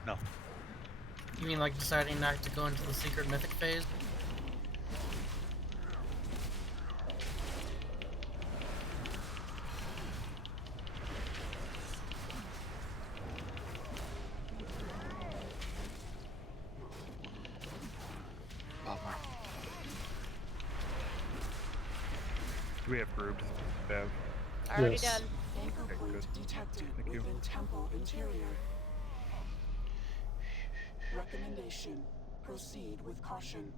No. You mean like deciding not to go into the secret mythic phase? Bummer. Do we have groups, Bev? Already Yes. done. Okay, good. Detected Thank you. within temple interior. Recommendation: proceed with caution.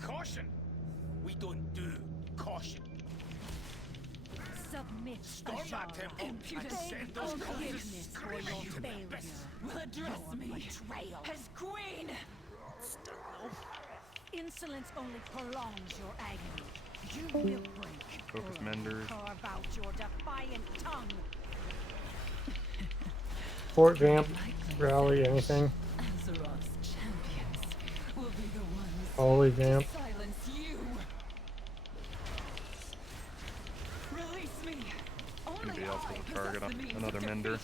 Caution! We don't do caution. Submit, Storm Ajara, that temple and and send those forgiveness for screaming your to their failure. best. Will address me as queen. Insolence only prolongs your agony. You will break. Focus or menders. carve out your defiant tongue. Fort Vamp, rally, anything. Azeroth's champions will be the ones Holy Vamp. to silence you. Release me. Anybody else with a target on another mender?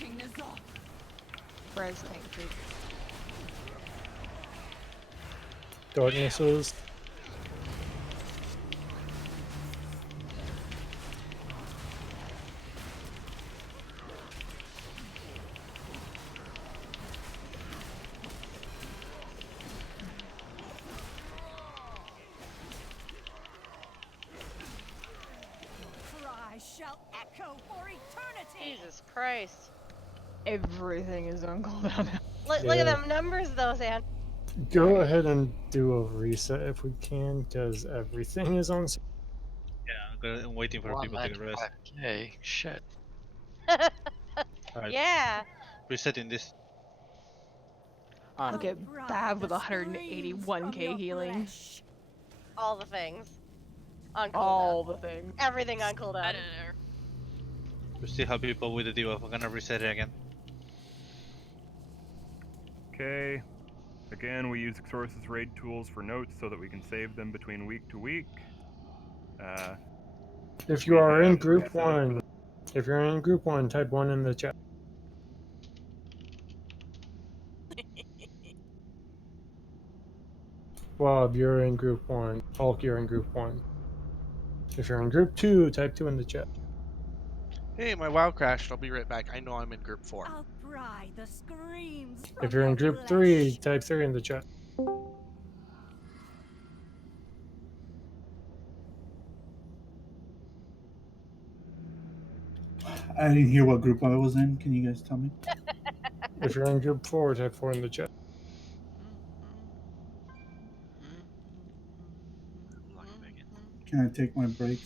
Res tank creep. Darknesses. Cry shall echo for eternity. Jesus Christ. Everything is on cooldown now. Look Yeah. at them numbers though, Zan. Go ahead and do a reset if we can, because everything is on. Yeah, I'm waiting for people to get rest. 195k, shit. Alright, Yeah. resetting this. Look at Bab with 181k healing. All the things. On cooldown. All the things. Everything on cooldown. I don't know. We still have people with the debuff. We're gonna reset it again. Okay. Again, we use Exorcist raid tools for notes so that we can save them between week to week. If you are in group one, type 1 in the chat. Bob, you're in group 1. Hulk, you're in group 1. If you're in group 2, type 2 in the chat. Hey, my WoW crashed. I'll be right back. I know I'm in group 4. I'll pry the screams from If you're in your group flesh. 3, type 3 in the chat. I didn't hear what group I was in. Can you guys tell me? If you're in group 4, type 4 in the chat. Can I take my break?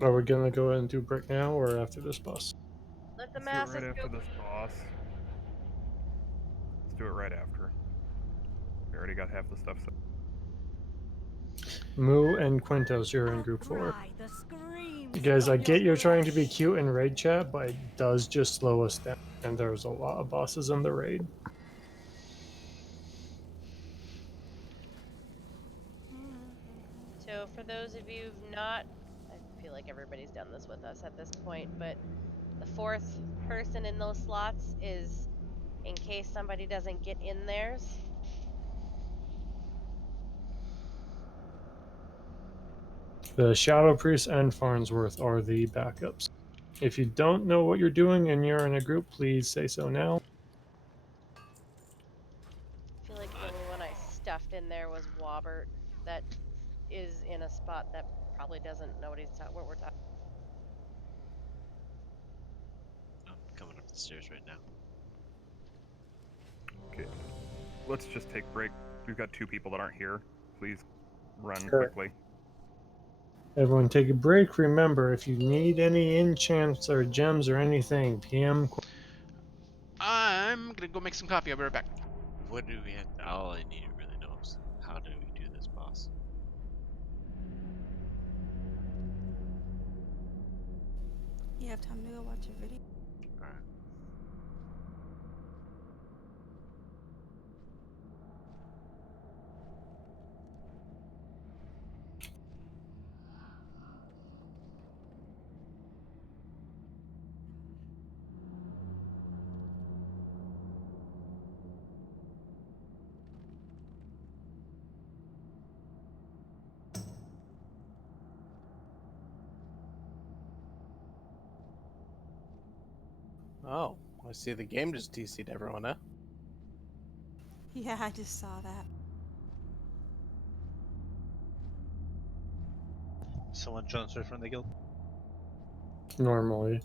Are we gonna go ahead and do break now or after this boss? Let the Let's do it masses right after go. this boss. Let's do it right after. We already got half the stuff set. Moo and Quintos, you're in group 4. Outcry the screams Guys, I of get your you're trying to be flesh. cute in raid chat, but it does just slow us down. And there's a lot of bosses in the raid. So for those of you who've not, I feel like everybody's done this with us at this point, but the fourth person in those slots is in case somebody doesn't get in theirs. The Shadow Priest and Farnsworth are the backups. If you don't know what you're doing and you're in a group, please say so now. I feel like the only one I stuffed in there was Wobbert. That is in a spot that probably doesn't know what we're talking. I'm coming up the stairs right now. Okay, let's just take break. We've got 2 people that aren't here. Please run Sure. quickly. Everyone take a break. Remember, if you need any enchants or gems or anything, PM. I'm gonna go make some coffee. I'll be right back. What do we have? All I need to really know is how do we do this boss? You have time to go watch a video? Alright. Oh, I see the game just DC'd everyone, huh? Yeah, I just saw that. Someone transfer from the guild? Normally.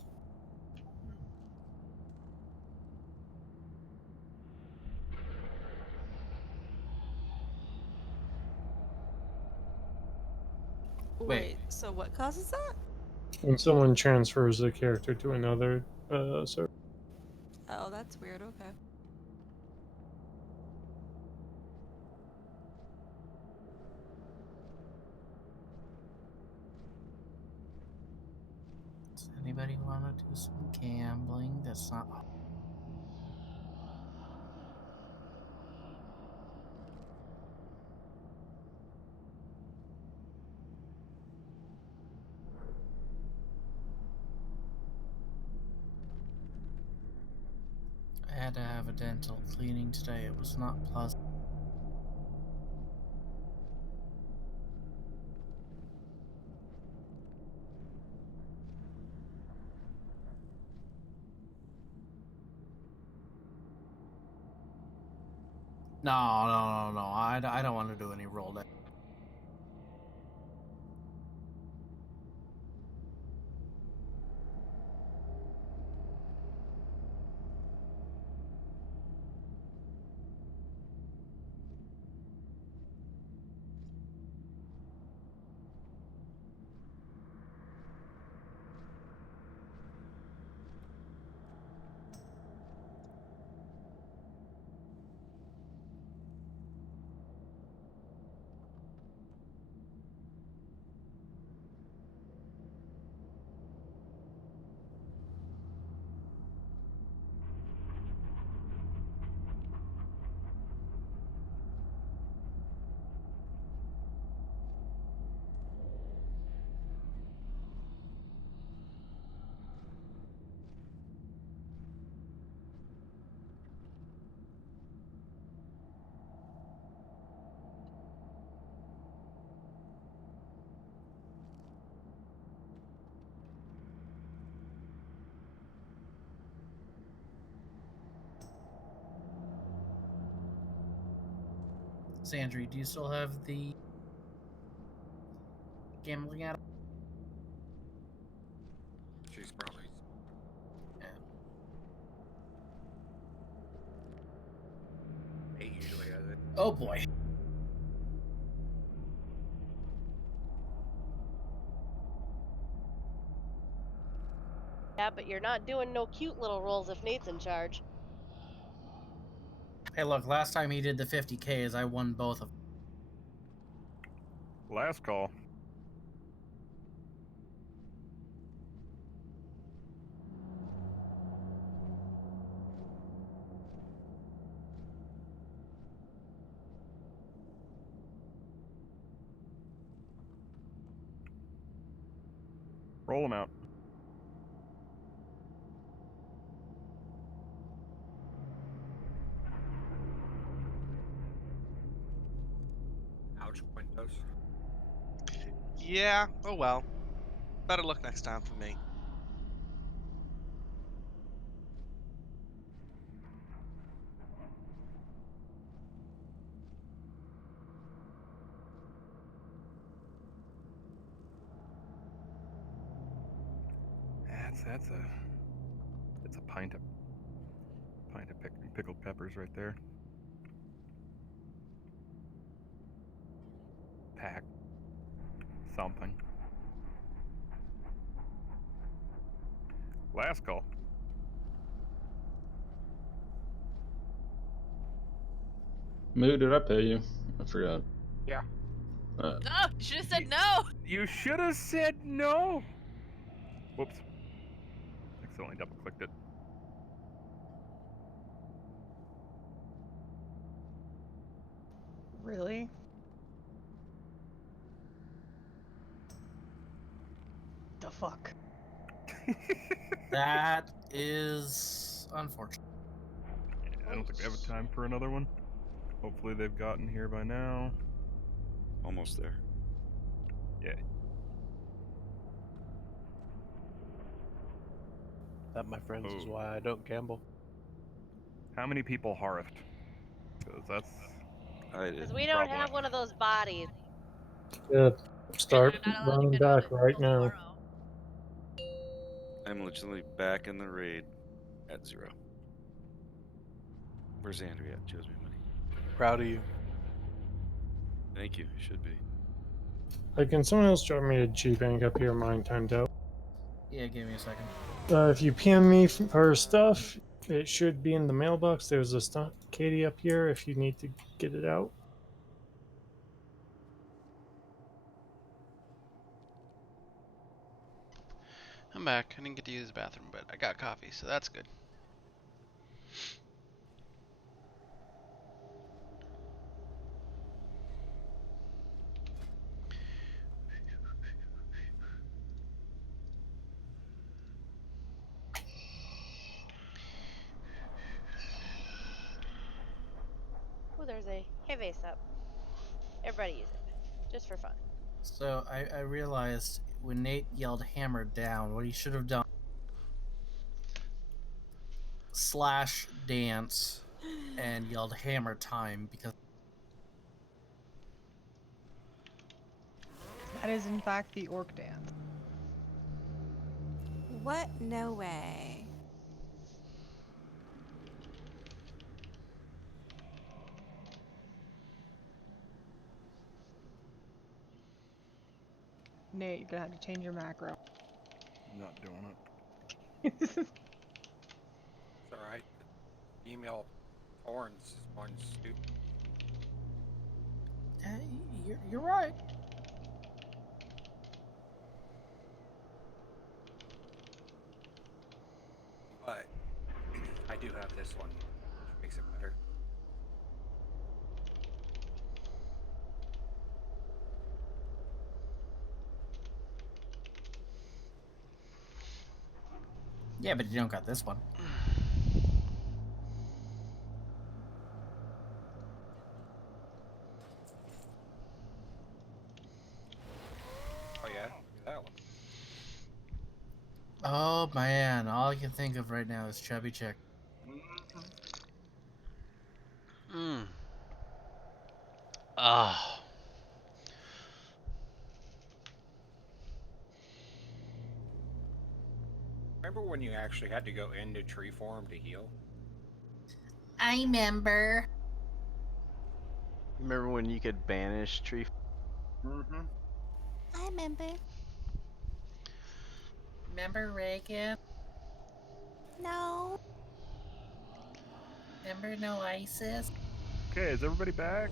Wait, so what causes that? When someone transfers a character to another server. Oh, that's weird. Okay. Does anybody want to do some gambling? That's not. I had to have a dental cleaning today. It was not pleasant. No. I don't want to do any roll day. Sandry, do you still have the gambling app? She's probably. Yeah. He usually has it. Oh boy. Yeah, but you're not doing no cute little rolls if Nate's in charge. Hey, look, last time he did the 50Ks, I won both of them. Last call. Roll them out. Ouch, Windows. Yeah, oh well. Better luck next time for me. That's a pint of pickled peppers right there. Pack something. Last call. Moo, did I pay you? I forgot. Yeah. No, you should have said no. You should have said no. Whoops. Accidentally double clicked it. Really? The fuck? That is unfortunate. I don't think they have time for another one. Hopefully they've gotten here by now. Almost there. Yeah. That, my friends, is why I don't gamble. How many people hearthed? Because that's... I did. Because we don't have one of those bodies. Yeah, start running back right now. I'm literally back in the raid at 0. Where's Andrew at? She owes me money. Proud of you. Thank you. Should be. Hey, can someone else drop me a G-Bank up here? Mine timed out. Yeah, give me a second. If you PM me for stuff, it should be in the mailbox. There's a Katie up here if you need to get it out. I'm back. I didn't get to use the bathroom, but I got coffee, so that's good. Oh, there's a hay vase up. Everybody use it. Just for fun. So I realized when Nate yelled hammer down, what he should have done / dance and yelled hammer time, because That is in fact the orc dance. What? No way. Nate, you're gonna have to change your macro. I'm not doing it. It's alright. Email horns on stupid. you're right. But I do have this one, which makes it better. Yeah, but you don't got this one. Oh yeah, look at that one. Oh man, all I can think of right now is chubby chick. Mmm. Ah. Remember when you actually had to go into tree form to heal? I remember. Remember when you could banish tree? Mm-hmm. I remember. Remember Reagan? No. Remember no ISIS? Okay, is everybody back?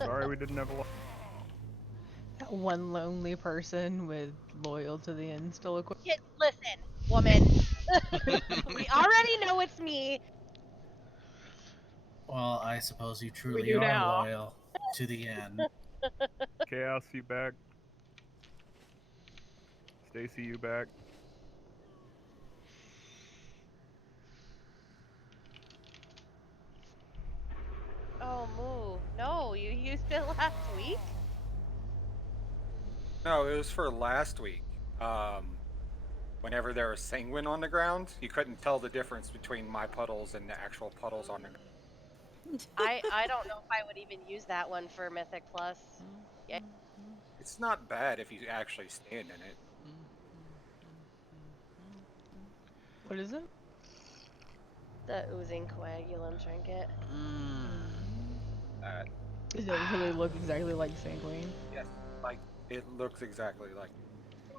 Sorry we didn't have a lot. That one lonely person with loyal to the end still equipped. Listen, woman. We already know it's me. Well, I suppose you truly do are now. loyal to the end. Chaos, you back? Stacy, you back? Oh, Moo. No, you used it last week? No, it was for last week. Whenever there was sanguine on the ground, you couldn't tell the difference between my puddles and the actual puddles on the ground. I don't know if I would even use that one for Mythic Plus. Yeah. It's not bad if you actually stand in it. What is it? The oozing coagulum trinket. Does it really look exactly like sanguine? Yes, like it looks exactly like.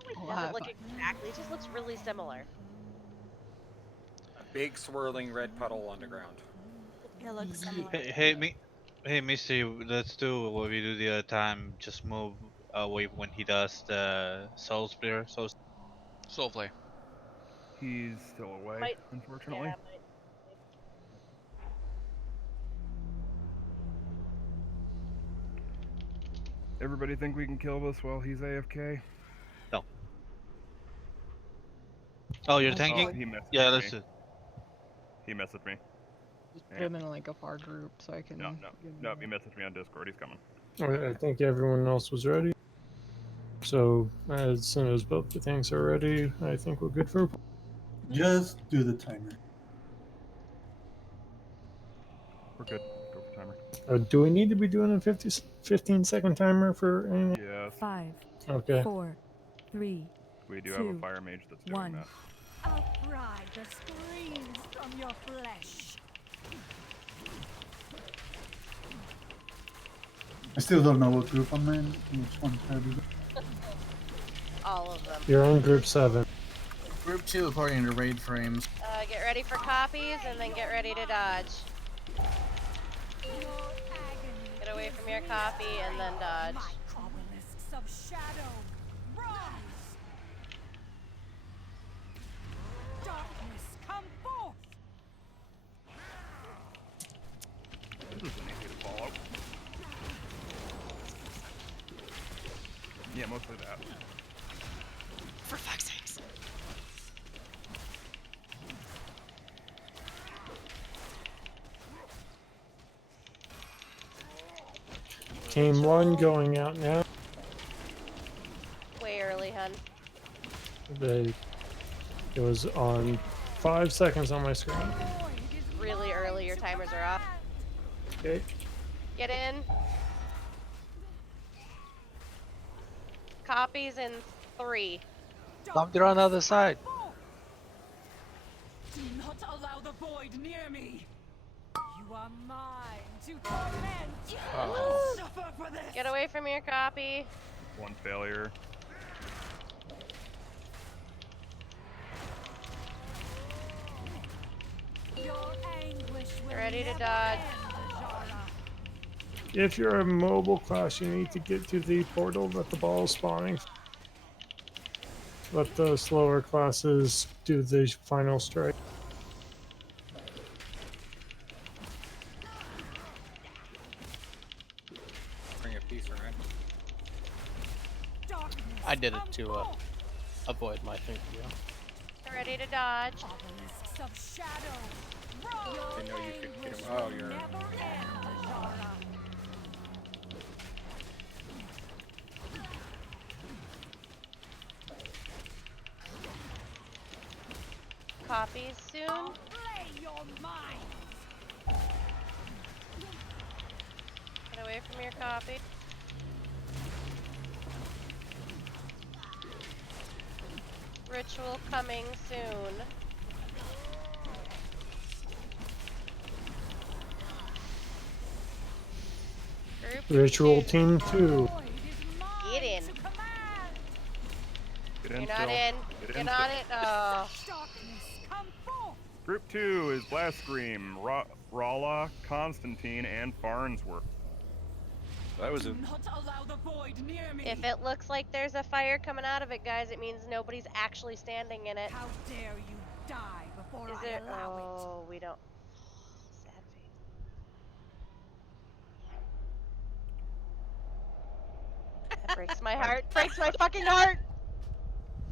It doesn't look exactly. It just looks really similar. A big swirling red puddle on the ground. It looks similar. Hey, Misty, let's do what we do the other time. Just move away when he does the soul spear. Soul play. He's still away, unfortunately. Everybody think we can kill this while he's AFK? No. Oh, you're tanking? He messaged Yeah, me. let's do. He messaged me. Just put him in like a far group so I can. No, he messaged me on Discord. He's coming. I think everyone else was ready. So as soon as both the tanks are ready, I think we're good for. Just do the timer. We're good. Go for timer. Do we need to be doing a 15-second timer for anyone? Yes. 5, Okay. 4, 3. We do have a fire mage that's doing 1. that. Outcry the screams from your flesh. I still don't know what group I'm in. Which one should I be? All of them. You're on group 7. Group 2 according to raid frames. Get ready for copies and then get ready to dodge. Get away from your copy and then dodge. Obelisks of shadow, rise! Darkness, come forth! This isn't easy to follow. Yeah, mostly that. For fuck's sakes. Team 1 going out now. Way early, hun. It was on 5 seconds on my screen. Really early. Your timers are off. Okay. Get in. Copies in 3. They're on the other side. Do not allow the void near me. You are mine to torment. Oh. Suffer for this. Get away from your copy. One failure. Your anguish will Ready to never dodge. end, Azara. If you're a mobile class, you need to get to the portal that the ball is spawning. Let the slower classes do the final strike. Bring a piece around. I did it to avoid my thing. Yeah. Get ready to dodge. Obelisks of shadow. Didn't know you could get him. Oh, you're. Never end, Azara. Copies soon. Play your mind. Get away from your copy. Ritual coming soon. Group Ritual Team 2. Get in. Get in You're not still. in. Get You're in not still. in. Oh. Darkness, Group 2 is Blast Scream, Rala, Constantine, and Farnsworth. I was Do in. not allow the void near me. If it looks like there's a fire coming out of it, guys, it means nobody's actually standing in it. How dare you die before Is I there? allow it? Oh, we don't. Sad face. That breaks my heart. Breaks my fucking heart.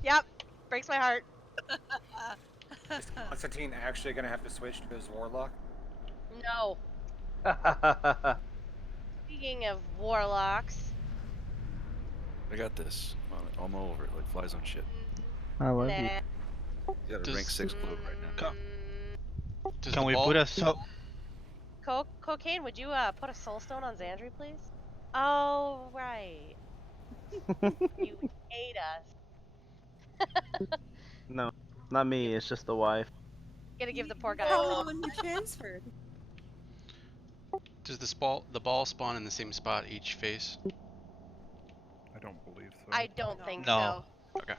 Yep, breaks my heart. Is Constantine actually going to have to switch to his warlock? No. Speaking of warlocks, I got this. I'm over it like flies on shit. I love you. nah. You got a rank 6 blue right now. Can we put a so? Cocaine, would you put a soul stone on Xandri, please? Oh, right. You hate us. No, not me. It's just the wife. Gotta give the poor guy a Oh, call. when you transferred. Does the ball spawn in the same spot each face? I don't believe so. I don't think No. so. Okay.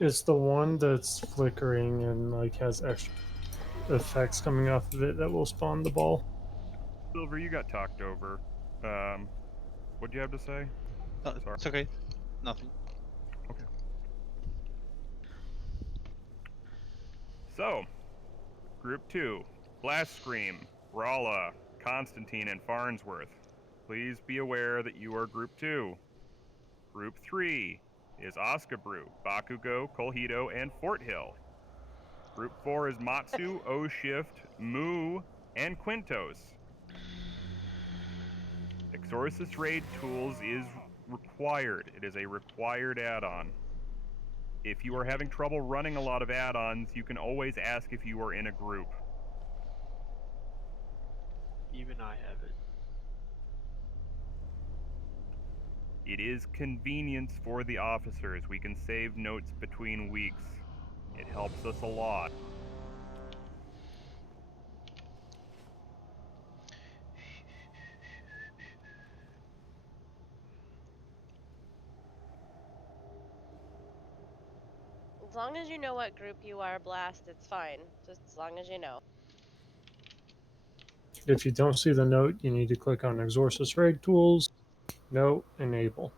It's the one that's flickering and like has extra effects coming off of it that will spawn the ball. Silver, you got talked over. What'd you have to say? Sorry. It's okay. Nothing. Okay. So, Group 2, Blast Scream, Rala, Constantine, and Farnsworth. Please be aware that you are Group 2. Group 3 is Oskabrew, Bakugo, Colhido, and Fort Hill. Group 4 is Matsu, O-Shift, Mu, and Quintos. Exorcist Raid Tools is required. It is a required add-on. If you are having trouble running a lot of add-ons, you can always ask if you are in a group. Even I have it. It is convenience for the officers. We can save notes between weeks. It helps us a lot. As long as you know what group you are, Blast, it's fine. Just as long as you know. If you don't see the note, you need to click on Exorcist Raid Tools, Note, Enable.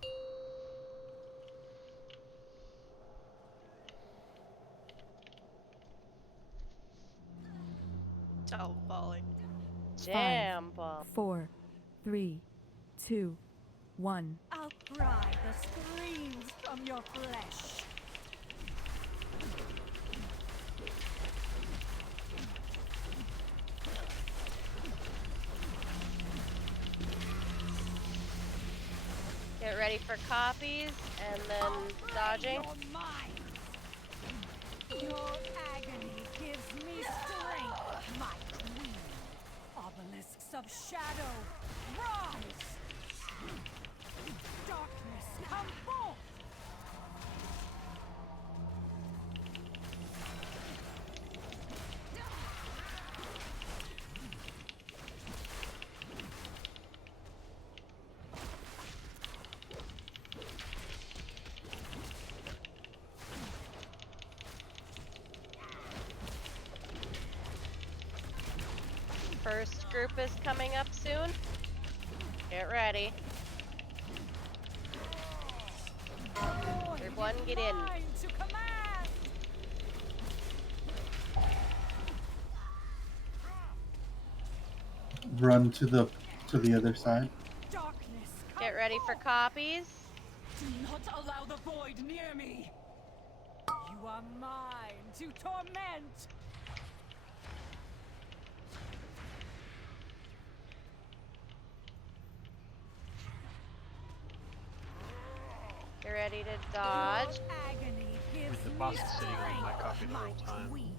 Tell Polly. Jam ball. 4, 3, 2, 1. I'll pry the screams from your flesh. Get ready for copies and then dodging. Your agony gives me strength, my queen. Obelisks of shadow, rise! Darkness, come forth! First group is coming up soon. Get ready. Group 1, get in. Mine to command! Run to the other side. Darkness, Get ready for copies. do not allow the void near me. You are mine to torment. Get ready to dodge. Agony gives With the me boss sitting on my strength, copy the my whole time. queen.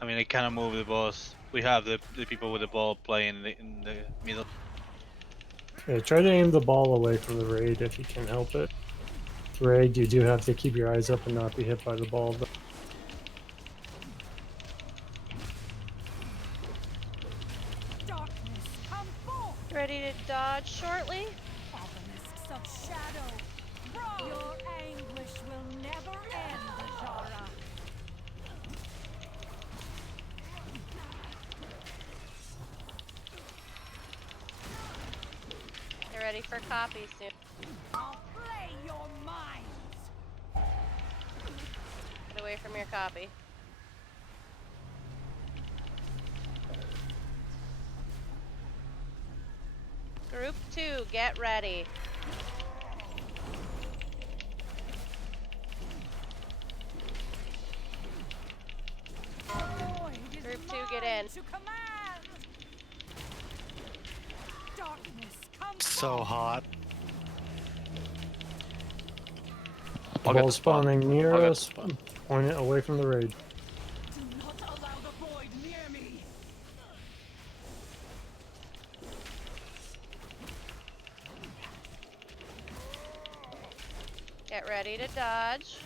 I mean, I cannot move the boss. We have the people with the ball playing in the middle. Yeah, try to aim the ball away from the raid if you can help it. Raid, you do have to keep your eyes up and not be hit by the ball. But Darkness, come forth. Ready to dodge shortly. Obelisks of shadow, rise. Your anguish will never end, Ajara. ready for copy soon. I'll play your minds. Get away from your copy. Group 2, get ready. Group 2, get in. So hot. Ball spawning near us. Point it away from the raid. Do not allow the void near me. Get ready to dodge.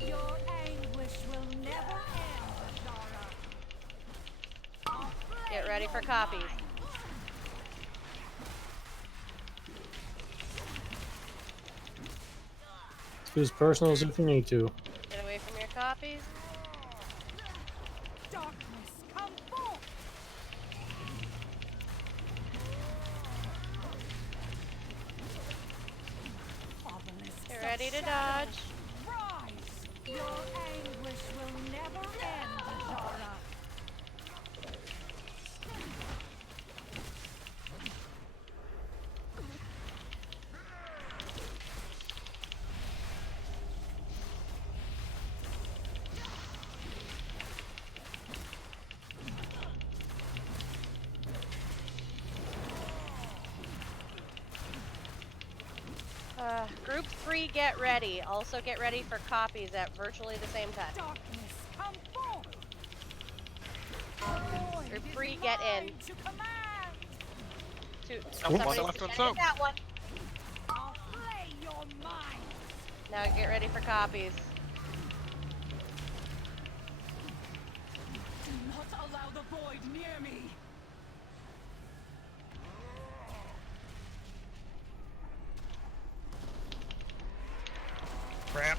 Your anguish will never end, Zara. Get ready for copies. Use personals if you need to. Get away from your copies. Darkness, come forth. Get ready to dodge. Rise. Your anguish will never end, Zara. Group 3, get ready. Also get ready for copies at virtually the same time. Darkness, come forth. Group 3, get in. To command. Somebody get that one. I'll play your minds. Now get ready for copies. Do not allow the void near me. Crap.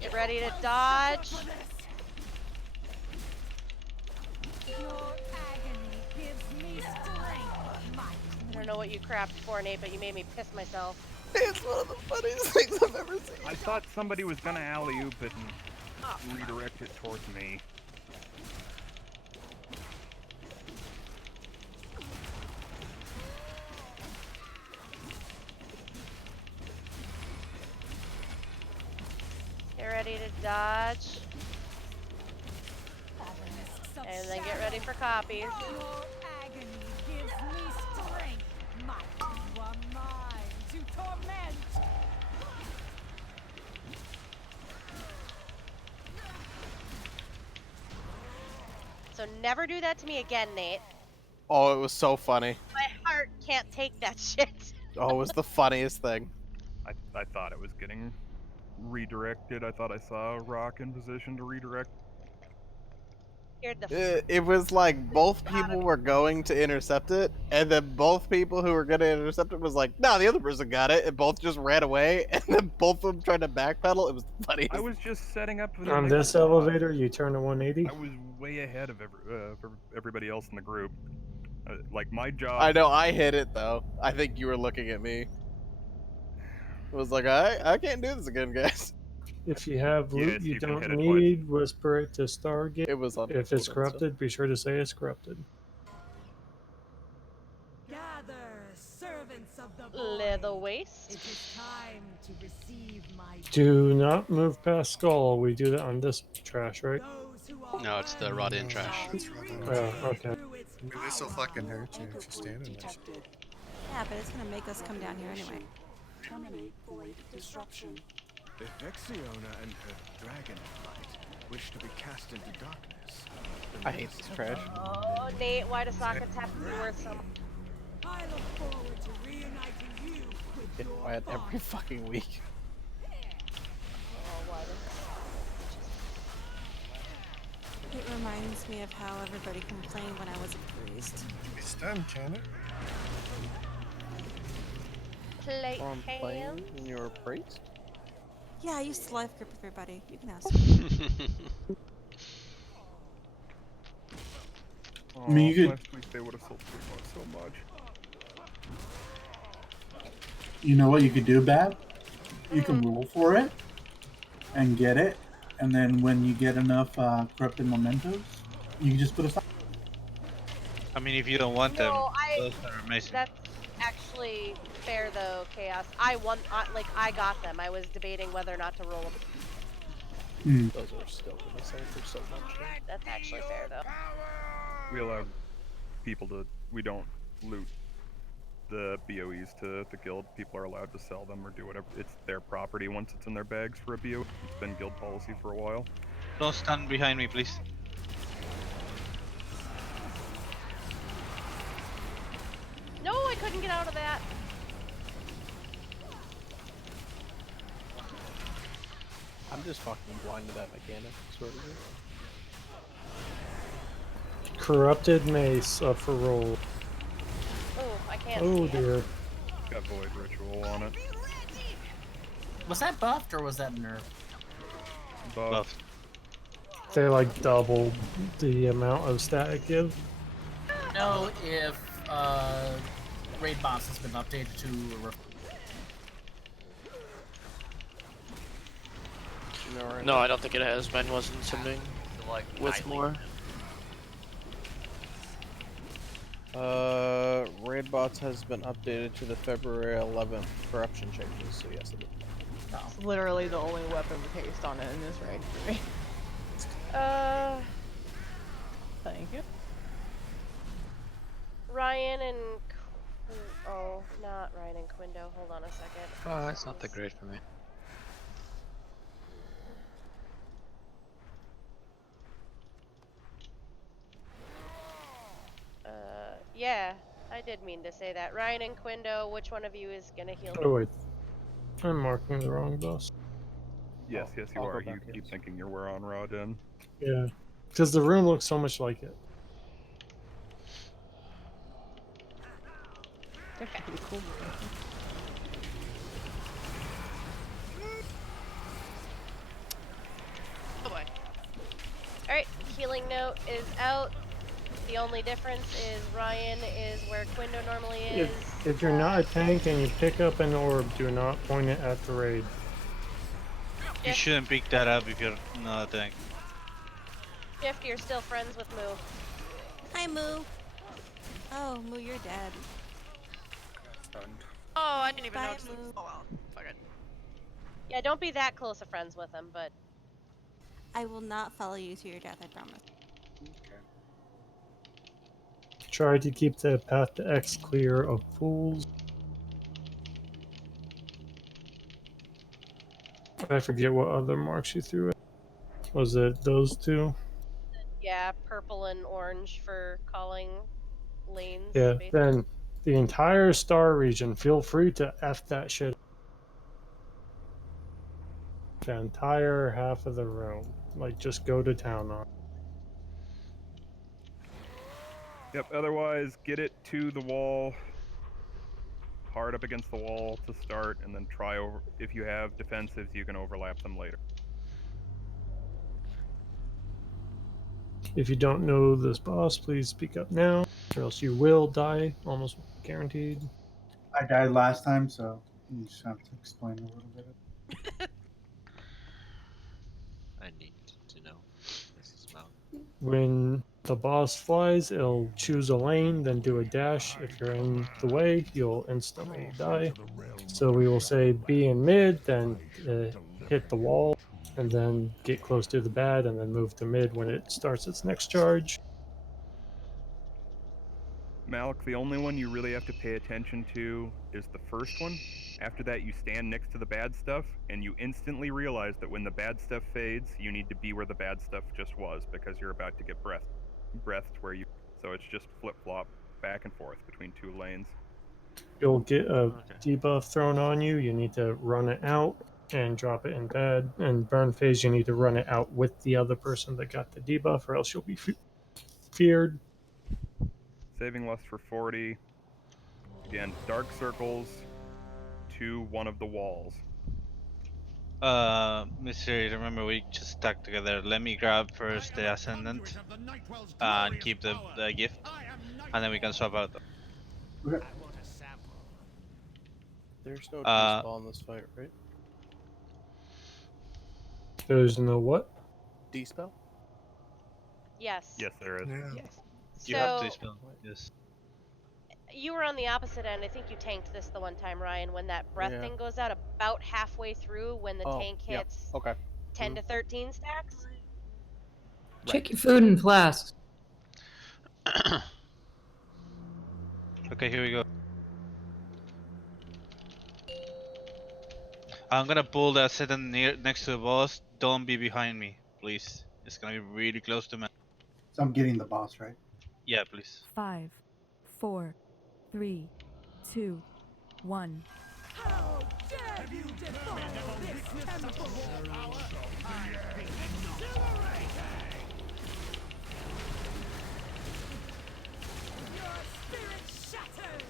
Get ready to dodge. Your agony gives me strength. I don't know what you crapped for, Nate, but you made me piss myself. It's one of the funniest things I've ever seen. I thought somebody was gonna alley-oop it and redirect it towards me. Get ready to dodge. And then get ready for copies. Your agony gives me strength. You are mine to torment. So never do that to me again, Nate. Oh, it was so funny. My heart can't take that shit. Oh, it was the funniest thing. I thought it was getting redirected. I thought I saw a rock in position to redirect. It was like both people were going to intercept it, and then both people who were going to intercept it was like, no, the other person got it, and both just ran away, and then both of them tried to backpedal. It was the funniest. I was just setting up On this elevator, you turn to 180. I was way ahead of everybody else in the group. Like my job. I know, I hit it though. I think you were looking at me. It was like, I can't do this again, guys. If you have loot Yes, you you can don't hit it need, whisper it to Stargate. It was on if it's corrupted, be sure to say it's corrupted. Gather, servants of the void. Leather waist. It is time to receive my Do not move past Skull. We do that on this trash, right? No, it's the rot in trash. Oh, okay. This will fucking hurt you if you're standing there. Yeah, but it's gonna make us come down here anyway. Terminate void disruption. If Vexiona and her dragonflight wish to be cast into darkness. I hate this trash. Oh, Nate, why do sockets have to be worth so much? I look forward to reuniting you with Get your wet thoughts. every fucking week. It reminds me of how everybody complained when I was a priest. Be stunned, can it? Plate Playing hands. when you were a priest? Yeah, I used to life group with everybody. You can ask. I mean, you could, last week they would have sold so much. you know what you could do, Bab? You can roll for it and get it, and then when you get enough corrupted mementos, you can just put aside. I mean, if you don't want them, No, those are amazing. That's actually fair though, Chaos. I got them. I was debating whether or not to roll them. Those are still gonna sell for so much. That's actually fair though. We allow people to. We don't loot the BOEs to the guild. People are allowed to sell them or do whatever. It's their property once it's in their bags for a BOE. It's been guild policy for a while. Don't stand behind me, please. No, I couldn't get out of that. I'm just fucking blind to that mechanic. Sort of. Corrupted mace up for roll. Oh, I can't Oh see dear. it. Got void ritual on it. Was that buffed or was that nerfed? Buffed. They like double the amount of stat it gives. No, if raid boss has been updated to No, I don't think it has. Mine wasn't something with more. Raid bots has been updated to the February 11th corruption changes, so yes it is. It's literally the only weapon with haste on it in this raid for me. Thank you. Ryan and oh, not Ryan and Quindo. Hold on a second. Oh, that's not that great for me. Yeah, I did mean to say that. Ryan and Quindo, which one of you is gonna heal me? Oh wait, I'm marking the wrong boss. Yes, yes, you I'll are. go You back, keep thinking you're where on raw den. Yeah, because the room looks so much like it. Actually pretty cool. Oh boy. Alright, healing note is out. The only difference is Ryan is where Quindo normally is. If you're not a tank and you pick up an orb, do not point it at the raid. You shouldn't pick that up if you're not a tank. Shift, you're still friends with Moo. Hi, Moo. Oh, Moo, you're dead. Oh, I didn't even Bye, notice. Moo. Oh well, fuck it. Yeah, don't be that close of friends with him, but I will not follow you to your death, I promise. Try to keep the path to X clear of fools. I forget what other marks you threw. Was it those two? yeah, purple and orange for calling lanes. Yeah, basically. then the entire star region, feel free to F that shit. The entire half of the room. Like, just go to town on. Yep, otherwise, get it to the wall, hard up against the wall to start, and then try over. If you have defensives, you can overlap them later. If you don't know this boss, please speak up now, or else you will die, almost guaranteed. I died last time, so you just have to explain a little bit. I need to know. This is mount. When the boss flies, it'll choose a lane, then do a dash. If you're in the way, you'll instantly die. So we will say be in mid, then hit the wall, and then get close to the bad, and then move to mid when it starts its next charge. Malik, the only one you really have to pay attention to is the first one. After that, you stand next to the bad stuff, and you instantly realize that when the bad stuff fades, you need to be where the bad stuff just was, because you're about to get breathed where you... So it's just flip-flop back and forth between two lanes. You'll get a debuff thrown on you, you need to run it out and drop it in bad. And burn phase, you need to run it out with the other person that got the debuff, or else you'll be feared. Saving lust for 40. Again, dark circles to one of the walls. Mystery, remember we just stuck together. Let me grab first the Ascendant and keep the gift, and then we can swap out. Okay. There's no Uh, D-spell in this fight, right? There's no what? D-spell? Yes. Yes, there is. Yes. You have So to spell. Yes. you were on the opposite end. I think you tanked this the one time, Ryan. When that breath Yeah. thing goes out about halfway through, when the Oh, tank yeah. hits Okay. 10 to 13 stacks. Check your food and flasks. Okay, here we go. I'm gonna pull the Ascendant next to the boss. Don't be behind me, please. It's gonna be really close to me. So I'm getting the boss, right? Yeah, please. 5, 4, 3, 2, 1. How dare you defile this temple! Your spirit shatters!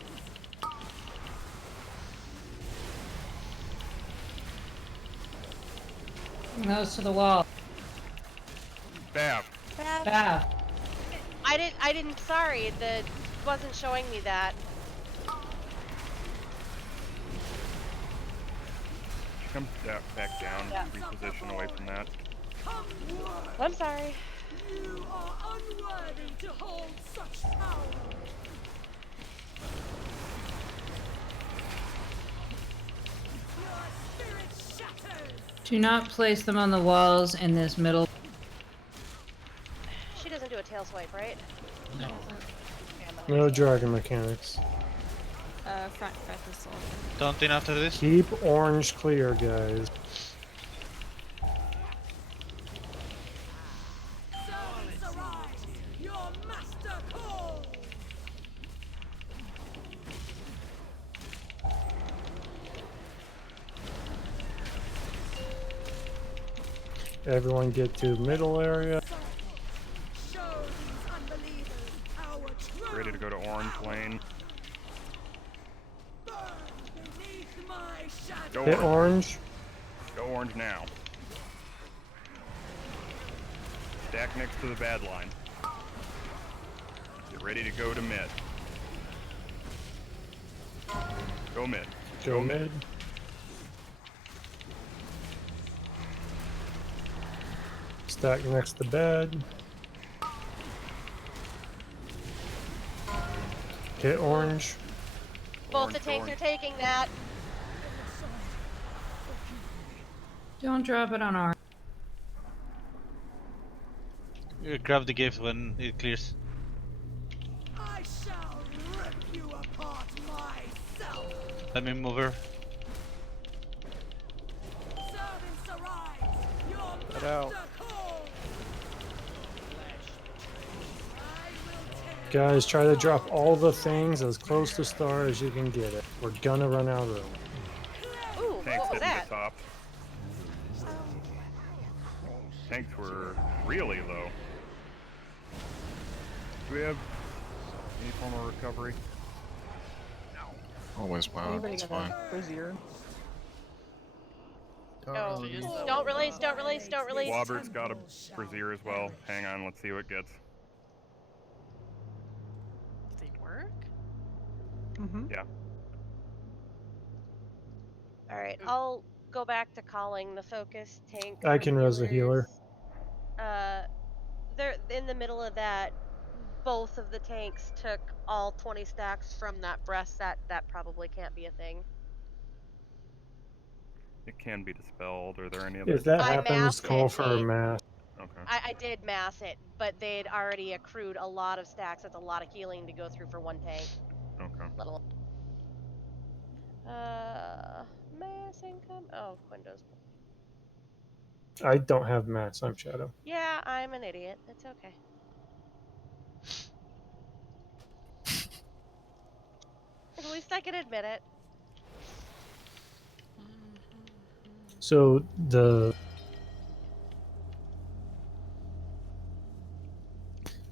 Nose to the wall. Bam. Bab. I didn't. Sorry, the wasn't showing me that. Come back down. Yeah. Reposition away from that. I'm sorry. You are unworthy to hold such power! Your spirit shatters! Do not place them on the walls in this middle. She doesn't do a tail swipe, right? No. No dragon mechanics. Front is still open. Daunting after this. Keep orange clear, guys. Servants arise! Your master calls! Everyone get to middle area. Show these unbelievers our truth! Ready to go to orange lane. Beneath my shadow! Go Hit orange. orange. Go orange now. Stack next to the bad line. Get ready to go to mid. Go mid. Go mid. Stack next to bed. Hit orange. Both the tanks are taking that. Don't drop it on our. Grab the gift when it clears. I shall rip you apart myself! Let me move her. Servants arise! Your Get out. master calls! Guys, try to drop all the things as close to star as you can get it. We're gonna run out of room. Ooh, Tanks what was hitting that? the top. Tanks were really low. Do we have any form of recovery? Always wow. Anybody It's got fine. a brazier? Oh, don't release, don't release, don't release. Wobbert's got a brazier as well. Hang on, let's see what it gets. Do they work? Mm-hmm. Yeah. Alright, I'll go back to calling the focus tank. I for can res a healer. They're in the middle of that. Both of the tanks took all 20 stacks from that breast. That probably can't be a thing. It can be dispelled. Are there any other? If that I happens, massed call it, for a they- mass. Okay. I did mass it, but they'd already accrued a lot of stacks. That's a lot of healing to go through for one tank. Okay. Let alone. Mass income. Oh, Quindo's. I don't have mass. I'm shadow. Yeah, I'm an idiot. It's okay. At least I can admit it. So the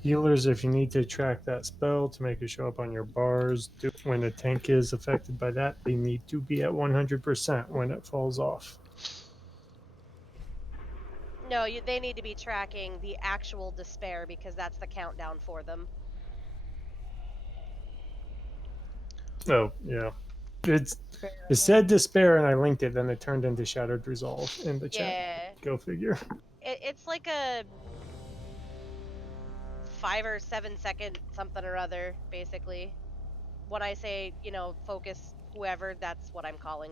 healers, if you need to track that spell to make it show up on your bars, when a tank is affected by that, they need to be at 100% when it falls off. No, they need to be tracking the actual despair because that's the countdown for them. Oh, yeah. It said despair and I linked it, then it turned into Shattered Resolve in the chat. Yeah. Go figure. It's like a 5 or 7 second something or other, basically. When I say, you know, focus whoever, that's what I'm calling.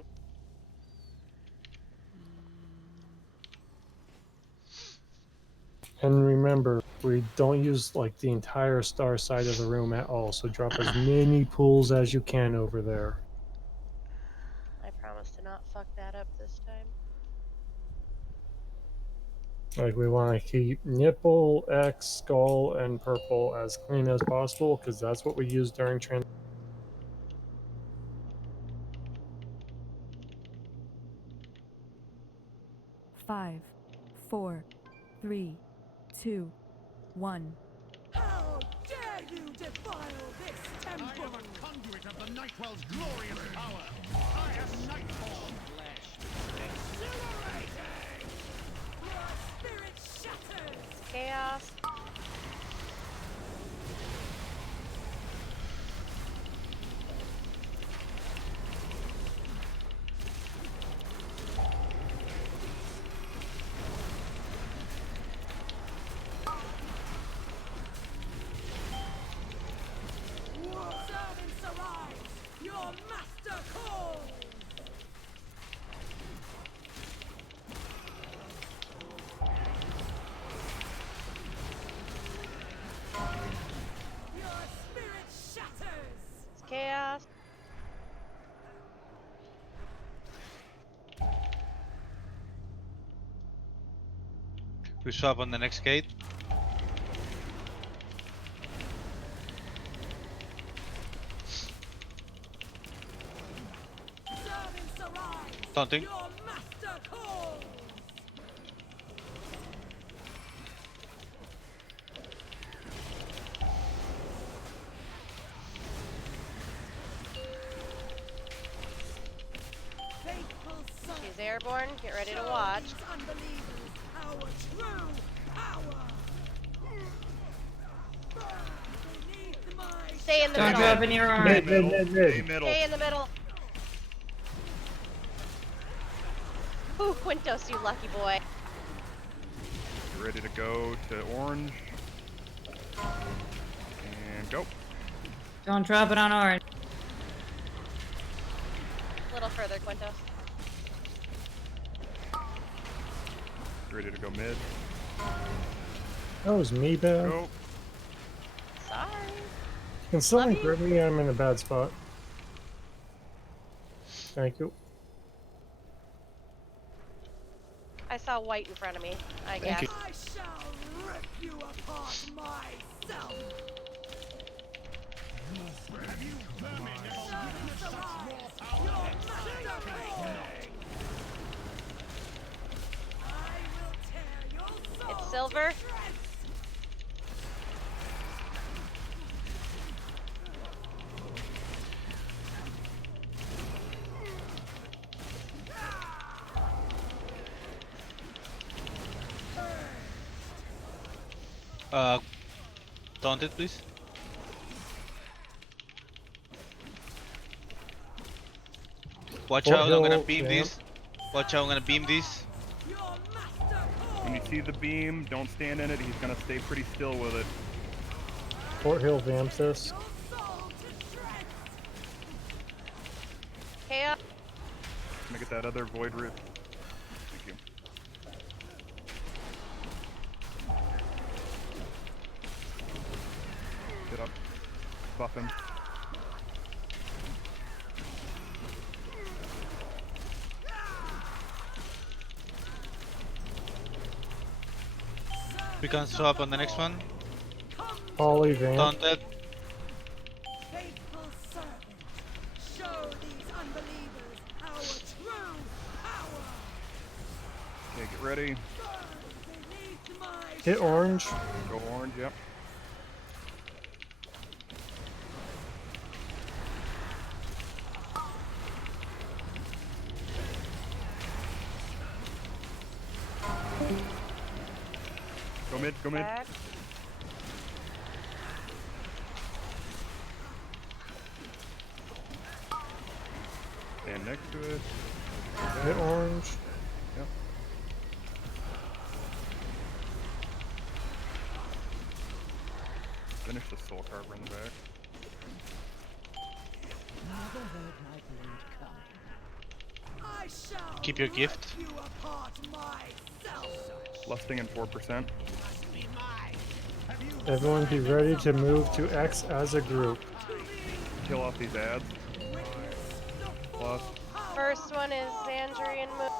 And remember, we don't use like the entire star side of the room at all, so drop as many pools as you can over there. I promise to not fuck that up this time. Like we want to keep nipple, X, skull, and purple as clean as possible, because that's what we use during trans. 5, 4, 3, 2, 1. How dare you defile this temple? I am a conduit of the Nightwell's glorious power. I am Nightfall. Exhilarating! Your spirit shatters! Chaos. Servants arise! Your master calls! Your spirit shatters! It's chaos. We swap on the next gate. Servants arise! Taunting. Your master calls! Faithful servants, She's airborne. Get ready to show watch. these unbelievers our true power! Beneath my Stay in the Don't middle. drop any armor. Mid, mid, mid, mid. Middle. Stay in the middle. Ooh, Quintos, you lucky boy. Get ready to go to orange. And go. Don't drop it on orange. A little further, Quintos. Get ready to go mid. That was me bad. Go. Sorry. Can someone grab me? I'm in a bad spot. Thank you. I saw white in front of me, I Thank guess. you. I shall rip you apart myself! Servants arise! Your master calls! I will tear your soul It's silver. to shreds! Taunt it, please. Watch Fort out, I'm gonna Hill, beam yeah. these. Watch out, I'm gonna beam these. Your master calls! When you see the beam, don't stand in it. He's gonna stay pretty still with it. Fort Hill vamps this. Your soul to shreds! Chaos. Gonna get that other void root. Thank you. Get up. Buff him. We can swap on the next one. Poly vamp. Taunted. Faithful servant, show these unbelievers our true power! Okay, get ready. Beneath my Hit orange. Go orange, yep. mid, go mid. Back. Stand next to it. Hit orange. Yep. Finish the soul carver in the back. Never heard my blade coming. I shall Keep your gift. rip you apart myself. Lusting in 4%. Everyone be ready to move to X as a group. Kill off these ads. Plus. First one is Xandrian move.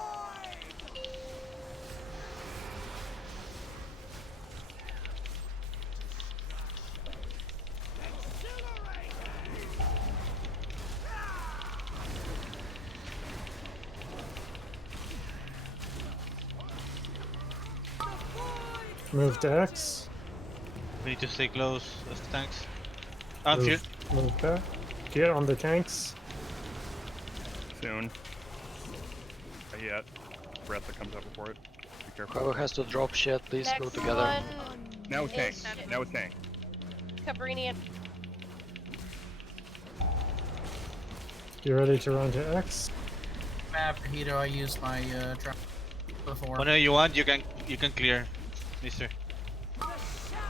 Move to X. We need to stay close as tanks. Unfield. Move back. Get on the tanks. Soon. Not yet. Breath that comes up before it. Be careful. Whoever has to drop shit, please go Next together. one Now tank. is Now tank. Cabrini and You ready to run to X? After Hito, I used my trap before. Whenever you want, you can clear, Mister.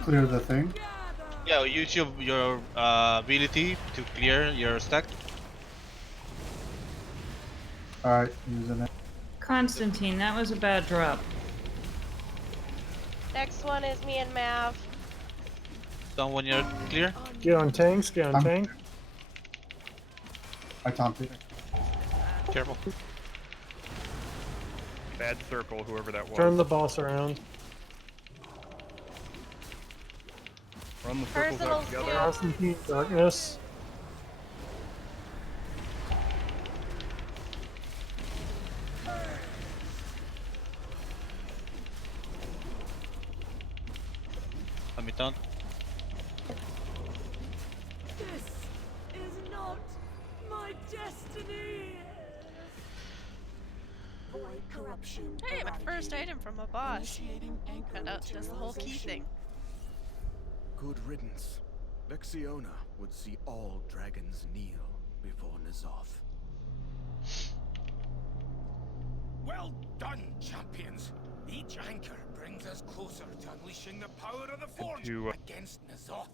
Clear the thing. Yeah, use your ability to clear your stack. Alright, using it. Constantine, that was a bad drop. next one is me and Mav. Done when you're clear. Get on tanks. Get on tank. I taunted it. Careful. Bad circle, whoever that was. Turn the boss around. Run the circles out together. Constantine, darkness. Let me down. This is not my destiny. Void corruption. Hey, my first item from a boss. And does the whole key thing. Good riddance. Vexiona would see all dragons kneel before Ny'a'lotha. Well done, champions. Each anchor brings us closer to unleashing the power of the Forge to, against Ny'a'lotha.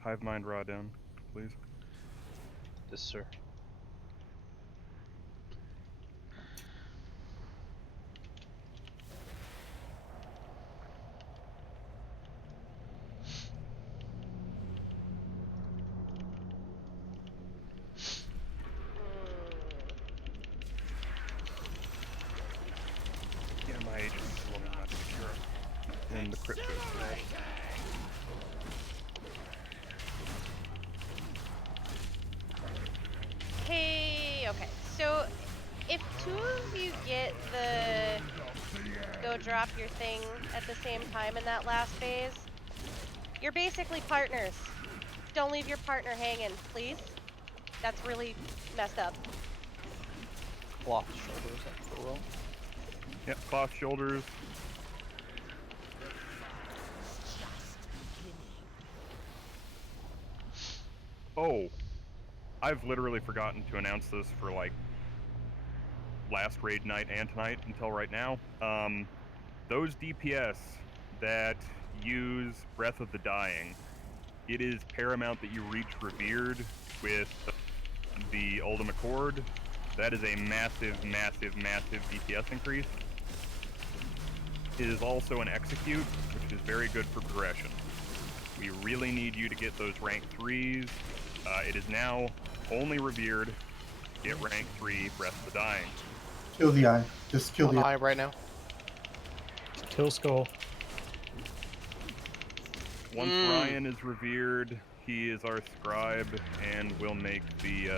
Hive mind raw down, please. Yes, sir. Yeah, my agent is a little not secure. And the crypto is Hey, okay. So if two of you get the go drop your thing at the same time in that last phase, you're basically partners. Don't leave your partner hanging, please. That's really messed up. Cloth shoulders, that's the roll. Yep, cloth shoulders. Oh, I've literally forgotten to announce this for like last raid night and tonight until right now. Those DPS that use Breath of the Dying, it is paramount that you reach Revered with the Oldham Accord. That is a massive, massive, massive DPS increase. It is also an Execute, which is very good for progression. We really need you to get those rank 3s. It is now only Revered. Get rank 3 Breath of the Dying. Kill the eye. Just kill the eye right now. Kill Skull. Once Ryan is revered, he is our scribe and will make the.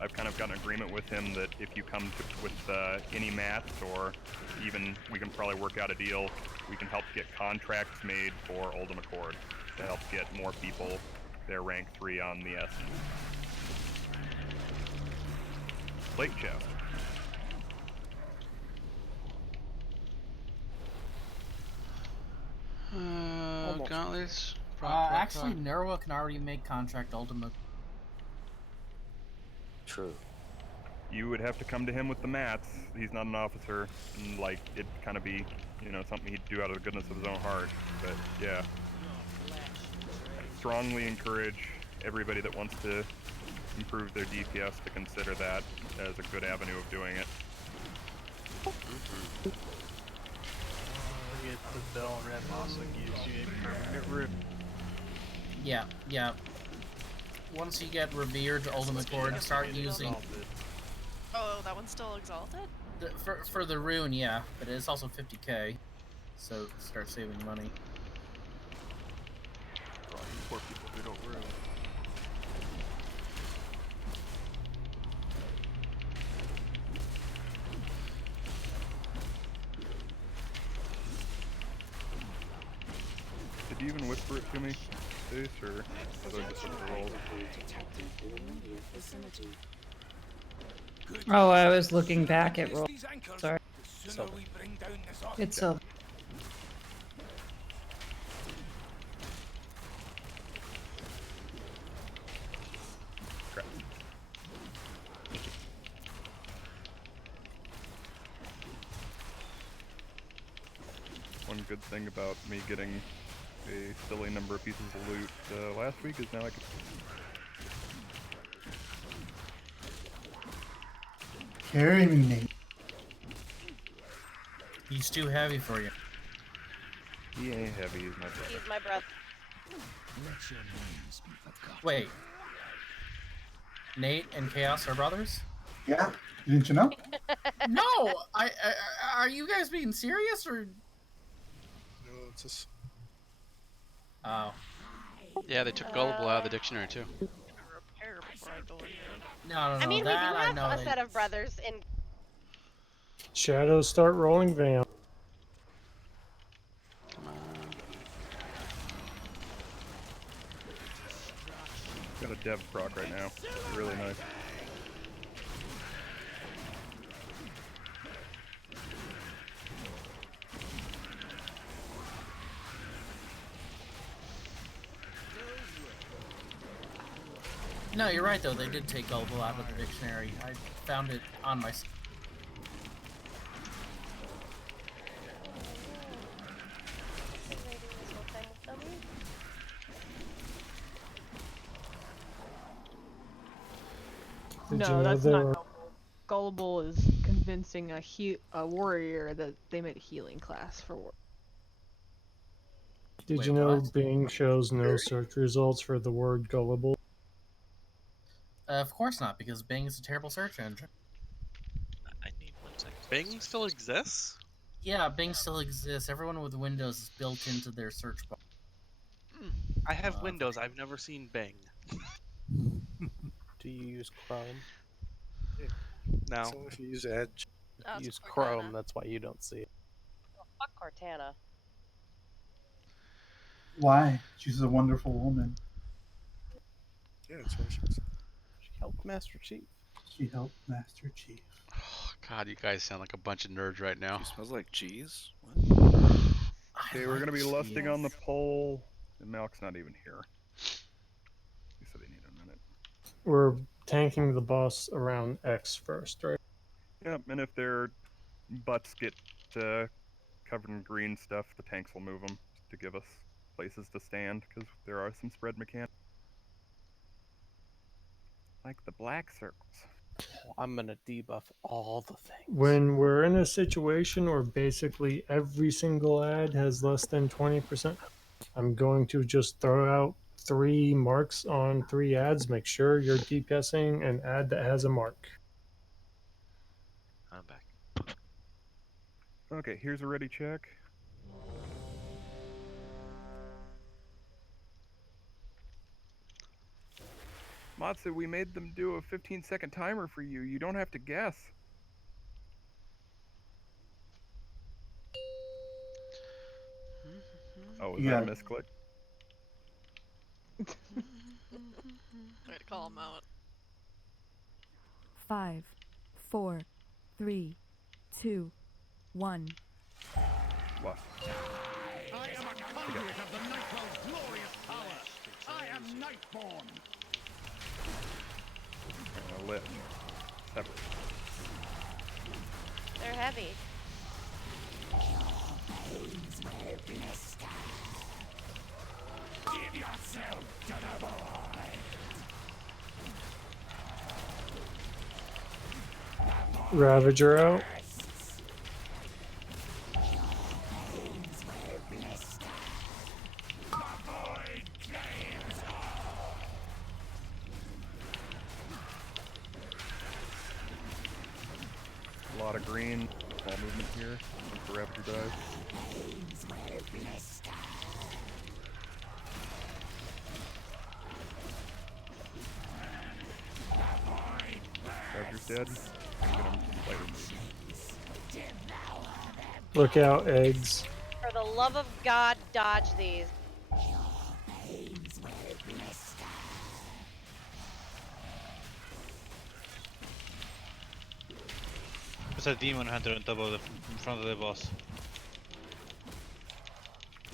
I've kind of got an agreement with him that if you come with any mats, or even we can probably work out a deal, we can help get contracts made for Oldham Accord to help get more people their rank 3 on the Essence. Plate chest. Gauntlets. Actually, Nerwa can already make contract ultimate. True. You would have to come to him with the mats. He's not an officer, and like it'd kind of be, something he'd do out of the goodness of his own heart. But yeah, I strongly encourage everybody that wants to improve their DPS to consider that as a good avenue of doing it. Get the bell red also gives you a permanent rip. Yeah. Once you get revered ultimate cord, start using. Oh, that one's still exalted? For the rune, yeah, but it's also 50k, so start saving money. For all you poor people who don't rune. Did you even whisper it to me, Stace, or was I just sort of rolled? Oh, I was looking back at roll. Sorry. It's a. Crap. One good thing about me getting a silly number of pieces of loot last week is now I can. Carry me, Nate. He's too heavy for you. He ain't heavy, he's my brother. He's my brother. Wait. Nate and Chaos are brothers? Yeah, didn't you know? No, are you guys being serious or? No, it's just. Oh. Yeah, they took gullible out of the dictionary too. Repair before I go in there. No, I mean, we do that I have know a they- set of brothers in. Shadows start rolling, Vam. Come on. Got a dev proc right now. Really nice. No, you're right though. They did take gullible out of the dictionary. I found it on my. Did you No, know that's there not were- gullible. Gullible is convincing a warrior that they made a healing class for war. Did Wait, you know what? Bing shows no search results for the word gullible? Of course not, because Bing is a terrible search engine. I need 1 second. Bing still exists? Yeah, Bing still exists. Everyone with Windows is built into their search bar. I have Windows. I've never seen Bing. Do you use Chrome? Yeah. No. So if you use Edge. If you use Chrome, that's why you don't see it. Oh, fuck Cortana. Why? She's a wonderful woman. Yeah, that's what she was. She helped Master Chief. She helped Master Chief. Oh, God, you guys sound like a bunch of nerds right now. She smells like cheese. Okay, we're gonna be lusting on the pole, and Malk's not even here. He said he needed a minute. We're tanking the boss around X first, right? Yep, and if their butts get covered in green stuff, the tanks will move them to give us places to stand, because there are some spread mechanics. Like the black circles. I'm gonna debuff all the things. When we're in a situation where basically every single ad has less than 20%, I'm going to just throw out 3 marks on 3 ads. Make sure you're DPSing an ad that has a mark. I'm back. Okay, here's a ready check. Matsu, we made them do a 15-second timer for you. You don't have to guess. Oh, was that a misclick? Way to call him out. 5, 4, 3, 2, 1. Lost. I am a conduit of the Nightwell's glorious power. I am Nightborn. Lit. Separate. They're heavy. Give yourself to the void. Ravager out. A lot of green. Small movement here. Once the Ravager dies. Ravager's dead. I'm gonna slightly move. Look out, eggs. For the love of God, dodge these. There's a demon hunter on top of the in front of the boss.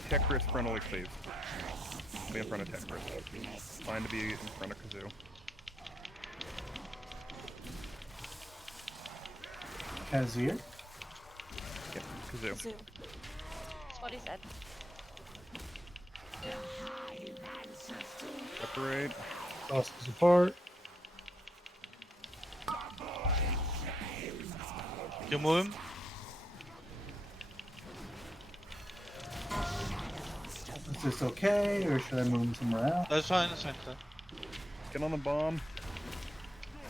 Tekris frontally cleaves. Be in front of Tekris. Fine to be in front of Kazoo. Kazir? Yep, Kazoo. That's what he said. Separate. Bosses apart. You move him? Is this okay, or should I move him somewhere else? That's fine, that's fine. Get on the bomb.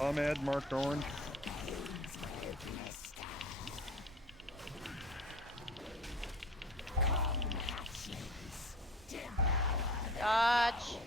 Bomb ad marked orange. Dodge.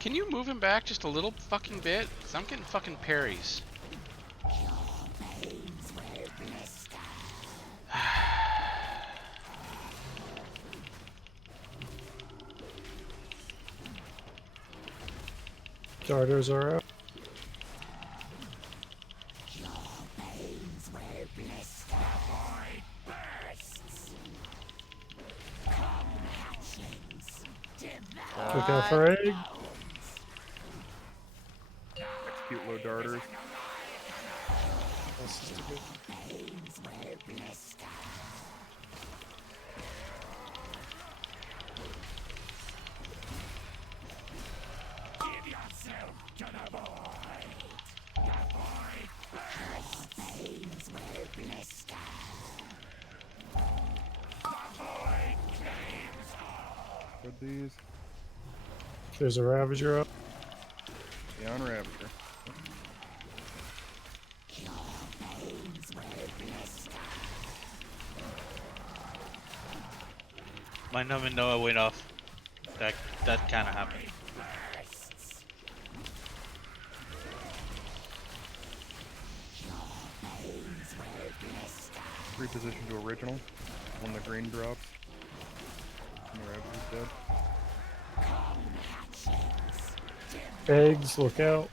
Can you move him back just a little fucking bit? 'Cause I'm getting fucking parries. Darters are out. Look out for egg. Execute low darters. This is too good. Give yourself to the void. The void bursts. The void claims all. With these. There's a Ravager up. Beyond Ravager. Mine haven't know I went off. That kinda happened. Reposition to original when the green drops. And the Ravager's dead. Eggs, look out.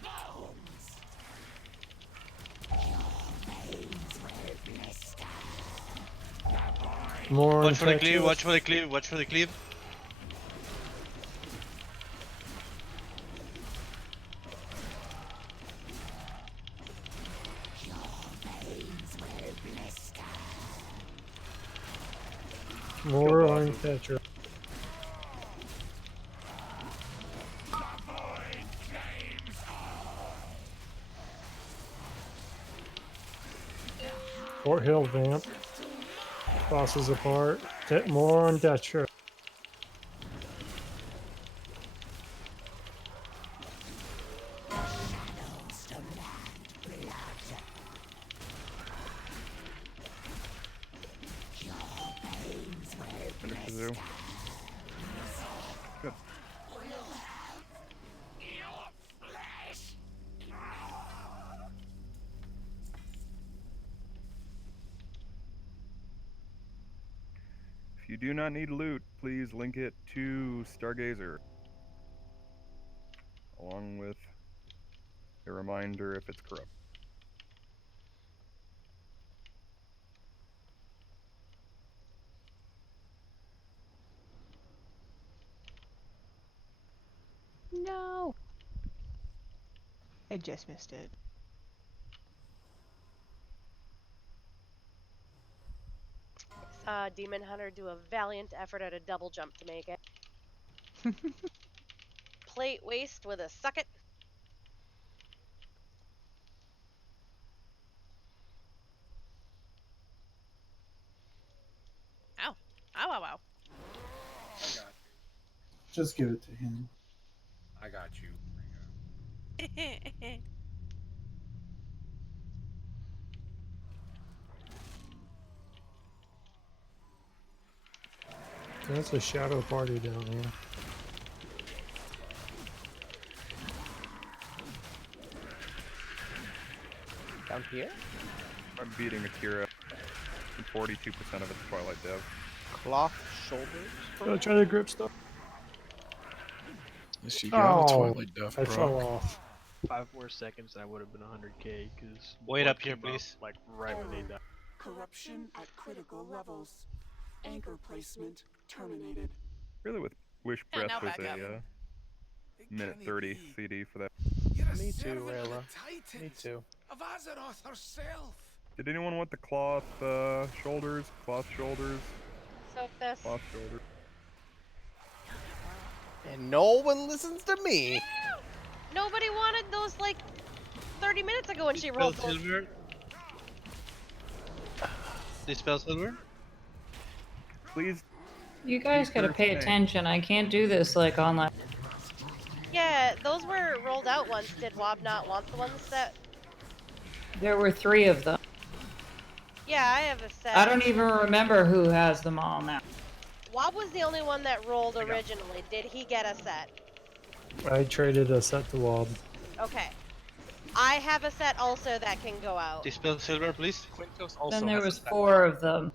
More Watch for the on cleave, Tetris. watch for the cleave, watch for the cleave. More on Tetris. Fort Hill vamp. Bosses apart. More on Tetris. Finish the zoo. you do not need loot, please link it to Stargazer. Along with a reminder if it's corrupt. No. I just missed it. Saw Demon Hunter do a valiant effort at a double jump to make it. Plate waste with a suck it. Ow. Ow, ow, ow. Just give it to him. I got you. That's a shadow party down here. Down here? I'm beating Akira. 42% of its Twilight Dev. Cloth shoulders? Go try the grip stuff. Yes, you got a Oh, Twilight Death, I bro. fell off. 5 more seconds, I would have been 100k. Because wait up here, please. Like right when they died. Corruption at critical levels. Anchor placement terminated. Really wish Yeah, Breath now was back up. a minute 30 CD for that. Me too, Rayla. Me too. Of Azeroth herself. Did anyone want the cloth shoulders? Cloth shoulders? Soak this. Cloth shoulders. And no one listens to me. Nobody wanted those like 30 minutes ago when she rolled those. Silver. Dispel silver. Please. You guys gotta pay attention. I can't do this like online. Yeah, those were rolled out ones. Did Wob not want the ones that... There were 3 of them. Yeah, I have a set. I don't even remember who has them all now. Wob was the only one that rolled originally. Did he get a set? I traded a set to Wob. Okay. I have a set also that can go out. Dispel silver, please. Quintos also Then there has was a set. 4 of them.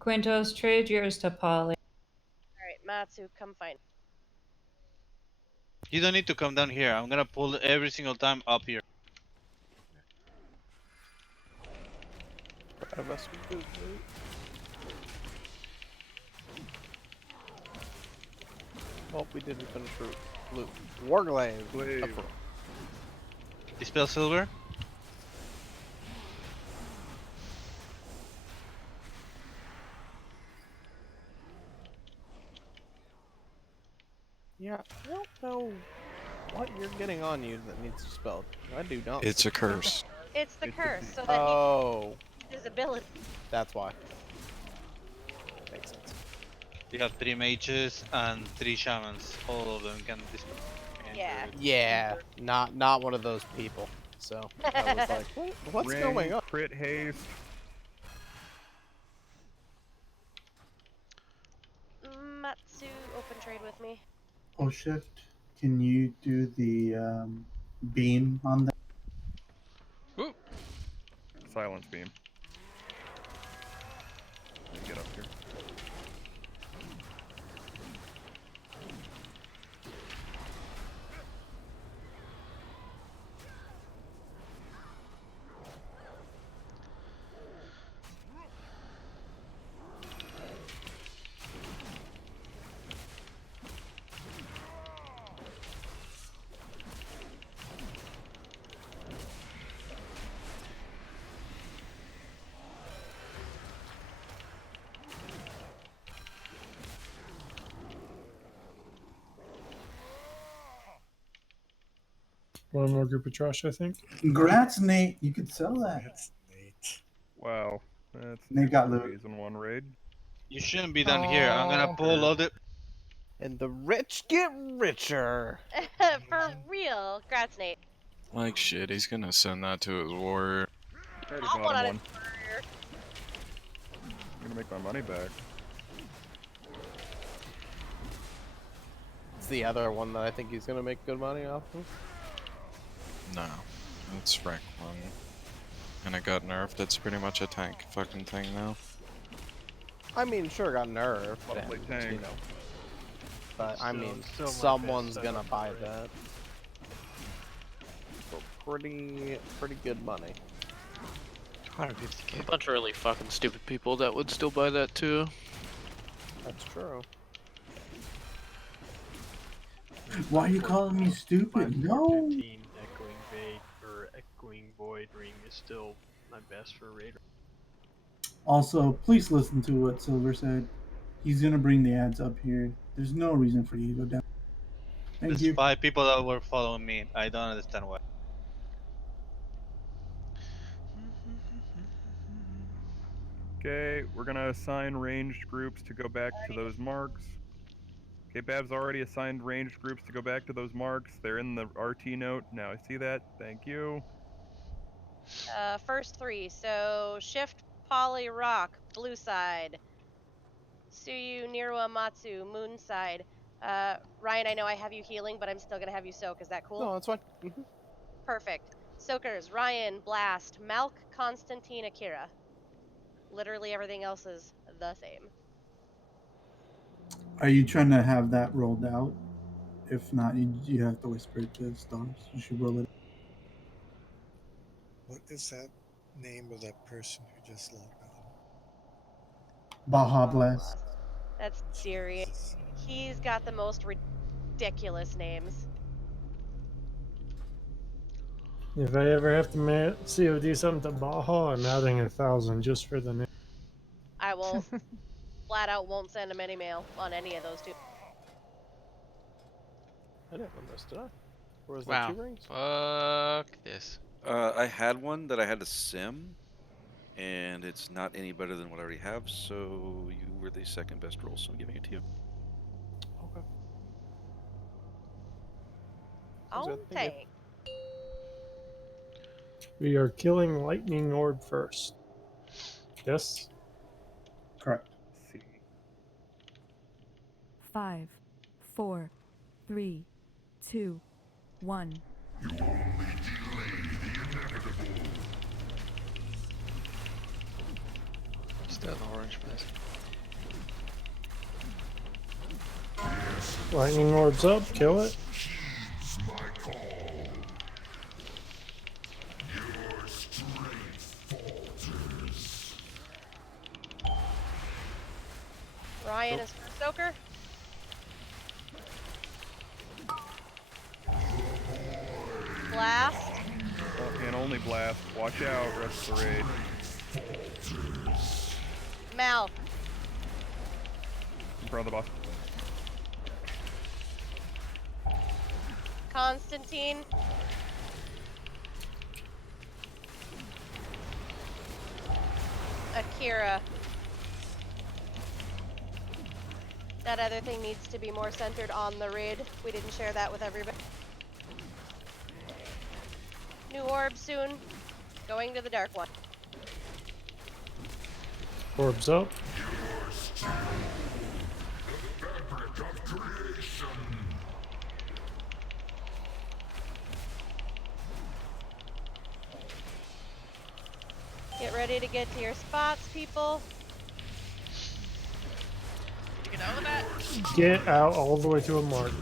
Quintos, trade yours to Polly. Alright, Matsu, come find. You don't need to come down here. I'm gonna pull every single time up here. Oh, we didn't finish loot. Warglaive. Dispel silver. Yeah, I don't know what you're getting on you that needs dispelled. I do not. It's a curse. It's the curse, so that Oh, he his ability. that's why. Makes sense. You have 3 mages and 3 shamans. All of them can dispel. Yeah. Yeah, not one of those people. So I was like, what's Ring, going on? Crit haste. Matsu, open trade with me. Oh, shift. Can you do the beam on that? Ooh. Silence beam. Let me get up here. One more group of trash, I think. Congrats, Nate. You could sell that. That's Nate. Wow. That's Nate got 2 loot. rays in 1 raid. You shouldn't be down here. I'm gonna pull all the. And the rich get richer. For real. Congrats, Nate. Like shit, he's gonna send that to his warrior. I already I'll bought on him his one. career. I'm gonna make my money back. It's the other one that I think he's gonna make good money off of. No, that's wreck money. And it got nerfed. It's pretty much a tank fucking thing now. I mean, sure, got nerfed, Lovely and, tank. you know. But I mean, Still my best someone's setup gonna buy already. that for pretty good money. 150k. A bunch of really fucking stupid people that would still buy that too. That's true. Why are you calling me stupid? No. 15 Echoing Void Ring is still my best for Raider. Also, please listen to what Silver said. He's gonna bring the ads up here. There's no reason for you to go down. Thank There's you. 5 people that were following me. I don't understand why. Okay, we're gonna assign ranged groups to go back to those marks. Okay, Bab's already assigned ranged groups to go back to those marks. They're in the RT note. Now I see that. Thank you. First 3. So Shift, Poly, Rock, blue side. Suyu, Nirwa, Matsu, moon side. Ryan, I know I have you healing, but I'm still gonna have you soak. Is that cool? No, that's fine. Perfect. Soakers, Ryan, Blast, Malk, Constantine, Akira. Literally everything else is the same. Are you trying to have that rolled out? If not, you have to whisper it to stars. You should roll it. What is that name of that person who just logged on? Baja Blast. That's Siri. He's got the most ridiculous names. If I ever have to COD something to Baja, I'm adding 1,000 just for the name. I will flat out won't send him any mail on any of those two. I didn't run this, did I? Or was Wow. there 2 rings? Fuck this. I had one that I had to sim, and it's not any better than what I already have, so you were the second best roll, so I'm giving it to you. Okay. I'll take. We are killing Lightning Orb first. Yes? Correct. 5, 4, 3, 2, 1. Still an orange mess. Lightning Orb's up, kill it. Ryan is for Soaker. Blast. And only blast. Watch out, rest of the raid. Mal. In front of the boss. Constantine. Akira. That other thing needs to be more centered on the raid. We didn't share that with everybody. New orb soon. Going to the dark one. Orb's up. Get ready to get to your spots, people. Did you get out of that? Get out all the way to a mark.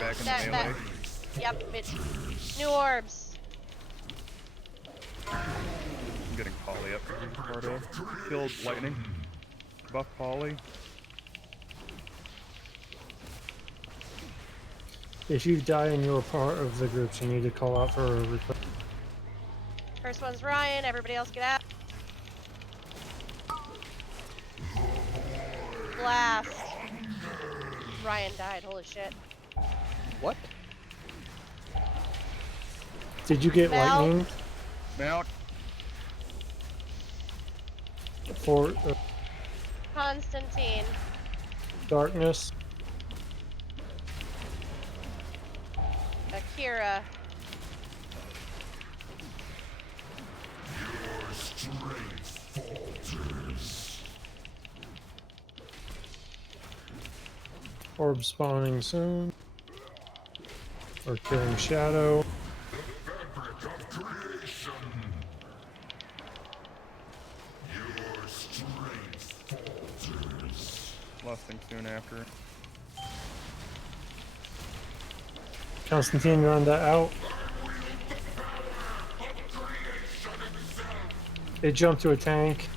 Back in the melee. Yep, it's new orbs. I'm getting Polly up. Ricardo. Killed Lightning. Buff Polly. If you die and you're part of the groups, you need to call out for a request. First one's Ryan, everybody else get out. Blast. Ryan died, holy shit. What? Did you get Mal? lightning? Mount. For Constantine. darkness. Akira. Orb spawning soon. Or carrying shadow. Lusting soon after. Constantine, run that out. It jumped to a tank.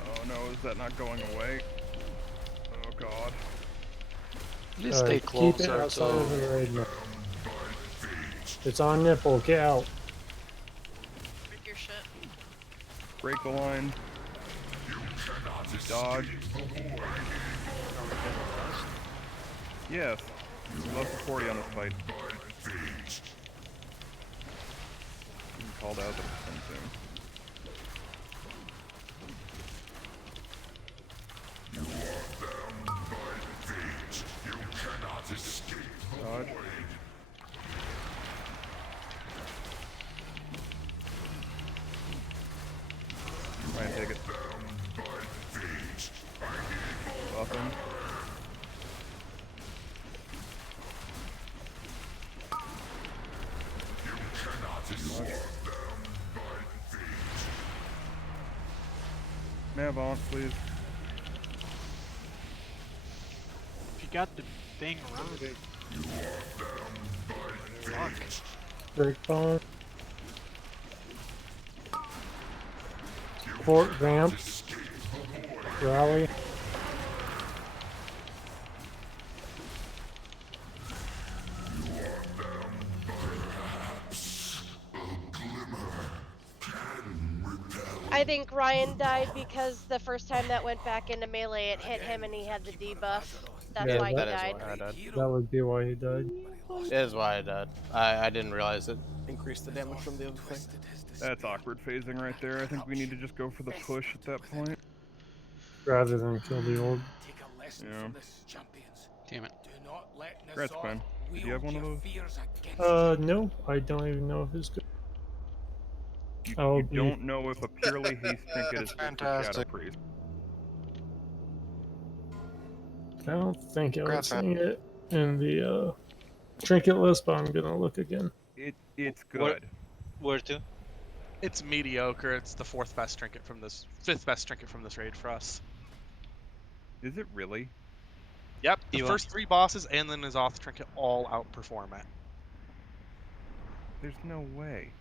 Oh no, is that not going away? Oh god. Please stay Keep it closer outside of the to... raid now. It's on nipple, get out. Break your shit. Break the line. Dodge. Yes. Love the 40 on this fight. You called out that it's coming soon. Dodge. Try and take it. Buff him. Mavant, please. If you got the thing around it. Fuck. Break bond. Fort ramp. Rally. I think Ryan died because the first time that went back into melee, it hit him and he had the debuff. That's Yeah, why he That is died. why I died. That would be why he died. It is why I died. I didn't realize it increased the damage from the other thing. That's awkward phasing right there. I think we need to just go for the push at that point. Rather than kill the orb. Yeah. Damn it. Congrats, Ben. Did you have one of those? No, I don't even know if it's good. You don't know if a purely haste trinket is good for Shadow Priest. I don't think I was Congrats, man. seeing it in the trinket list, but I'm gonna look again. It's good. Where to? It's mediocre. It's the fifth best trinket from this raid for us. Is it really? Yep, the first 3 bosses and then his Oth trinket all outperform it. There's no way.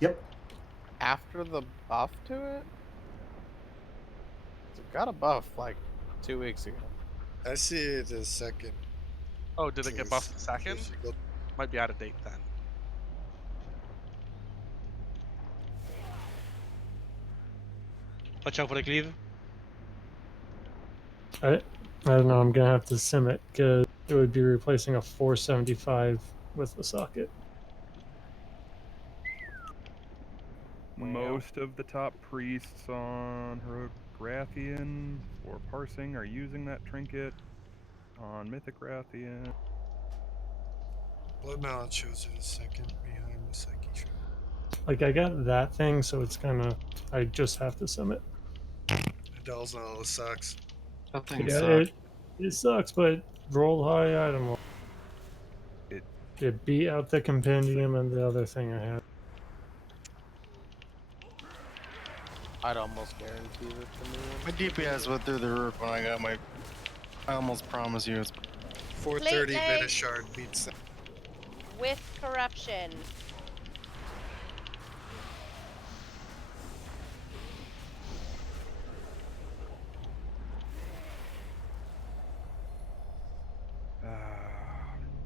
Yep. After the buff to it? It got a buff like 2 weeks ago. I see it as second. Oh, did it get buffed the second? Might be out of date then. Watch out for the cleave. I don't know, I'm gonna have to sim it, because it would be replacing a 475 with the socket. Most of the top priests on Heroic Rathian for parsing are using that trinket. On Mythic Rathian. Blood Mallet shows it as second behind the Psyche Shroud. Like, I got that thing, so it's kinda... I just have to sim it. Adele's Ny'a'lotha sucks. That thing Yeah, sucks. it sucks, but it rolled high item roll. It beat out the compendium and the other thing I had. I'd almost guarantee it to me. My DPS went through the roof when I got my... I almost promise you it's... 430 Late Vita eggs. Shard beats that. With corruption.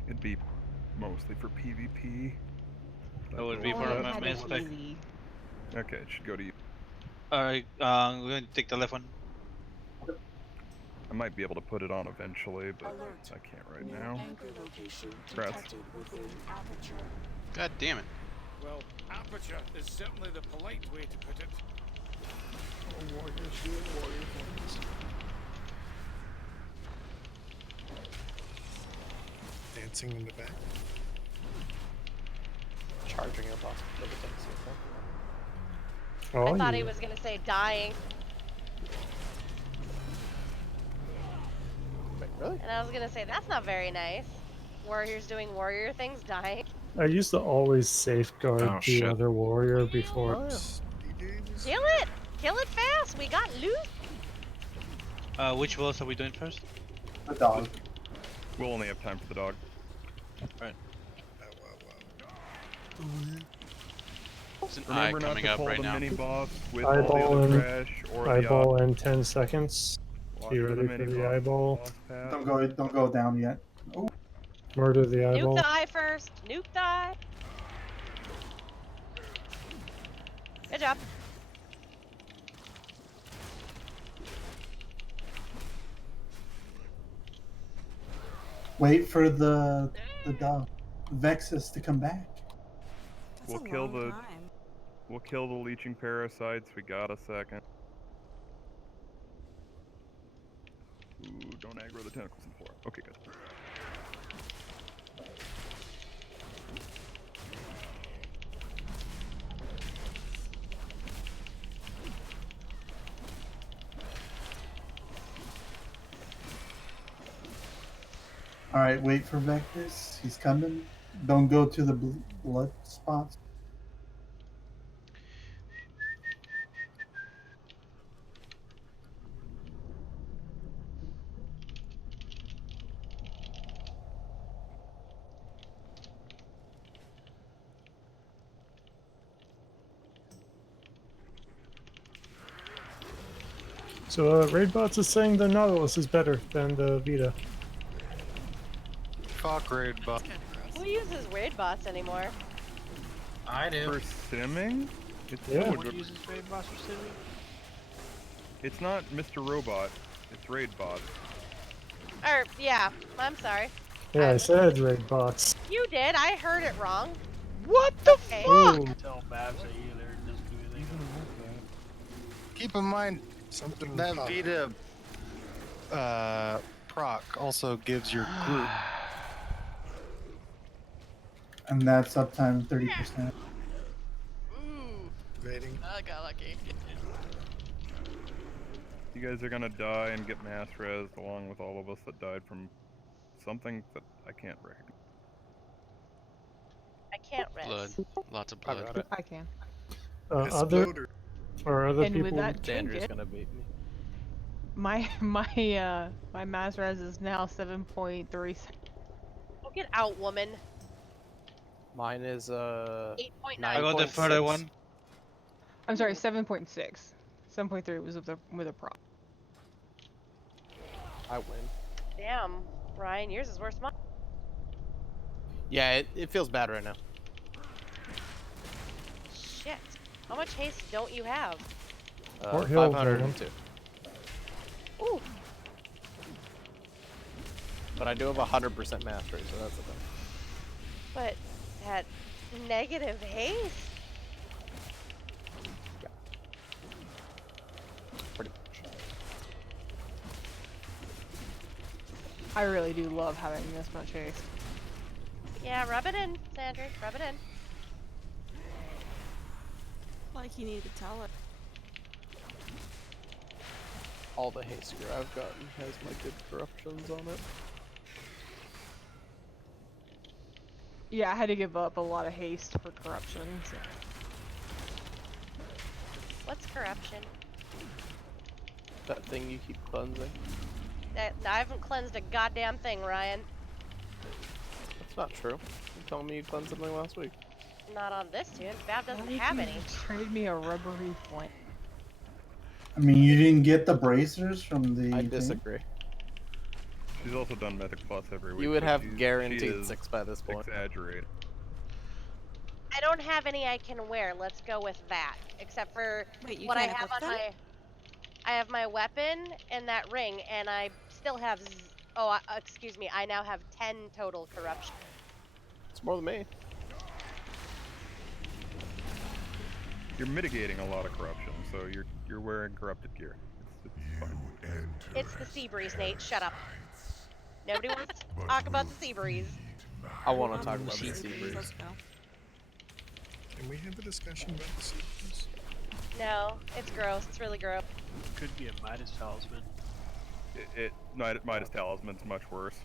It'd be mostly for PvP. That would be for my main spec. Okay, it should go to you. Alright, we're going to take the left one. I might be able to put it on eventually, but I can't right now. Congrats. God damn it. Well, aperture is certainly the polite way to put it. Oh, warriors doing warrior things. Dancing in the back. Charging a boss with the things. Oh, I thought yeah. he was gonna say dying. Wait, really? And I was gonna say, that's not very nice. Warriors doing warrior things, dying. I used to always safeguard Oh, the shit. other warrior before. Oh, yeah. Kill it! Kill it fast! We got loot! Which rolls are we doing first? The dog. We'll only have time for the dog. Right. There's an eye Remember not coming to up pull right the now. mini boss with all the Eyeball other in, trash or the eyeball in 10 seconds. watch Be for the ready for mini the boss. eyeball. Boss pass. Don't go down yet. Oh, Murder the Nuke eyeball. the eye first! Nuke the eye! Good job. wait for the dog Vexus to come back. We'll kill the leeching parasites. We got a second. Ooh, don't aggro the tentacles in 4. Okay, good. All right, wait for Vectus. He's coming. Don't go to the blood spots. So Raidbots is saying the Nautilus is better than the Vita. Fuck raid bot. Who uses raid bots anymore? I do. For simming? It's Yeah. What uses raid boss for simming? It's not Mr. Robot. It's Raid Bot. Or, yeah, I'm sorry. Yeah, I said Raidbots. You did, I heard it wrong. What the Okay. Ooh. Tell Babs that either doesn't do anything. Keep in mind Something that popped. Vita proc also gives your group. And that's uptime 30%. Ooh, Rating. I got lucky. You guys are gonna die and get mass res along with all of us that died from something that I can't recognize. I can't res. Blood. Lots of I blood. got it. I can. Other or other And with people. that Andrew's trinket, gonna beat me. my mass res is now 7.3. Oh, get out, woman. Mine is 8.9. I got the further 9.6. one. I'm sorry, 7.6. 7.3 was with a prop. I win. Damn, Ryan, yours is worse than mine. Yeah, it feels bad right now. Shit. How much haste don't you have? Fort Hill, 502. Ooh. But I do have 100% mastery, so that's the thing. But that negative haste. Pretty much. I really do love having this much haste. Yeah, rub it in, Sandra. Rub it in. Like you need to tell it. All the haste gear I've gotten has my good corruptions on it. Yeah, I had to give up a lot of haste for corruption. So. What's corruption? That thing you keep cleansing. I haven't cleansed a goddamn thing, Ryan. That's not true. You told me you cleansed something last week. Not on this tune. Bab doesn't Why have did any. you trade me a rubbery flame. I mean, you didn't get the bracers from the. I thing? disagree. She's also done Mythic Plus every week. You would so have she guaranteed is 6 by this point. Exaggerate. I don't have any I can wear. Let's go with that. Except for Wait, you what I can't have equip on them? I have my weapon and that ring, and I still have. Excuse me. I now have 10 total corruption. It's more than me. you're mitigating a lot of corruption, so you're wearing corrupted gear. It's fine. It's the sea breeze, Nate. Shut up. Nobody wants to talk about the sea breeze. I want to talk about the sea breeze. Let's go. Can we have a discussion about the sea breeze? No, it's gross. It's really gross. Could be a Midas talisman. Midas Talisman's much worse.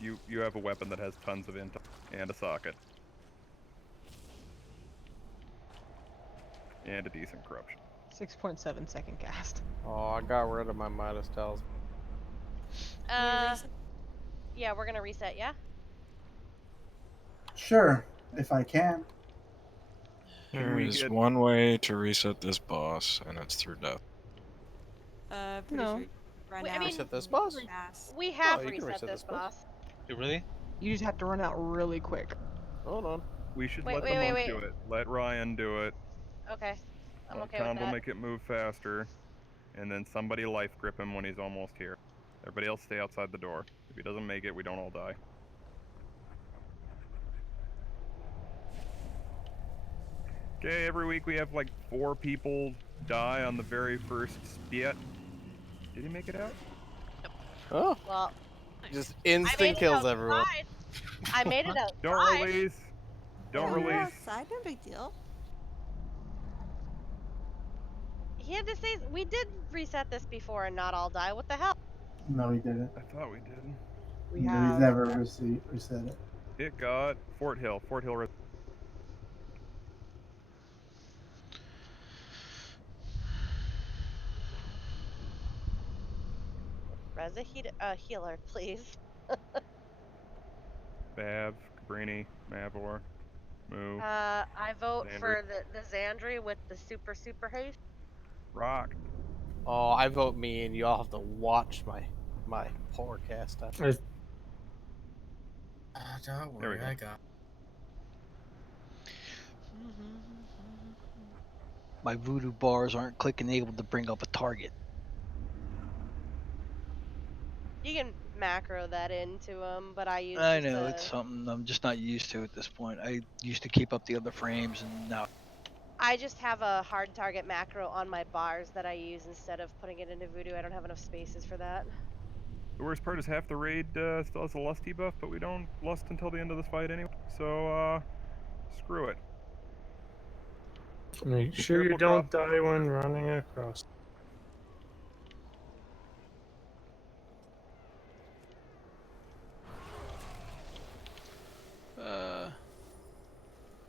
You have a weapon that has tons of intel and a socket. And a decent corruption. 6.7 second cast. Oh, I got rid of my Midas talisman. Yeah, we're gonna reset, yeah? Sure, if I can. Can we There is get- one way to reset this boss, and it's through death. Pretty No. sure right I now. mean, Reset this boss? we have you can reset reset this this boss. boss. Really? You just have to run out really quick. Hold on. We should Wait, let wait, the wait, monk wait. do it. Let Ryan do it. Okay. I'm okay Tom with will that. make it move faster, and then somebody life grip him when he's almost here. Everybody else stay outside the door. If he doesn't make it, we don't all die. Okay, every week we have like 4 people die on the very first spit. Did he make it out? Oh. Well, Just I made instant it kills outside. everyone. I made it outside. Don't release. Don't We're release. outside, no big deal. He had to say we did reset this before and not all die. What the hell? No, he didn't. I thought we did. We No, have. he's never reset it. It got Fort Hill. Fort Hill. Res a healer, please. Bav, Cabrini, Mavor, Moo, I vote Xandri. for the Xandri with the super haste. Rock. Oh, I vote me, and you all have to watch my poor cast time. Don't There we worry, go. I got. My voodoo bars aren't clicking able to bring up a target. You can macro that into them, but I use. I just know, a- it's something I'm just not used to at this point. I used to keep up the other frames, and now I just have a hard target macro on my bars that I use instead of putting it into voodoo. I don't have enough spaces for that. The worst part is half the raid still has a lust debuff, but we don't lust until the end of this fight anyway. So, screw it. Make Be sure you careful, don't die when running across.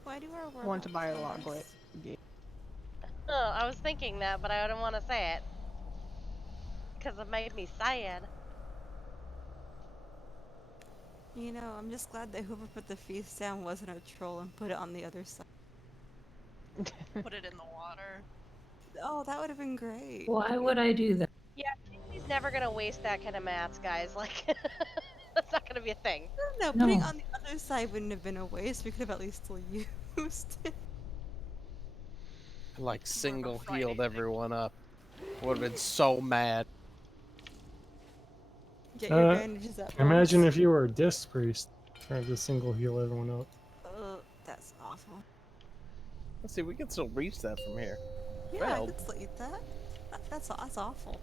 Why do our Want to buy a loglet? Oh, I was thinking that, but I didn't want to say it. Because it made me sad. You know, I'm just glad that whoever put the feast down wasn't a troll and put it on the other side. Put it in the water. Oh, that would have been great. Why would I do that? Yeah, he's never gonna waste that kind of mats, guys. Like, that's not gonna be a thing. No, putting on the other side wouldn't have been a waste. We could have at least still used it. Like single healed everyone up. Would have been so mad. Get your bandages up. Imagine if you were a disc priest trying to single heal everyone up. That's awful. Let's see, we can still reach that from here. Yeah, Well, I could still eat that. That's awful.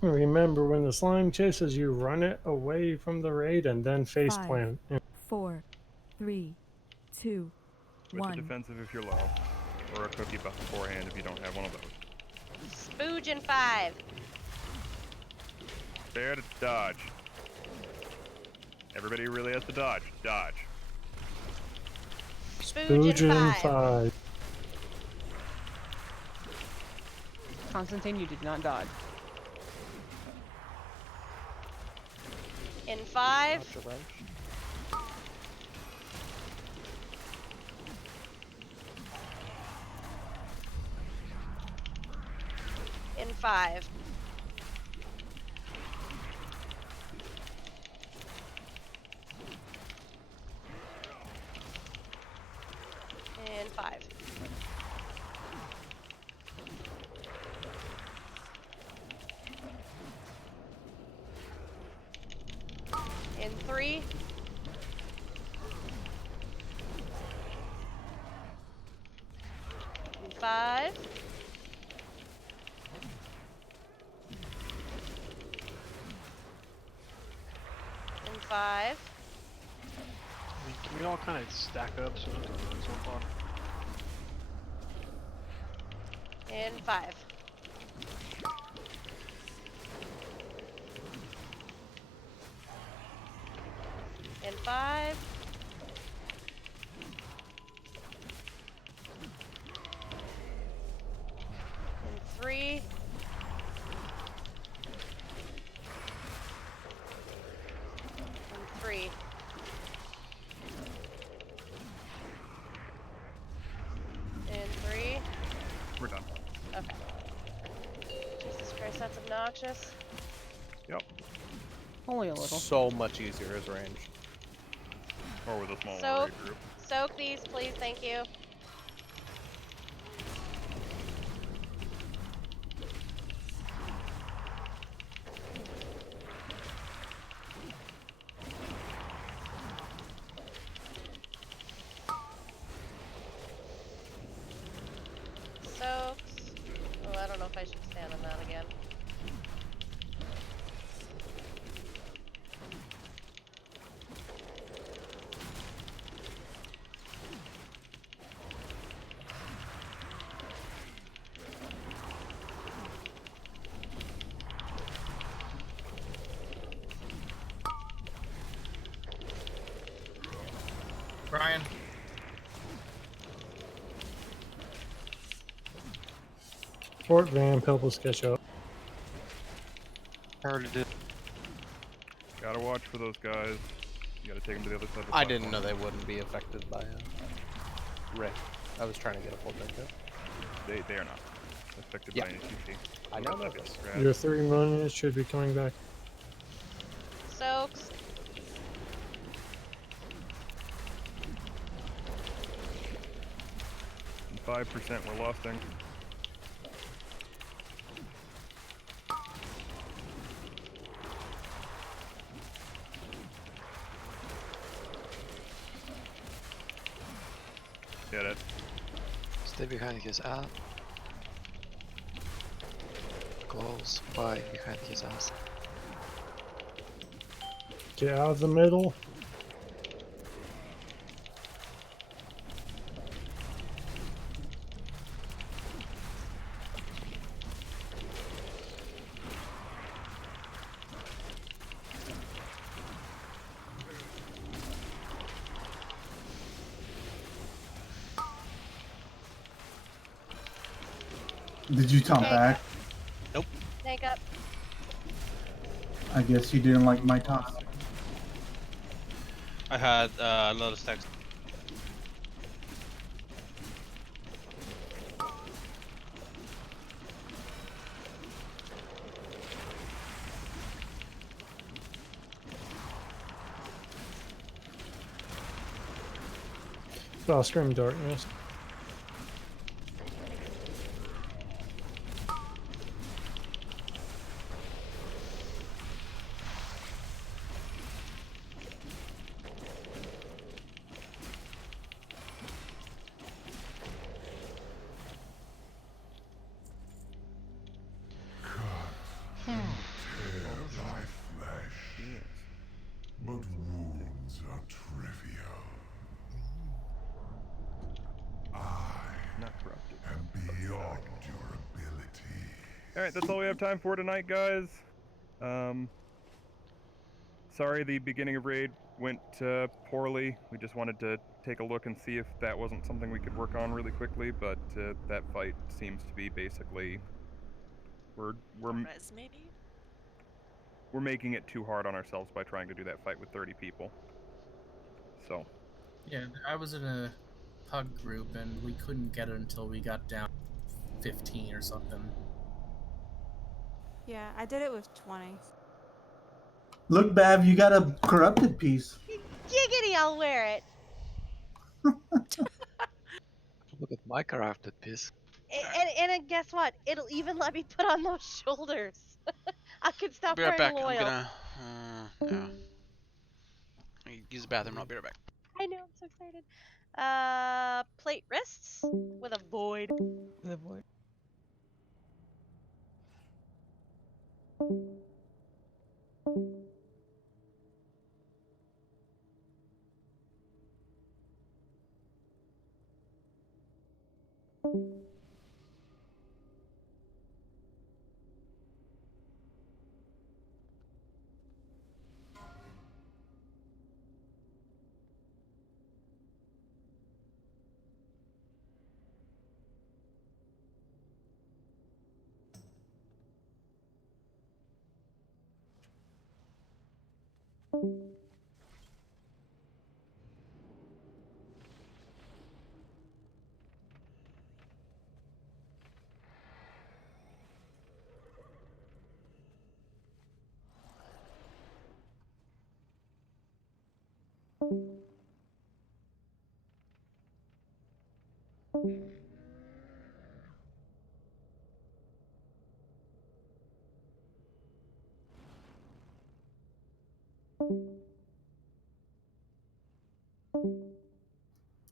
Remember, when the slime chases you, run it away from the raid and then face 5, plant. 4, 3, 2, With the 1. defensive if you're low, or a cookie beforehand if you don't have one of those. Spooge in 5. There to dodge. Everybody really has to dodge. Dodge. Spooge in 5. Constantine, you did not dodge. In 5. In 5. In 5. In 3. 5. In 5. I mean, can we all kind of stack up so we don't have to run so far? In 5. In 5. In 3. In 3. In 3. We're done. Okay. Jesus Christ, that's obnoxious. Yep. Only a little. So much easier as range. Or with a small Soak. raid group. Soak these, please, thank you. Soaks. Oh, I don't know if I should stand on that again. Brian. Fort Vamp, help us catch up. Already did. Gotta watch for those guys. You gotta take them to the other side of the I didn't know platform. they wouldn't be affected by Ray. I was trying to get a full drink. They are not affected Yeah. by any CC. I know that. Your 3 million should be coming back. Soaks. And 5% we're losting. Get it. Stay behind his ass. Close by behind his ass. Get out of the middle. Did you come Okay. back? Nope. Snake up. I guess you didn't like my toss. I had a lot of stacks. Oh, Scream Darkness. But wounds are trivial. Not corrupted. am beyond your ability. Alright, that's all we have time for tonight, guys. Sorry the beginning of raid went poorly. We just wanted to take a look and see if that wasn't something we could work on really quickly, but that fight seems to be basically we're Res, maybe? we're making it too hard on ourselves by trying to do that fight with 30 people. So Yeah, I was in a pug group and we couldn't get it until we got down 15 or something. Yeah, I did it with 20. Look, Bav, you got a corrupted piece. Giggity, I'll wear it. Look at my crafted piece. And guess what? It'll even let me put on those shoulders. I could stop Be right wearing back. loyal. I'm gonna. Yeah. Use the bathroom. I'll be right back. I know, I'm so excited. Plate wrists with a void. The void.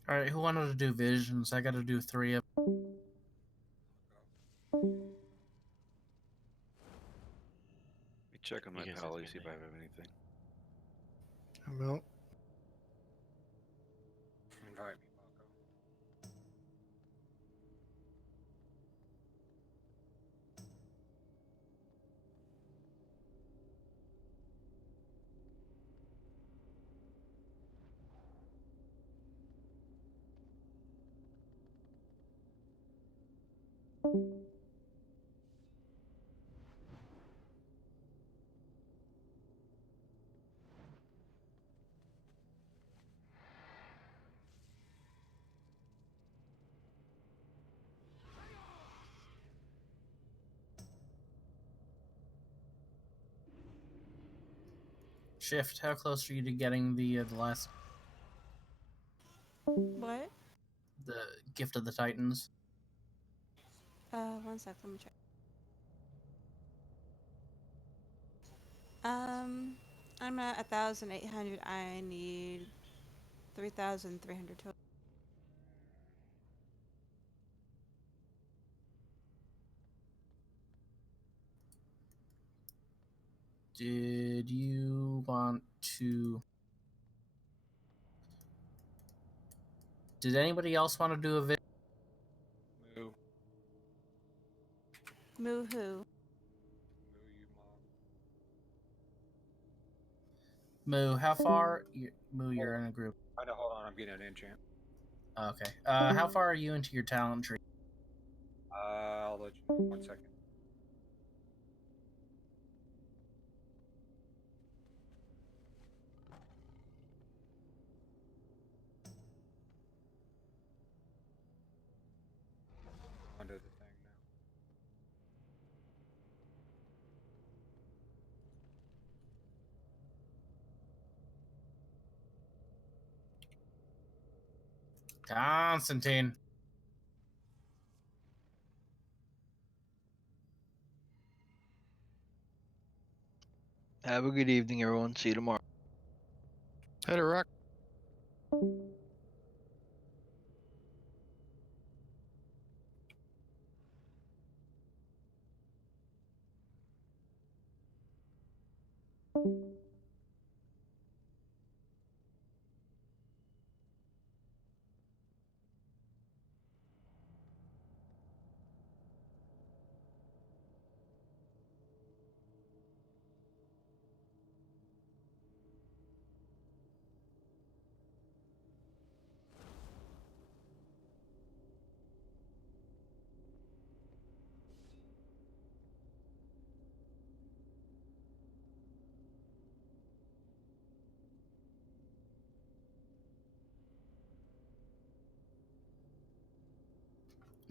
Alright, who wanted to do visions? I gotta do 3 of Let me check on my pally, see if I have anything. I'm out. Invite me, Marco. Shift. How close are you to getting the last What? the Gift of the Titans? 1 sec, let me check. I'm at 1,800. I need 3,300 total. Did you want to? Did anybody else want to do a vision? Moo. Moo who? Moo, you mom. Moo, how far? Moo, you're in a group. I know, hold on, I'm getting an enchant. Okay. How far are you into your talent tree? I'll let you know. 1 second. Onto the thing now. Constantine. Have a good evening, everyone. See you tomorrow. Hit a rock.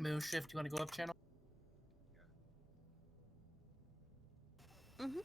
Moo, shift. You want to go up channel? Mm-hmm.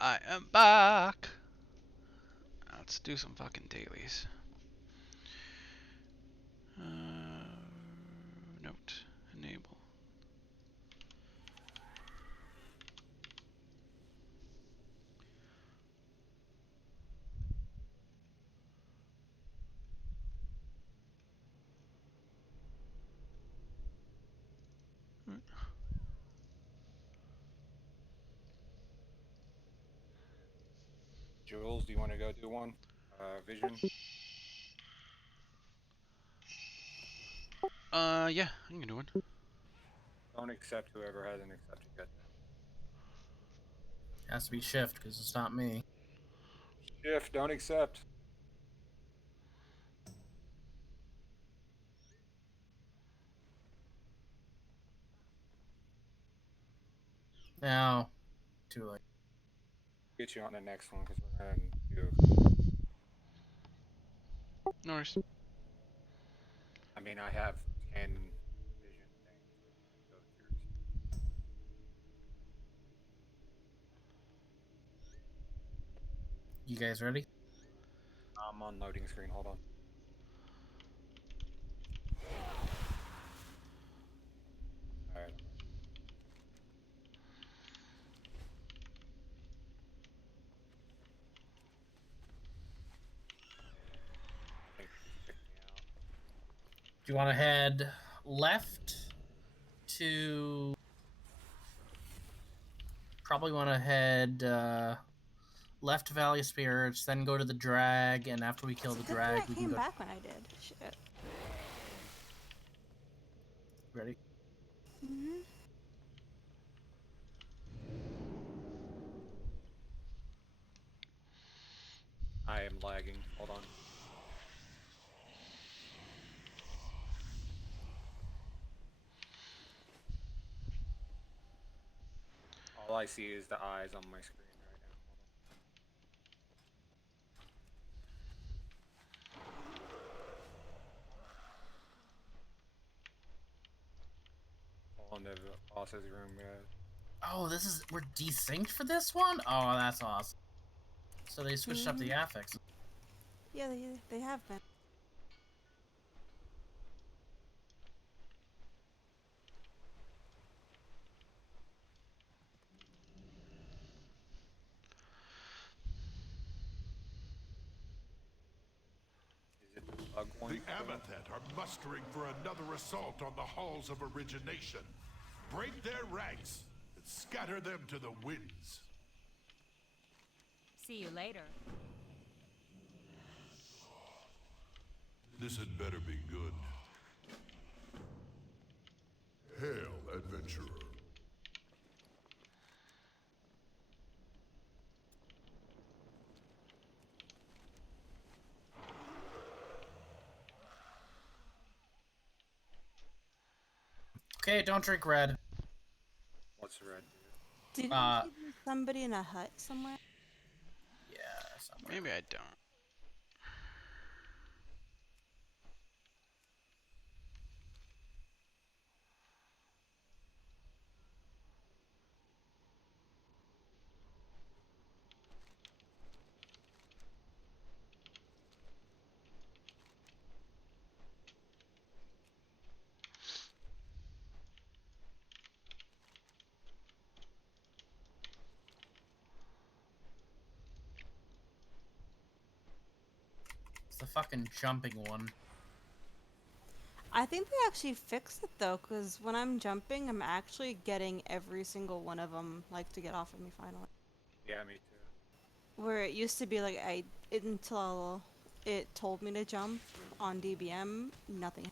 I am back. Let's do some fucking dailies. Note. Enable. Jules, do you want to go do one? Vision? Yeah, I can do one. Don't accept whoever hasn't accepted yet. Has to be shift because it's not me. Shift, don't accept. No, too late. Get you on the next one because we're going to do. No worries. I mean, I have 10 vision things. So go through. You guys ready? I'm on loading screen. Hold on. All right. Do you want to head left to? Probably want to head left to Valley of Spirits, then go to the drag, and after we kill the Good drag, thing we I can came go. back when I did. Shit. Ready? Mm-hmm. I am lagging. Hold on. All I see is the eyes on my screen right now. Hold on. On the boss's room, guys. Oh, we're desynced for this one? Oh, that's awesome. So they switched up the affix. Yeah, they have been. The Amethet are mustering for another assault on the halls of origination. Break their ranks and scatter them to the winds. See you later. This had better be good. Hail, adventurer. Okay, don't drink red. What's the red? Didn't you see there's somebody in a hut somewhere? Yeah, somewhere. Maybe I don't. It's the fucking jumping one. I think they actually fixed it though, because when I'm jumping, I'm actually getting every single one of them like to get off of me finally. Yeah, me too. Where it used to be like until it told me to jump on DBM, nothing.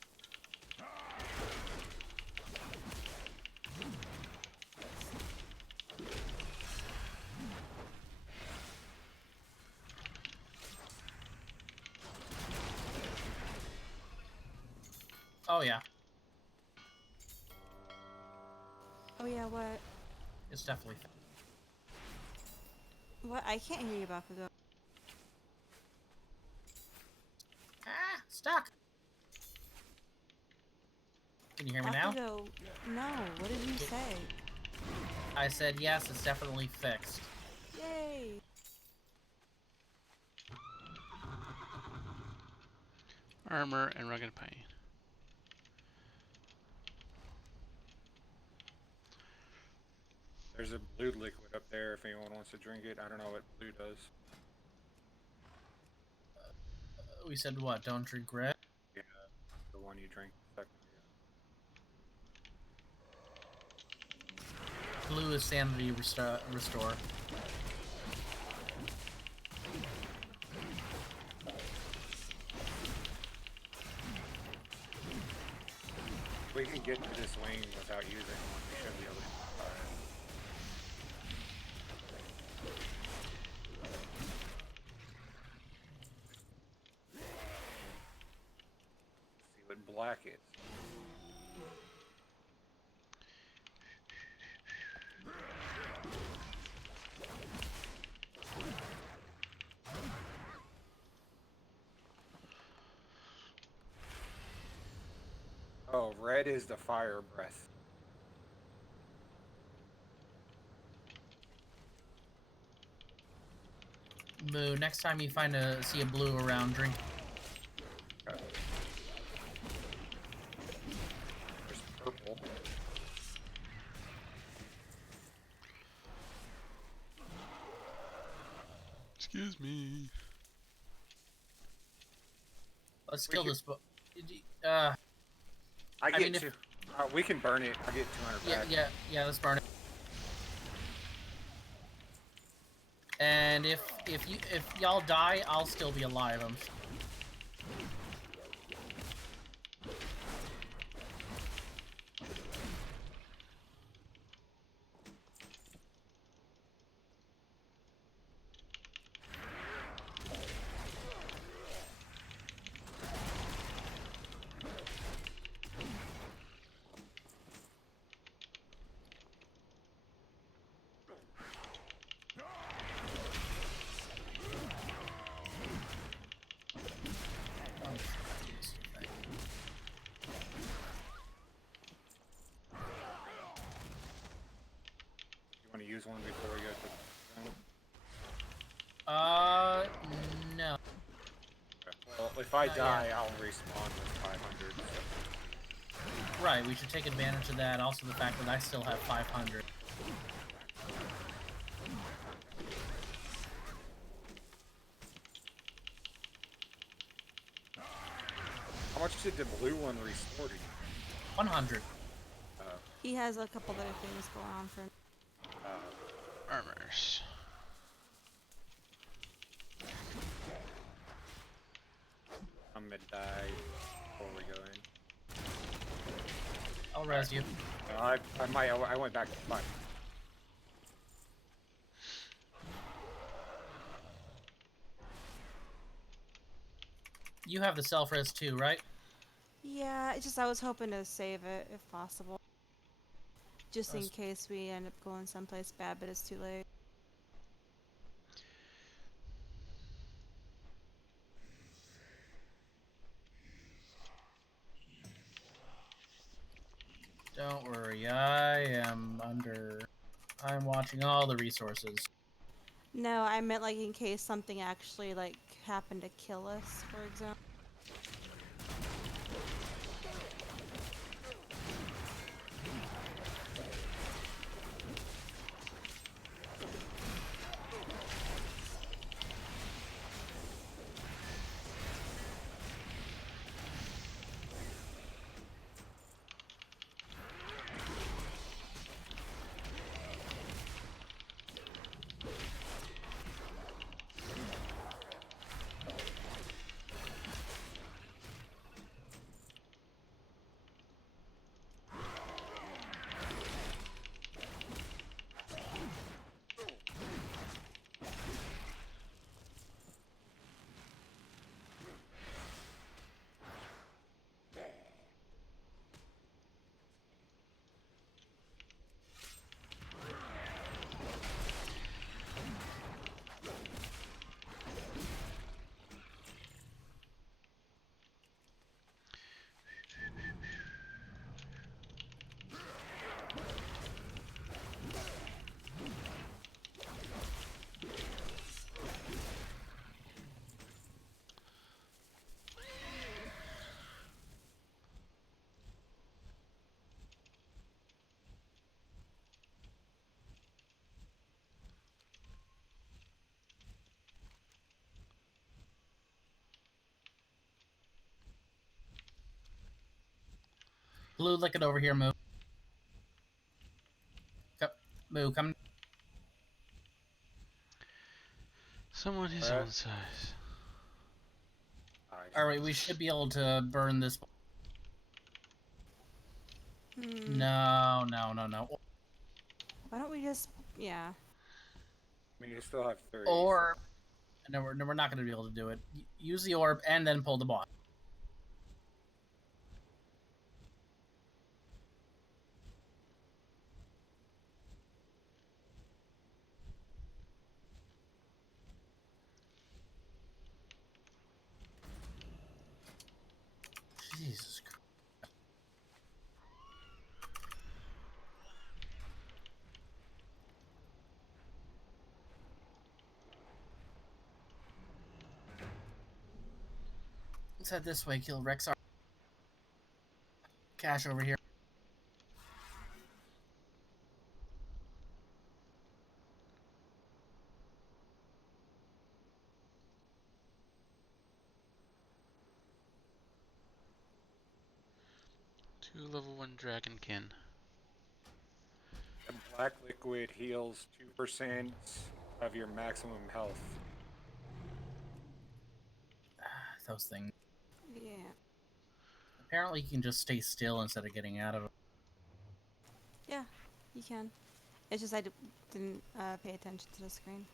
Oh yeah, Oh yeah, what? it's definitely. What? I can't hear you, Bakugo. Ah, stuck. Can you hear me now? Bakugo, no. What did you say? I said yes, it's definitely fixed. Yay! Armor and rugged pain. There's a blue liquid up there if anyone wants to drink it. I don't know what blue does. We said what? Don't drink red? Yeah, the one you drink a second ago. Blue is sanity restore. We can get to this wing without using one. We should be able to. See what black is. Oh, red is the fire breath. Moo, next time you see a blue around, drink. Okay. There's purple. Excuse me. Let's kill this. I get two. We can burn it. I get 200 back. Yeah. Let's burn it. And if y'all die, I'll still be alive. Use one before we go to No. Okay. Well, if I die, I'll respawn with 500. So. Right, we should take advantage of that. Also, the fact that I still have 500. How much did the blue one restore to you? 100. He has a couple other things going on for him. Armors. I'm gonna die before we go in. I'll res you. I went back to 5. You have the self-res too, right? Yeah, it's just I was hoping to save it if possible. Just in case we end up going someplace bad, but it's too late. Don't worry, I'm watching all the resources. No, I meant like in case something actually like happened to kill us, for example. Blue, look it over here, Moo. Moo, come. Someone his own size. Alright, we should be able to burn this. No. Why don't we just, yeah. I mean, you still have 30. Or, no, we're not going to be able to do it. Use the orb and then pull the boss. Jesus Christ. Let's head this way, kill Rexar. Cash over here. Two level 1 dragonkin. The black liquid heals 2% of your maximum health. Those things. Yeah. Apparently you can just stay still instead of getting out of it. Yeah, you can. It's just I didn't pay attention to the screen.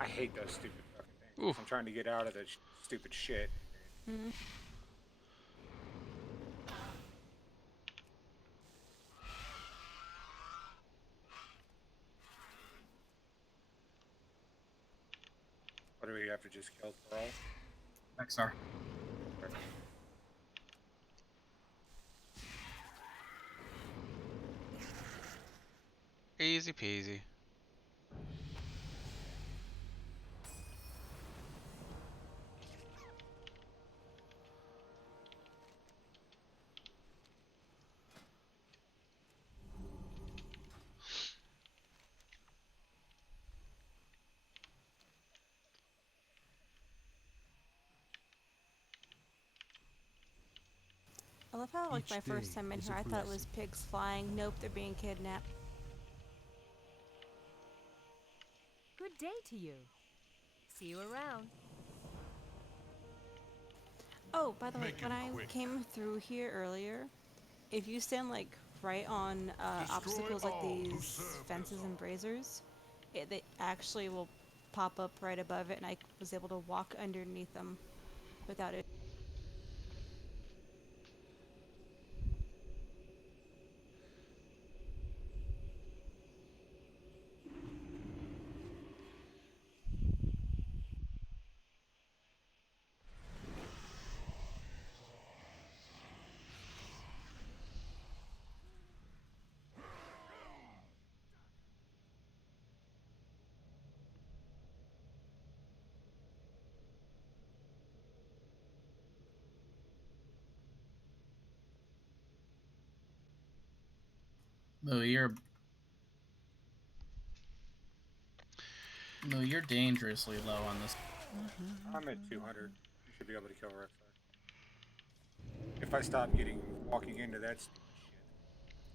I hate those stupid fucking things. I'm trying to get out of this stupid shit. Mm-hmm. What do we have to just kill Thrall? Rexar. Easy peasy. I love how, like, my first time in here, I thought it was pigs flying. Nope, they're being kidnapped. day to you. See you around. Oh, by the way, Make when him I quick. came through here earlier, if you stand like right on Destroy obstacles like all who these serve fences and braziers, they actually will pop up right above it, and I was able to walk underneath them without it. Moo, you're dangerously low on this. I'm at 200. You should be able to kill Rexar. If I stop walking into that stupid shit.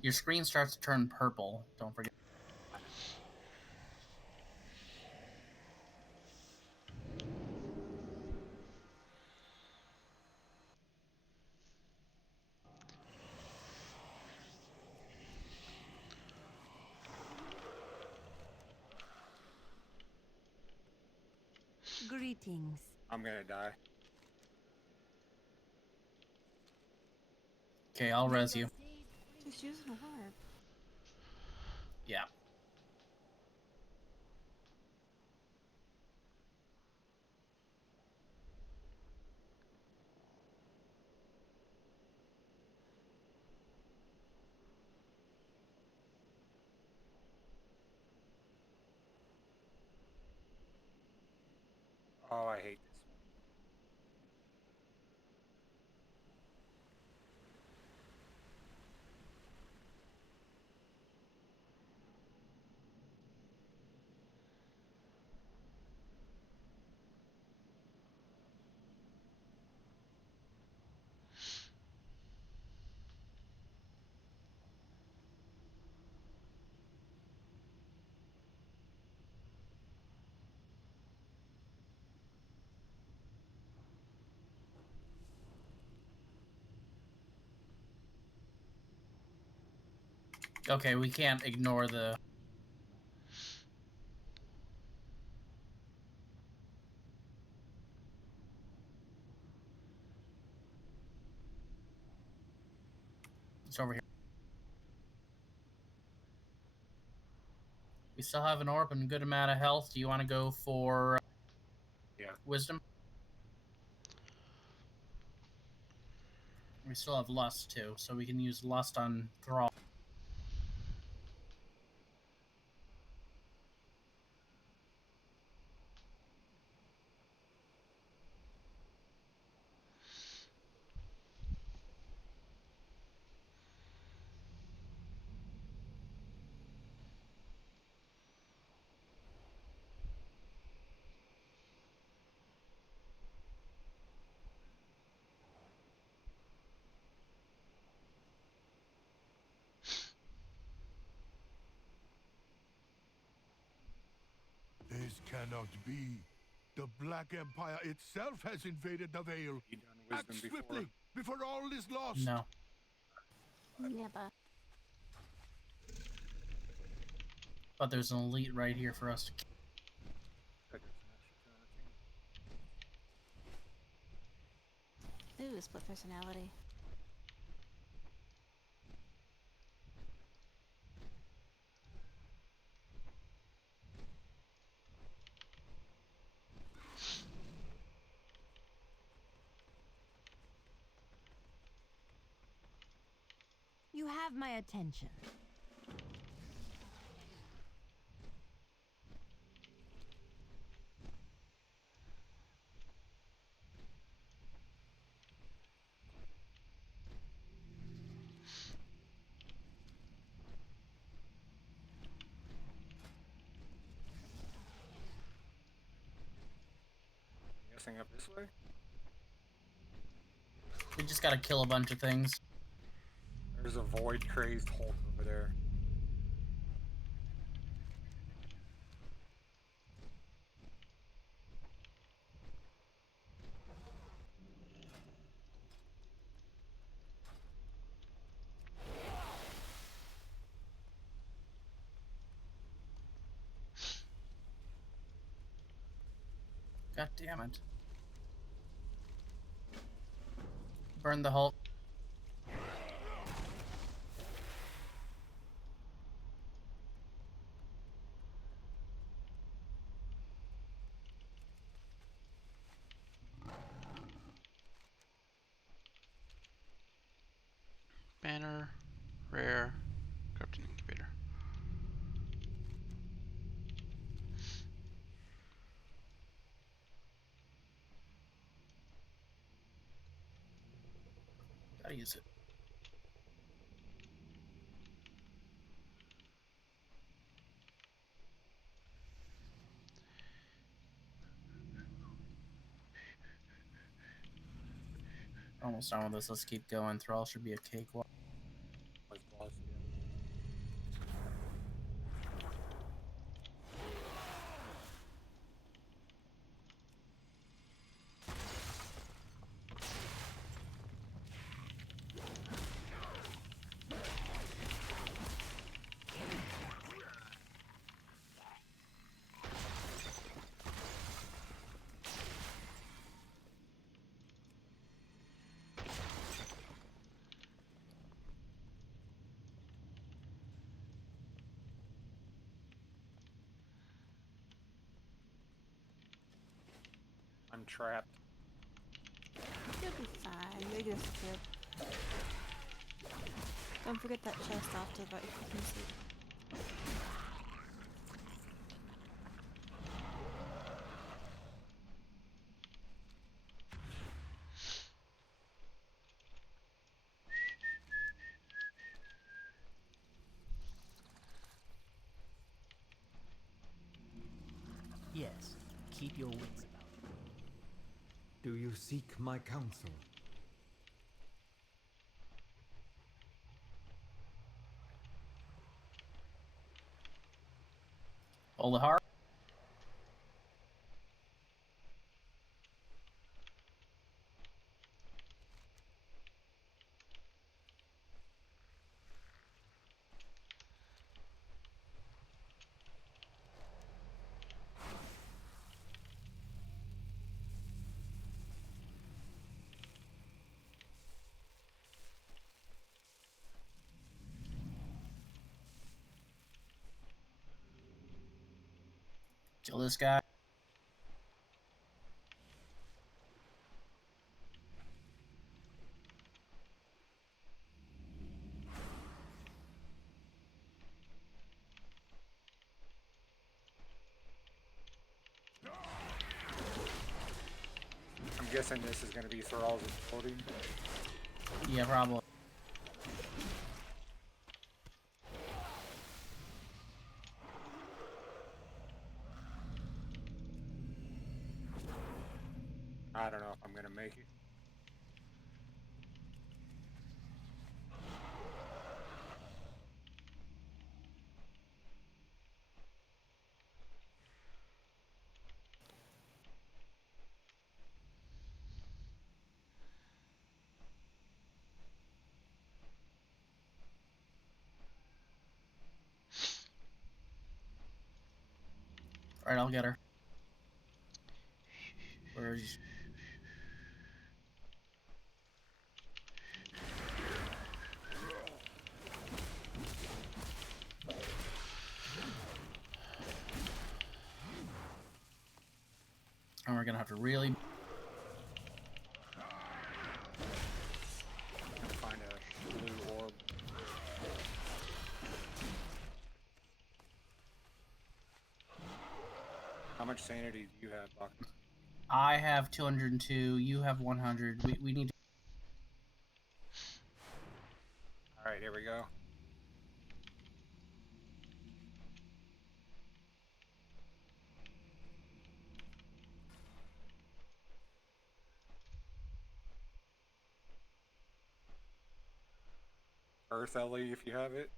Your screen starts to turn purple. Don't forget. Greetings. I'm gonna die. Okay, I'll res you. Just using a warp. Yeah. Oh, I hate this. Okay, we can't ignore the... It's over here. We still have an orb and a good amount of health. Do you want to go for wisdom? We still have lust too, so we can use lust on Thrall. This cannot be. The Black Empire itself has invaded the Vale. Act swiftly before all is lost. No. Never. But there's an elite right here for us to kill. Ooh, split personality. You have my attention. I'm guessing up this way? We just gotta kill a bunch of things. There's a void crazed Hulk over there. God damn it. Burn the Hulk. Banner, rare, corrupting incubator. Gotta use it. Almost done with this. Let's keep going. Thrall should be a cakewalk. I'm trapped. You'll be fine. They just skip. Don't forget that chest off to the right. You can see. Yes, keep your wits about you. Do you seek my counsel? Hold the heart. Kill this guy. I'm guessing this is going to be Thrall's ability. Yeah, probably. I don't know if I'm going to make it. Alright, I'll get her. Where is she? And we're gonna have to really... Find a blue orb. How much sanity do you have, Buck? I have 202, you have 100. We need to... Alright, here we go. Earth Ellie, if you have it.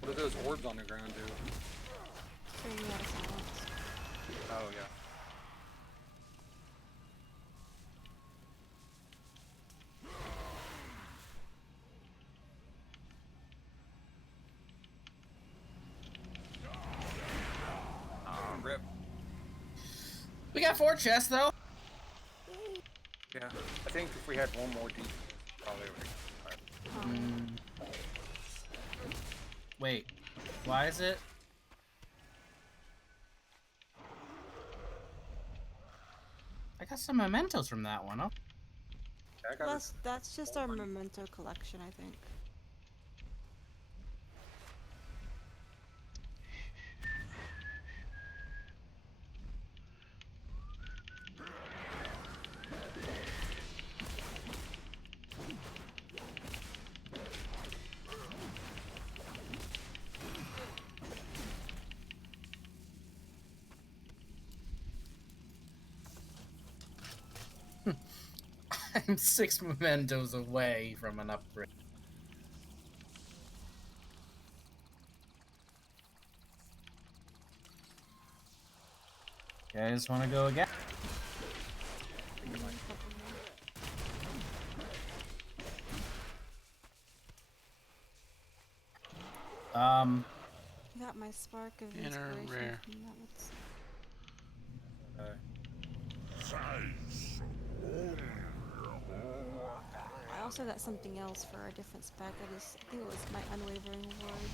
What do those orbs on the ground do? Sure, you gotta silence. Oh, yeah. We got 4 chests though. Yeah, I think if we had one more deep, probably would. Wait, why is it? I got some mementos from that one. Oh. That's just our memento collection, I think. I'm 6 mementos away from an upgrade. You guys want to go again? I got my spark of inspiration rare. from that. Let's see. I also got something else for a different spec. I think it was my unwavering ward.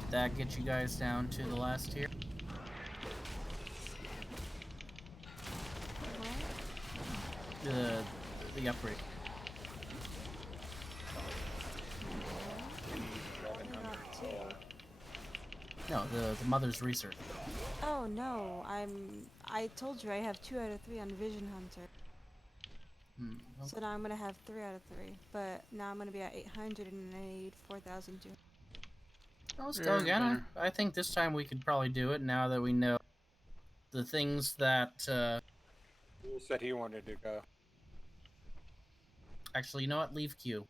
Did that get you guys down to the last tier? The upgrade. No, the mother's research. Oh no, I told you I have 2 out of 3 on Vision Hunter. Okay. So now I'm gonna have 3 out of 3, but now I'm gonna be at 800 and I need 4,200. Let's go again. I think this time we could probably do it now that we know the things that. Who said he wanted to go? Actually, you know what? Leave Q.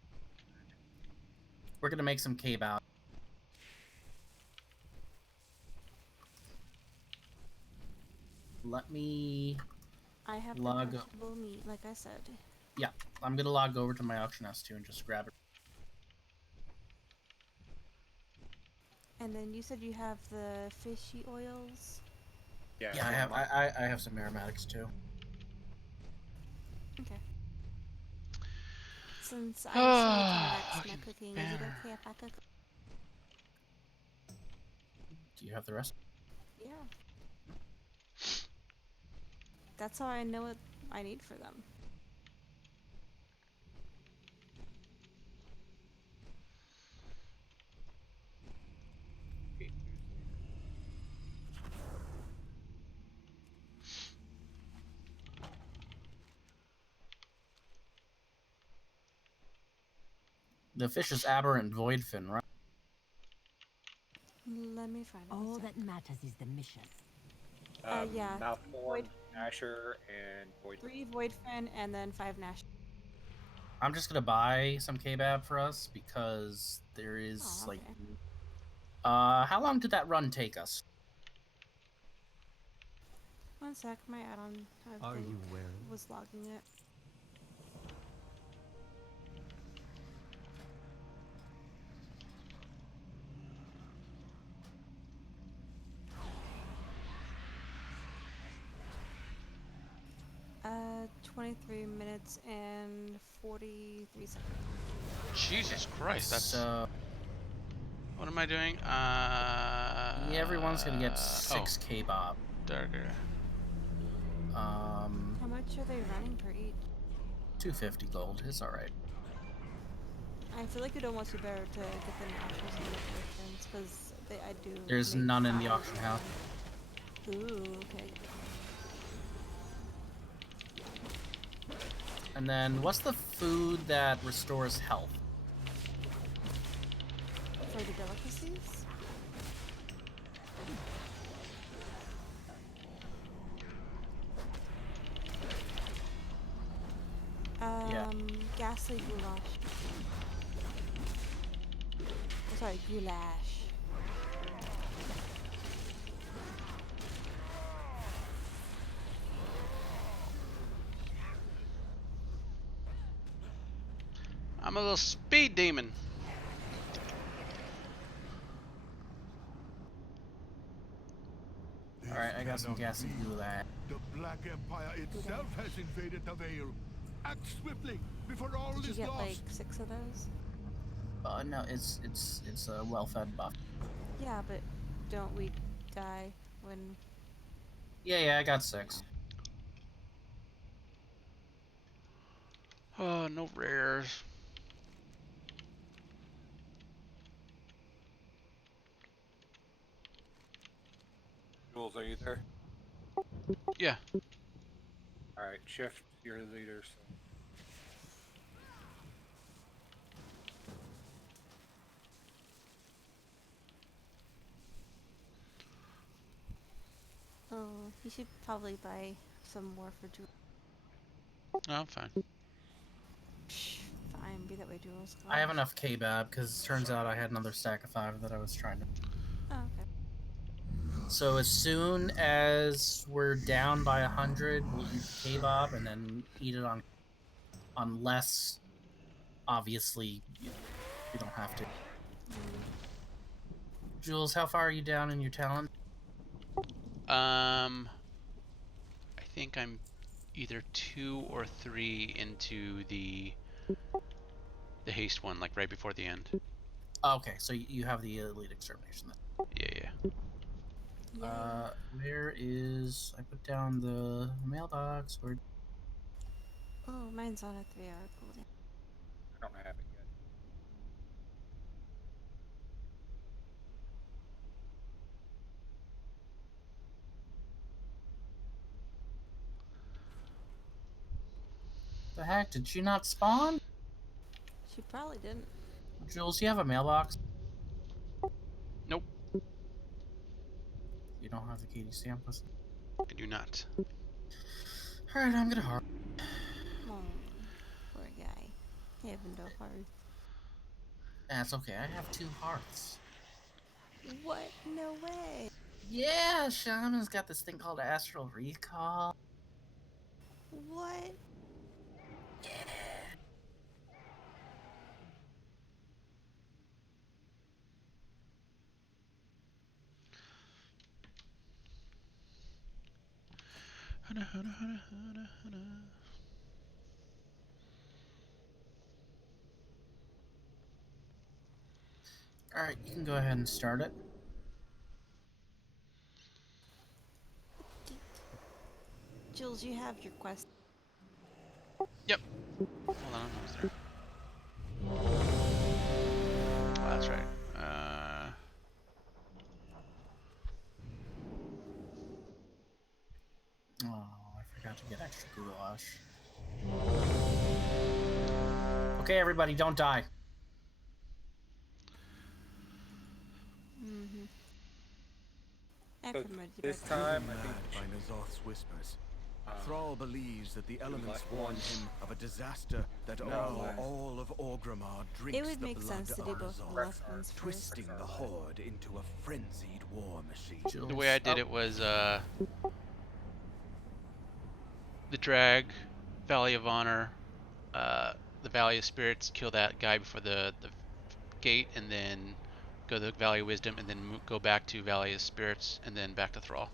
We're gonna make some cave out. Let me. I have log perishable meat, like I said. Yeah, I'm gonna log over to my auction house too and just grab it. And then you said you have the fishy oils. Yeah, I have some aromatics too. Okay. Since I just need to max my cooking, is it okay if I cook? Do you have the rest? Yeah. That's how I know what I need for them. The fish is aberrant voidfin, right? Let me find it. All that matters is the mission. Yeah. Mouthorn, Asher, and Void. 3 Voidfin and then 5 Nash. I'm just gonna buy some kebab for us because there is like. How long did that run take us? 1 sec, my add-on Are you wearing? was logging it. Uh, 23 minutes and 43 seconds. Jesus Christ, that's. So. What am I doing? Everyone's gonna get 6 kebab. Darker. How much are they running per each? 250 gold. It's all right. I feel like it'd almost be better to get the Nashers and the Voidfins because I do. There's make none in the 5. auction house. Ooh, okay. And then, what's the food that restores health? For the delicacies? Ghastly goulash. Oh, sorry, goulash. I'm a little speed demon. Alright, I got some gassy gulag. The Black Empire itself has invaded the Vale. Act swiftly before all Did you is get lost. like 6 of those? No, it's a well-fed buff. Yeah, but don't we die when... Yeah, I got 6. Oh, no rares. Jules, are you there? Yeah. Alright, shift, you're the leader, so. Oh, you should probably buy some more for Jules. No, I'm fine. Fine, be that way, Jules. I have enough kebab because it turns out I had another stack of 5 that I was trying to. Oh, okay. So as soon as we're down by 100, we'll eat the kebab and then eat it on, unless obviously you don't have to. Jules, how far are you down in your talent? I think I'm either 2 or 3 into the haste one, like right before the end. Okay, so you have the elite extermination then. Yeah. Where is... I put down the mailbox. Where... Oh, mine's on a 3-hour cooldown. I don't have it yet. The heck? Did she not spawn? She probably didn't. Jules, you have a mailbox? Nope. You don't have the KDC on pussy? I do not. Alright, I'm gonna heart. Oh, poor guy. I have no heart. That's okay, I have 2 hearts. What? No way. Yeah, Shaman's got this thing called Astral Recall. What? Alright, you can go ahead and start it. Jules, you have your quest. Yep. Hold on, I'm almost there. Oh, that's right. Oh, I forgot to get extra goulash. Okay, everybody, don't die. Mm-hmm. So this time, I think by Ny'a'lotha's whispers. Thrall believes that the elements warned him of a disaster that all of Orgrimmar drinks It would the make blood sense to of do both Ny'a'lotha, weapons first. twisting the horde into a frenzied war machine. The way I did it was the drag, Valley of Honor, the Valley of Spirits, kill that guy before the gate, and then go to the Valley of Wisdom, and then go back to Valley of Spirits, and then back to Thrall.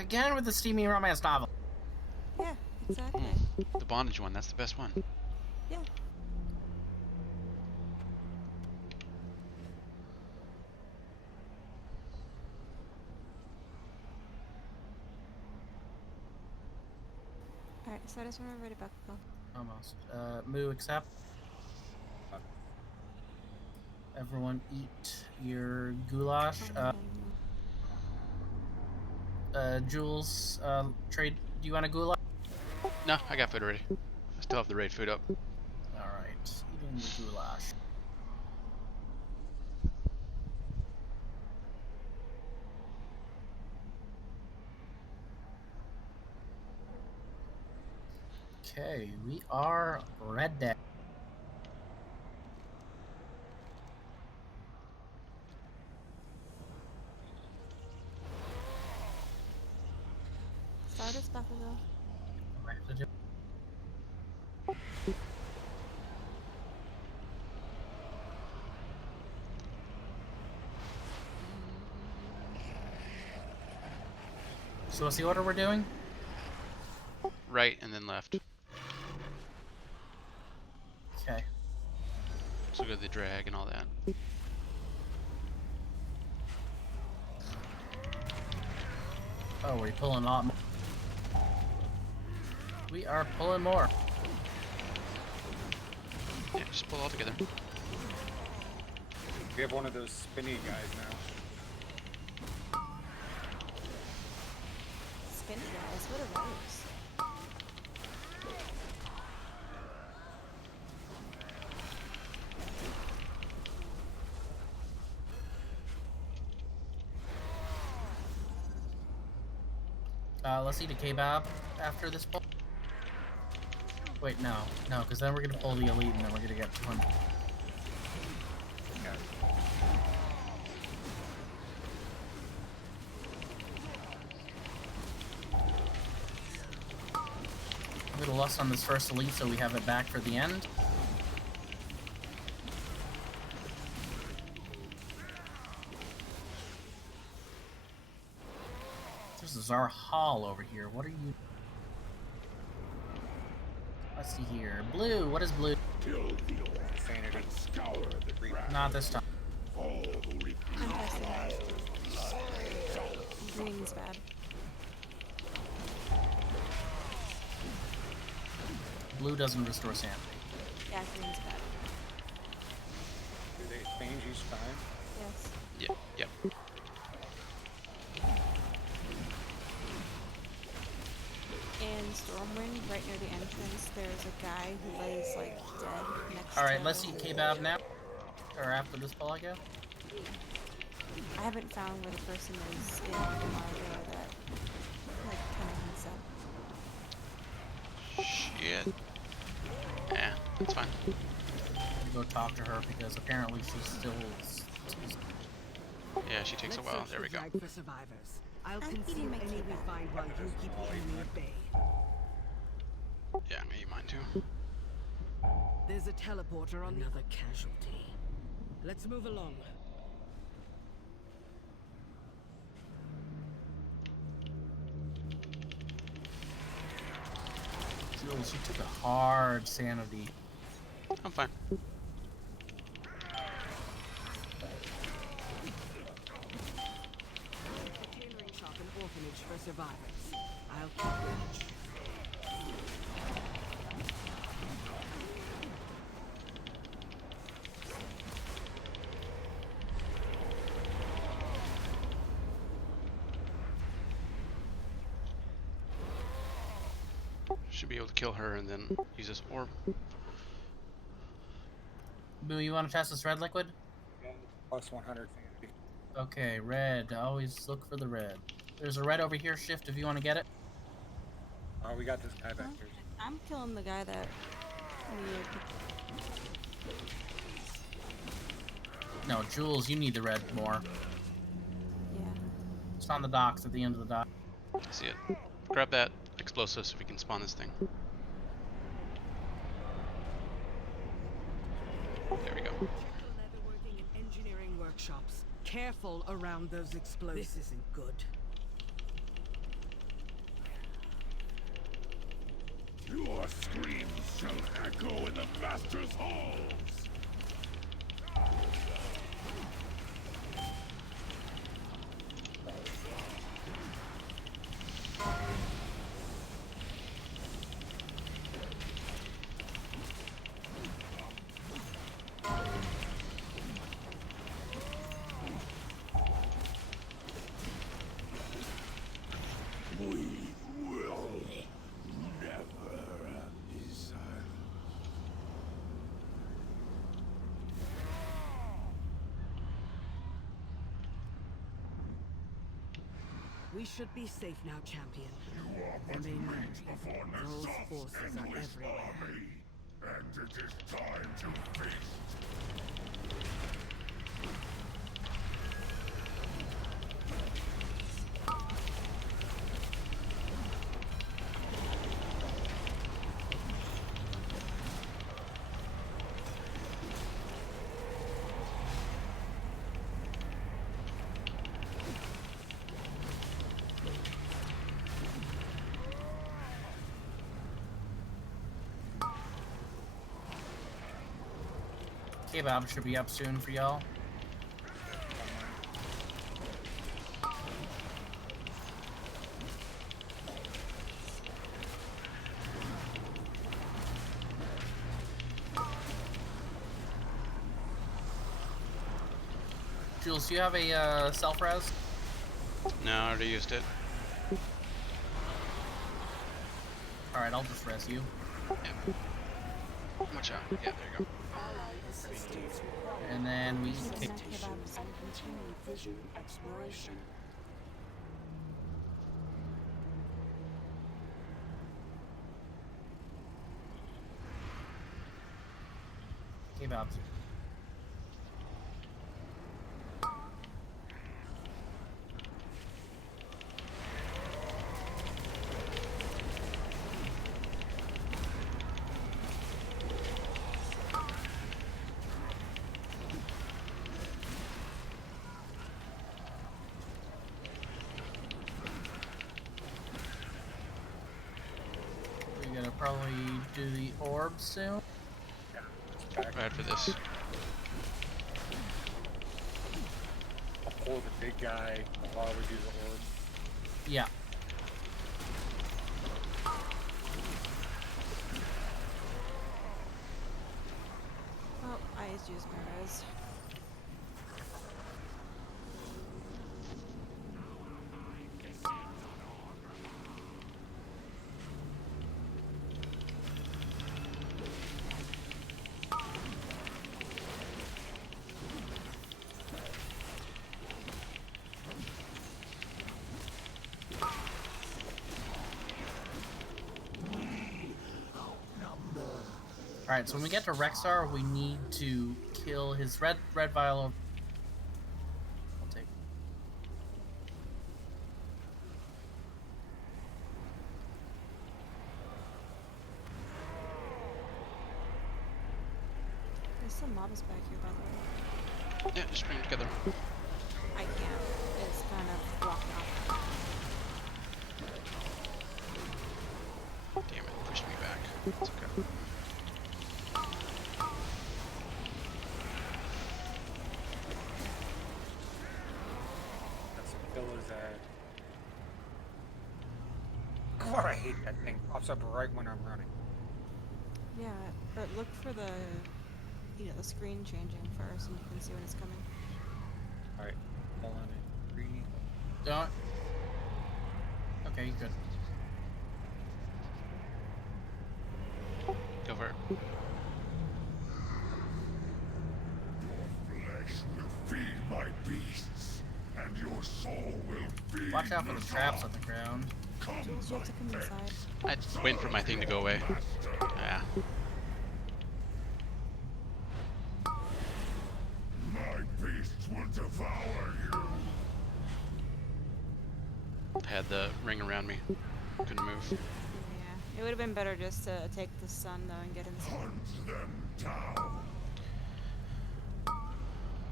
Again with the steamy romance novel. Yeah, exactly. The bondage one, that's the best one. Yeah. Alright, so I just want to read about go. Almost. Moo, accept. Everyone eat your goulash. Jules, trade. Do you want a goulash? No, I got food already. I still have the raid food up. Alright, eating the goulash. Okay, we are ready. Start us, Bakugo. So what's the order we're doing? Right and then left. Okay. So go to the drag and all that. Oh, we're pulling a lot more. We are pulling more. Yeah, just pull all together. We have one of those spinny guys now. Spinny guys, what are those? Let's eat a kebab after this pull. Wait, no, because then we're gonna pull the elite and then we're gonna get 200. A little less on this first elite, so we have it back for the end. This is our hall over here. What are you? Let's see here. Blue. What is blue? Not this time. Green's bad. Blue doesn't restore sanity. Yeah, green's bad. Do they change each time? Yes. Yep. Yep. In Stormwind, right near the entrance, there's a guy who lays like dead next All right, to... let's eat kebab now, or after this pull, I guess. I haven't found where the person is in the Margo that like kind of heads up. Shit. Yeah, that's fine. Go talk to her because apparently she's still. Yeah, she takes a while. There we go. For survivors. I'll conceal any we find while you keep the enemy at bay. Yeah, I'm gonna eat mine too. There's a teleporter on another casualty. Let's move along. Jules, she took a hard sanity. I'm fine. Catering shop and orphanage for survivors. I'll keep watch. Should be able to kill her and then use this orb. Boo, you want to test this red liquid? Plus 100 sanity. Okay, red. Always look for the red. There's a red over here, Shift, if you want to get it. Oh, we got this guy back here. I'm killing the guy that No, Jules, you need the red more. Yeah. It's on the docks at the end of the dock. I see it. Grab that explosive so we can spawn this thing. There we go. Leatherworking and engineering workshops. Careful around those explosives. This isn't good. Your screams shall echo in the Master's halls! We will never be silent. We should be safe now, champion. You are but Remain rings ready. of honor, Those soft forces are endless everywhere. army, and it is time to feast. K-Bob should be up soon for y'all. Jules, do you have a self-res? No, I already used it. Alright, I'll just res you. Yeah. Watch out. Yeah, there you go. And then we Take Vision exploration. K-Bob. We're gonna probably do the orb soon. Right for this. I'll pull the big guy while we do the orb. Yeah. Oh, I just used my res. Alright, so when we get to Rexar, we need to kill his red vial. I'll take. There's some mobs back here, by the way. Yeah, just bring them together. I can't. It's kind of blocking off. Damn it, pushed me back. It's okay. That's some pillars at. God, I hate that thing. Pops up right when I'm running. Yeah, but look for the, the screen changing first, and you can see when it's coming. Alright, hold on in 3. Don't. Okay, you good. Go for it. Flesh will feed my beasts, and your soul will feed. Watch out for the traps on the ground. Jules, you have to come inside. I waiting for my thing to go away. Yeah. My beasts will devour you. Had the ring around me. Couldn't move. Yeah, it would have been better just to take the sun though and get inside. Hunt them down.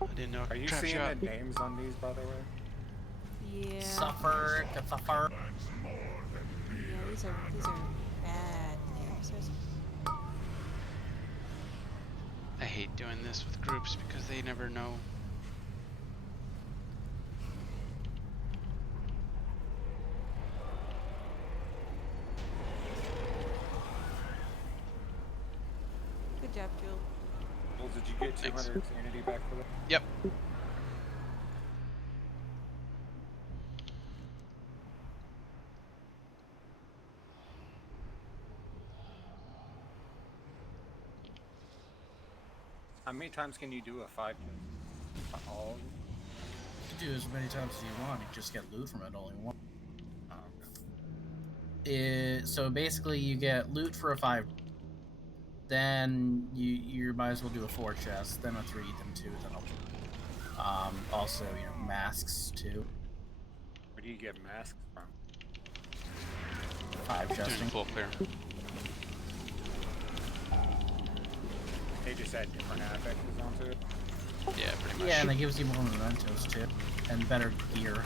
I didn't know. Are you Trap seeing shot. the names on these, by the way? Yeah. Suffer. Yeah, these are bad names. I hate doing this with groups because they never know. Good job, Jules. Well, did you get 200 sanity back for that? Yep. How many times can you do a 5 kill? All of them? You can do as many times as you want. You just get loot from it only once. Oh, okay. So basically, you get loot for a 5. Then you might as well do a 4 chest, then a 3, then 2, then a. Also, masks too. Where do you get masks from? 5 Doing chesting. full clear. They just add different affixes onto it. Yeah, pretty much. Yeah, and it gives you more mementos too, and better gear.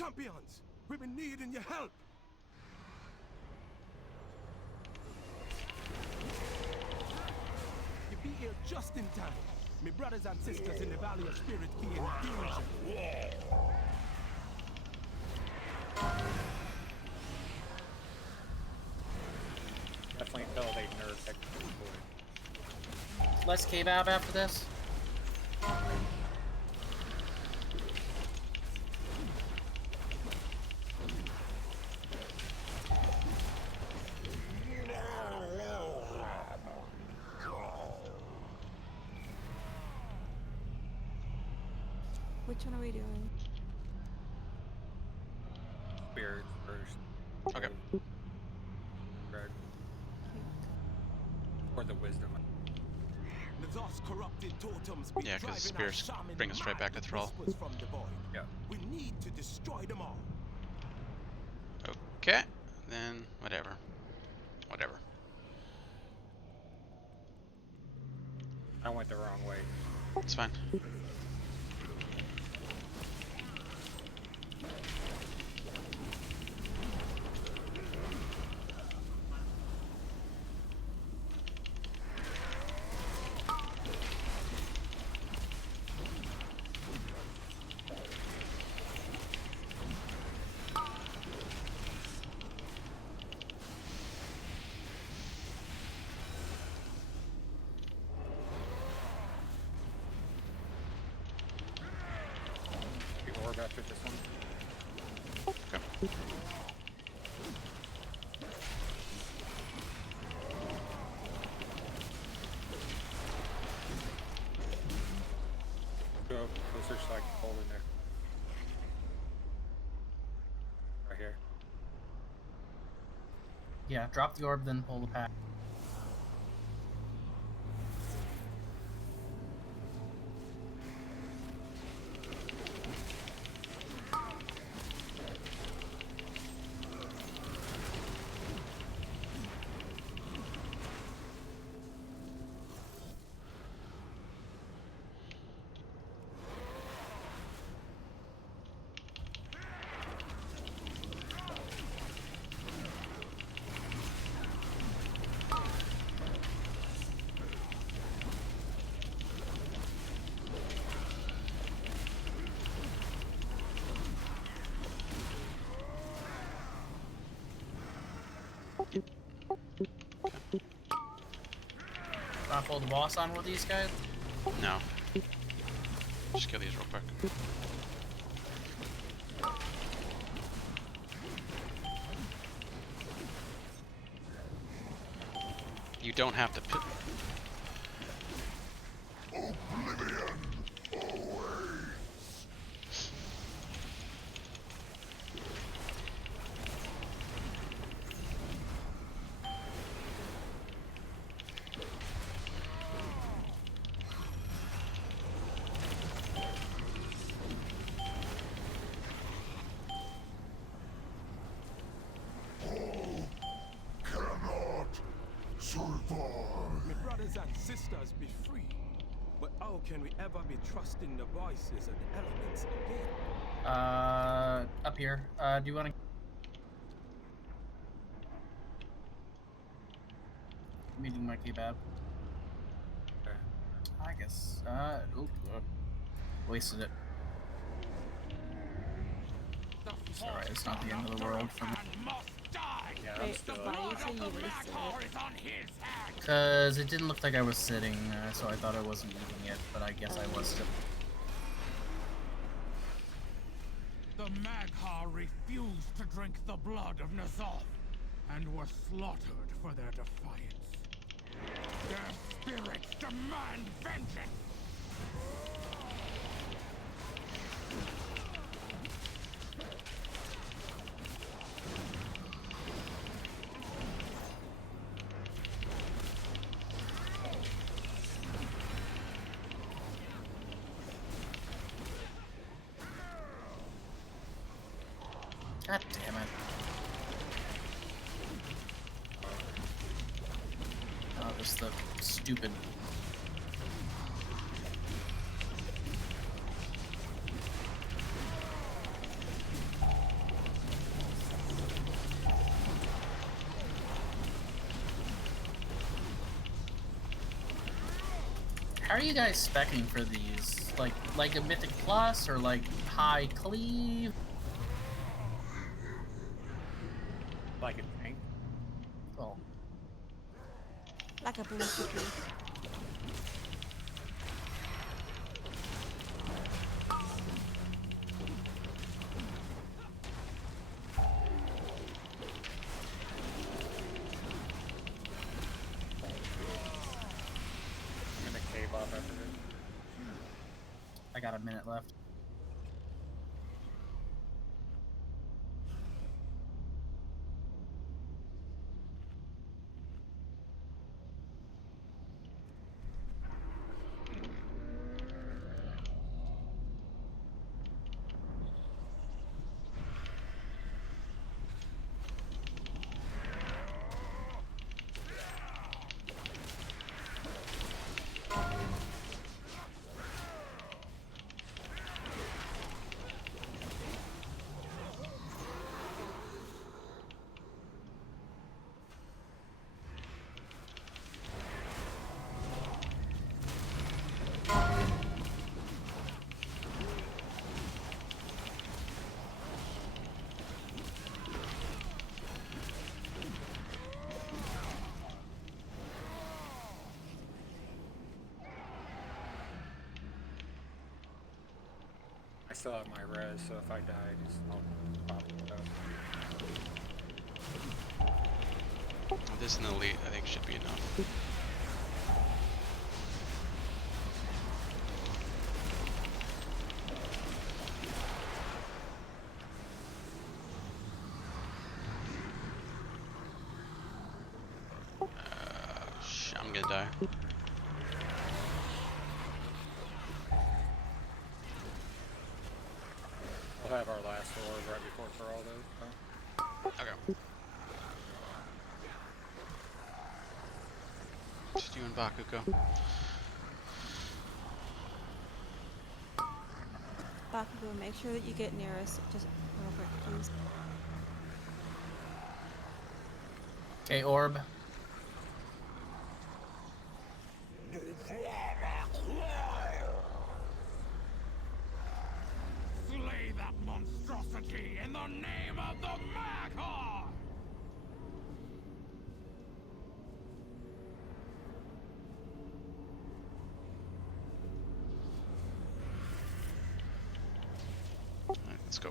Champions, we've been needing your help. You be here just in time. My brothers and sisters in the Valley of Spirit be in danger. Definitely tell they nerf technical boy. Less kebab after this? Which one are we doing? Spirits first. Okay. Right. Or the wisdom. Yeah, because spirits bring us right back to Thrall. Yeah. We need to destroy them all. Okay, then whatever. Whatever. I went the wrong way. It's fine. The orb after this one. Okay. Go closer so I can hold in there. Right here. Yeah, drop the orb, then pull the pack. Want to pull the boss on with these guys? No. Just kill these real quick. You don't have to put. My brothers and sisters be free. But how can we ever be trusting the voices of the elements again? Up here. Do you want to... Meeting my kebab. Okay. I guess. Wasted it. It's alright, it's not the end of the world for me. Yeah, I'm still Why you say you wasted it? Because it didn't look like I was sitting, so I thought I wasn't eating it, but I guess I was still. The Magha refused to drink the blood of Ny'a'lotha and were slaughtered for their defiance. Their spirits demand vengeance! God damn it. Oh, just the stupid. How are you guys specking for these? Like a Mythic Plus or like high cleave? Like a tank. Cool. Like a boom cookie. I'm gonna cave off after this. I got a minute left. I still have my res, so if I die, just I'll pop it up. This and elite, I think, should be enough. I'm gonna die. We'll have our last orb right before Geraldo. So. Okay. Just you and Bakugo. Bakugo, make sure that you get near us just real quick, please. Okay, orb. Slay that monstrosity in the name of the Maghar! Alright, let's go.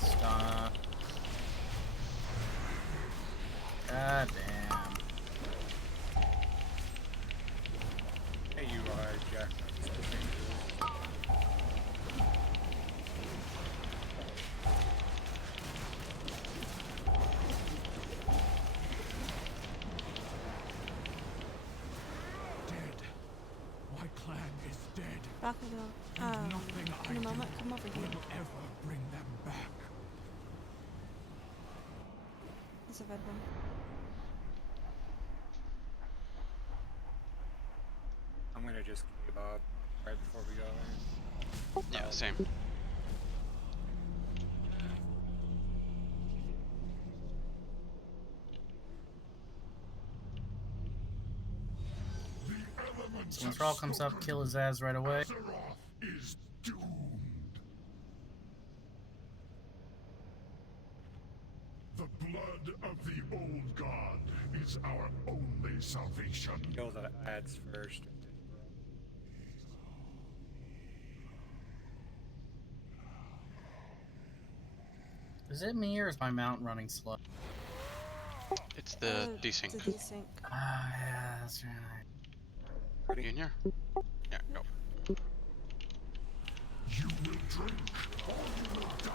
Stop. God damn. Hey, you Jack. My clan is dead. Bakugo, And nothing in a I moment, do come over here. will ever bring them back. There's a red one. I'm gonna just cave up right before we go in. Yeah, same. So when Thrall comes up, kill his ass right away. Is doomed. The blood of the old god is our only salvation. Kill the ads first. Is it me or is my mount running slow? It's the desync. The desync. Ah, yeah, that's right. You in here? Yeah, go. You will drink or you will die.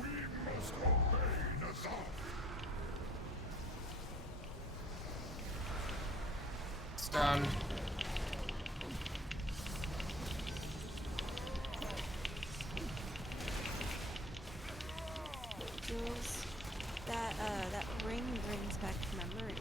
We must obey Ny'a'lotha. Stunned. Jules, that ring brings back memory.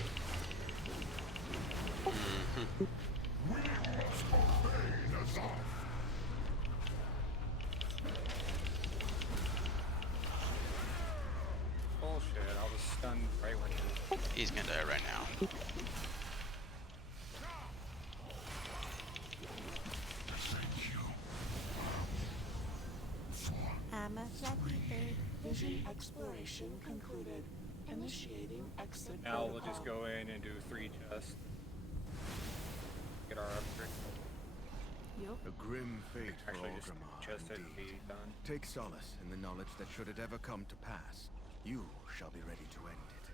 Bullshit, I was stunned right when he was... He's gonna die right now. I'm a flappy bird. Vision exploration concluded. Initiating exit Now protocol. we'll just go in and do 3 chests. Get our upgrade. Yep. A grim fate for Actually, just Orgrimmar, chest it indeed. be done. Take solace in the knowledge that should it ever come to pass, you shall be ready to end it.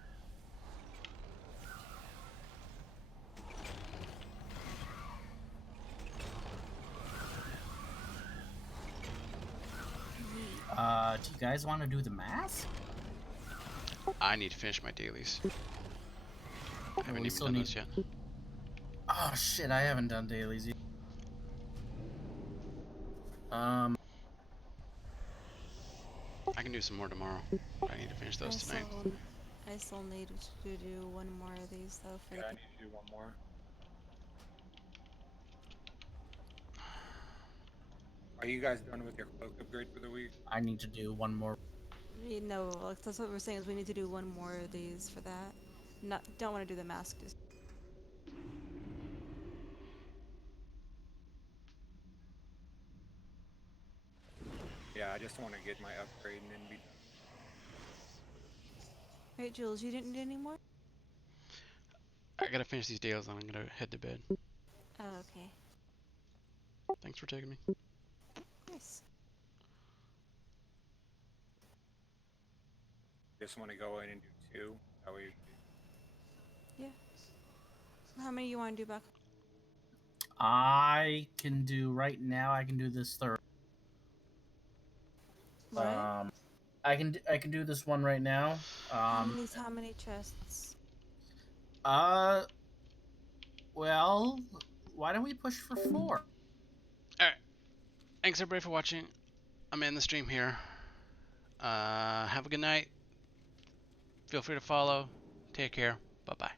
Do you guys want to do the mask? I need to finish my dailies. I haven't we even still done need- those yet. Oh shit, I haven't done dailies yet. I can do some more tomorrow. I need to finish those tonight. I still need to do one more of these though. For Yeah, the I need to do one more. Are you guys done with your cloak upgrade for the week? I need to do one more. You know, like that's what we're saying is we need to do one more of these for that. Don't want to do the mask. Just Yeah, I just want to get my upgrade and then be done. Right, Jules, you didn't do any more? I gotta finish these dailies and I'm gonna head to bed. Oh, okay. Thanks for taking me. Nice. Just want to go in and do 2. That way. Yeah. How many you want to do back? I can do right now. I can do this third. What? I can do this one right now. How many chests? Well, why don't we push for 4? Alright. Thanks everybody for watching. I'm in the stream here. Have a good night. Feel free to follow. Take care. Bye-bye.